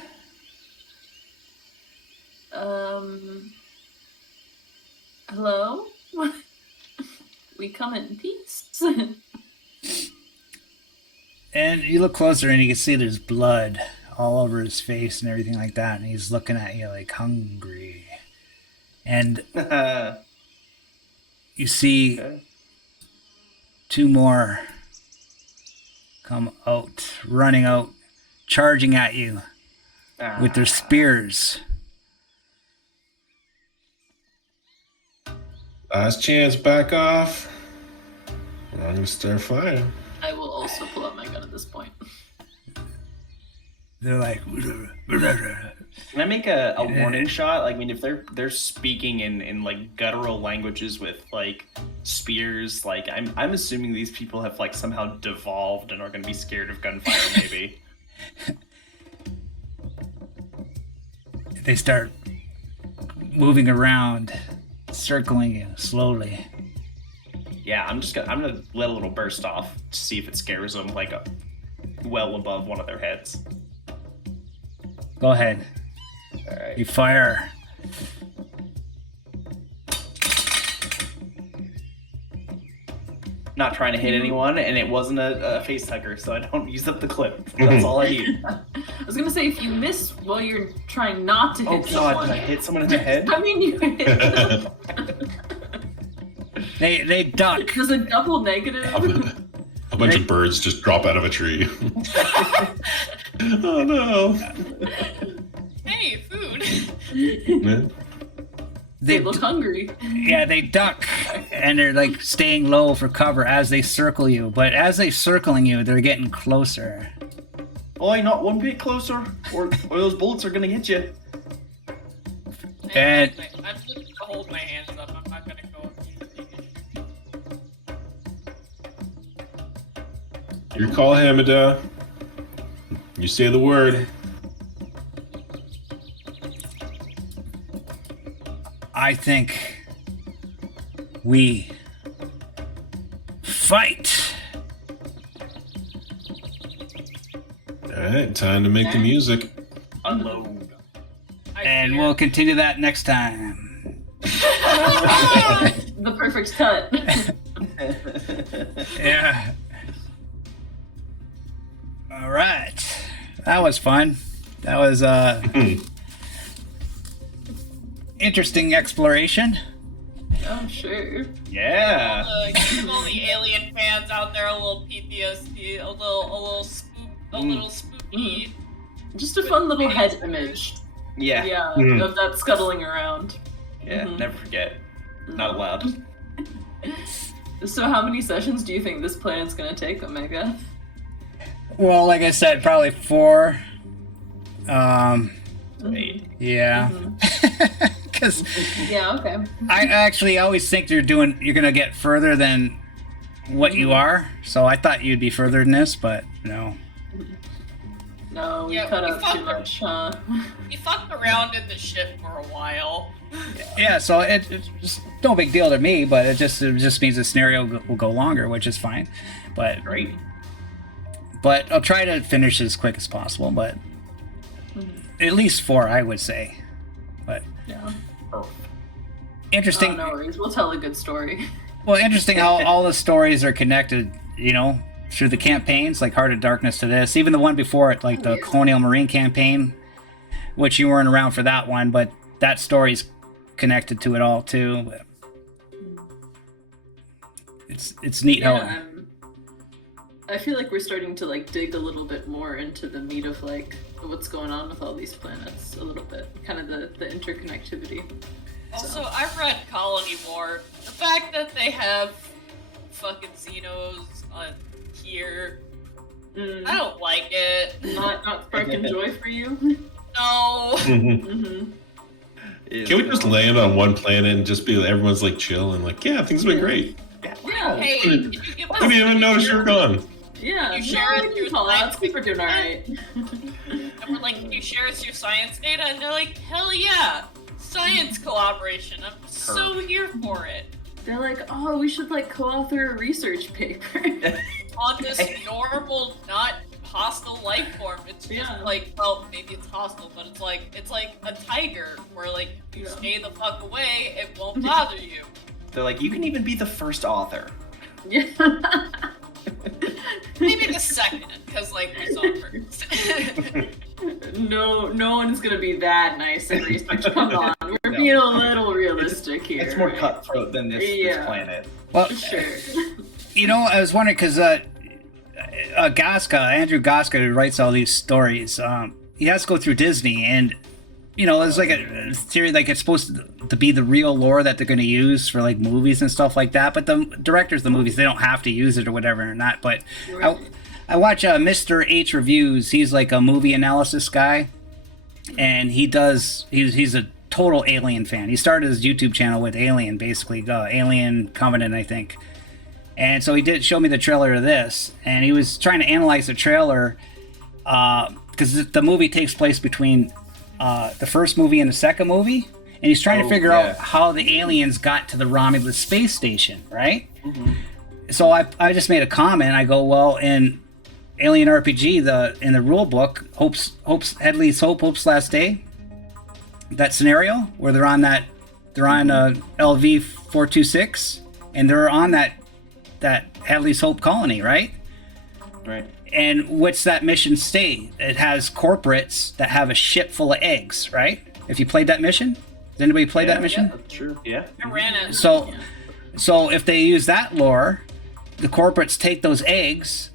Hello? We come in peace? And you look closer and you can see there's blood all over his face and everything like that. And he's looking at you like hungry. And you see Okay. two more come out, running out, charging at you with their spears. Last chance, back off. Or I'm gonna start firing. I will also pull out my gun at this point. They're like, Can I make a warning shot? Like, I mean, if they're speaking in like guttural languages with like spears, like I'm assuming these people have like somehow devolved and are going to be scared of gunfire. Maybe. they start moving around, circling you slowly. Yeah, I'm gonna let a little burst off to see if it scares them like well above one of their heads. Go ahead. All right. You fire. Not trying to hit anyone, and it wasn't a face hugger, so I don't use up the clip. That's all I need. I was gonna say, if you miss while you're trying not to Oh hit god, someone. did I hit someone in the head? I mean, you hit them. They duck. There's a double negative. A bunch of birds just drop out of a tree. Oh no. Hey, food. Yeah. They look hungry. Yeah, they duck, and they're like staying low for cover as they circle you. But as they circling you, they're getting closer. Boy, not one bit closer, or those bullets are gonna get you. And I'm just gonna hold my hands up. I'm not gonna go. Your call, Hamida. You say the word. I think we fight. right, time to make the music. Unload. And we'll continue that next time. The perfect cut. Yeah. All right. That was fun. That was interesting exploration. Oh, sure. Yeah. Give all the alien fans out there a little PTSD, a little spooky. Just a fun little head image. Yeah. Yeah, of that scuttling around. Yeah. Never forget. Not allowed. So how many sessions do you think this planet's gonna take, Omega? Well, like I said, probably 4. 8. Yeah. Because Yeah, okay. I actually always think you're gonna get further than what you are. So I thought you'd be further than this, but no. No, we Yeah, cut we out fucked too much, huh? We fucked around in the ship for a while. Yeah, so it's just no big deal to me, but it just means the scenario will go longer, which is fine. But Great. But I'll try to finish as quick as possible. But at least 4, I would say. But Yeah. interesting. Oh, no worries. We'll tell a good story. Well, interesting how all the stories are connected. Through the campaigns, like Heart of Darkness to this, even the one before it, like the Colonial Marine campaign, which you weren't around for that one, but that story's connected to it all too. But it's neat how. I feel like we're starting to like dig a little bit more into the meat of like what's going on with all these planets a little bit, kind of the interconnectivity. Also, I've read Colony War. The fact that they have fucking Xenos on here, I don't like it. Not sparking joy for you. No. Can we just land on one planet and just be everyone's like chill and like, yeah, things have been great. Yeah. Hey, I didn't even notice you're gone. Yeah. You share it we through can call science out. I think we're doing all right. And we're like, can you share us your science data? And they're like, hell yeah, science collaboration. I'm so here for it. They're like, oh, we should like co-author a research paper. On this normal, not hostile life form. It's just like, well, maybe it's hostile, but it's like a tiger where like if you stay the fuck away, it won't bother you. They're like, you can even be the first author. Yeah. Maybe the second, because like we saw first. No one's gonna be that nice in research. Come on, we're being a little realistic here. It's more cutthroat than this planet. Well, Sure. I was wondering because Andrew Gaska, who writes all these stories, he has to go through Disney, and there's like a theory like it's supposed to be the real lore that they're going to use for like movies and stuff like that. But the directors of the movies, they don't have to use it or whatever or not. But I watch Mr. H Reviews. He's like a movie analysis guy, and he's a total Alien fan. He started his YouTube channel with Alien, basically Alien Covenant, I think. And so he did show me the trailer of this, and he was trying to analyze the trailer because the movie takes place between the first movie and the second movie, and he's trying to figure out how the aliens got to the Romulus space station, right? Mm-hmm. So I just made a comment. I go, well, in Alien RPG, in the rule book, Hope's Last Day, that scenario where they're on LV 426, and they're on that Hadley's Hope colony, right? Right. And what's that mission state? It has corporates that have a ship full of eggs, right? If you played that mission, has anybody played that mission? Yeah, that's true. Yeah. I ran it. So if they use that lore, the corporates take those eggs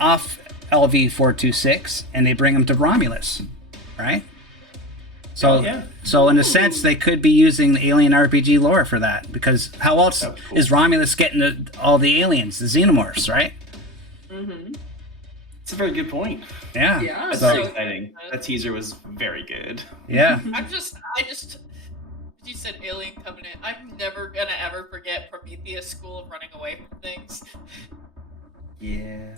off LV 426 and they bring them to Romulus, right? So in a sense, they could be using the Alien RPG lore for that, because how else is Romulus getting all the aliens, the xenomorphs, right? Mm-hmm. It's a very good point. Yeah. Yeah. That's very exciting. That teaser was very good. Yeah. I just, you said Alien Covenant. I'm never gonna ever forget Prometheus' school of running away from things. Yeah.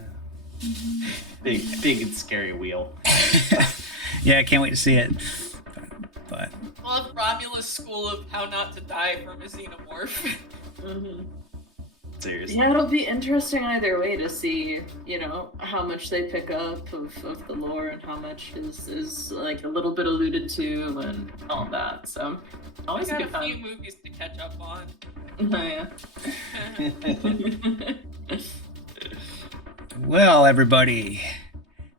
Big and scary wheel. Yeah, I can't wait to see it. But Love Romulus' school of how not to die from a xenomorph. Mm-hmm. Seriously. Yeah, it'll be interesting either way to see, you know, how much they pick up of the lore and how much is like a little bit alluded to and all that. So I always a got good a time. few movies to catch up on. Oh, yeah. Well, everybody,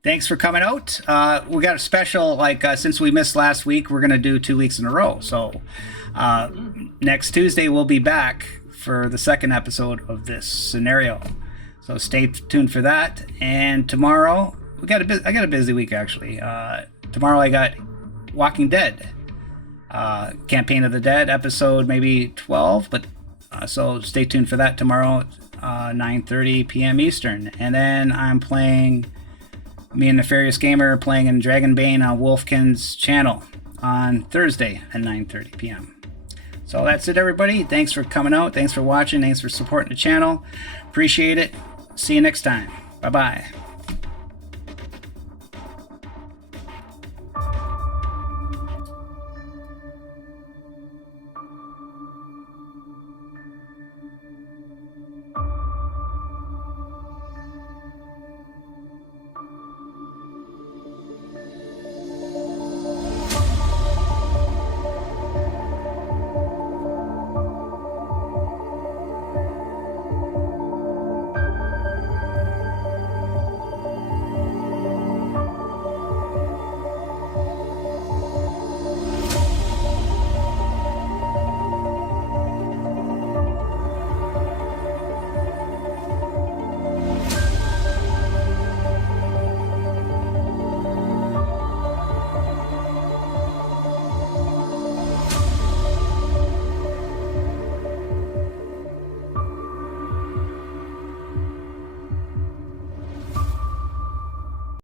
thanks for coming out. We got a special, since we missed last week, we're going to do 2 weeks in a row. So next Tuesday, we'll be back for the second episode of this scenario. So stay tuned for that. And tomorrow, I got a busy week, actually. Tomorrow, I got Walking Dead, Campaign of the Dead, episode maybe 12. But so stay tuned for that tomorrow, 9:30 p.m. Eastern. And then I'm playing, me and Nefarious Gamer playing in Dragonbane on Wolfkin's channel on Thursday at 9:30 p.m. So that's it, everybody. Thanks for coming out. Thanks for watching. Thanks for supporting the channel. Appreciate it. See you next time. Bye-bye.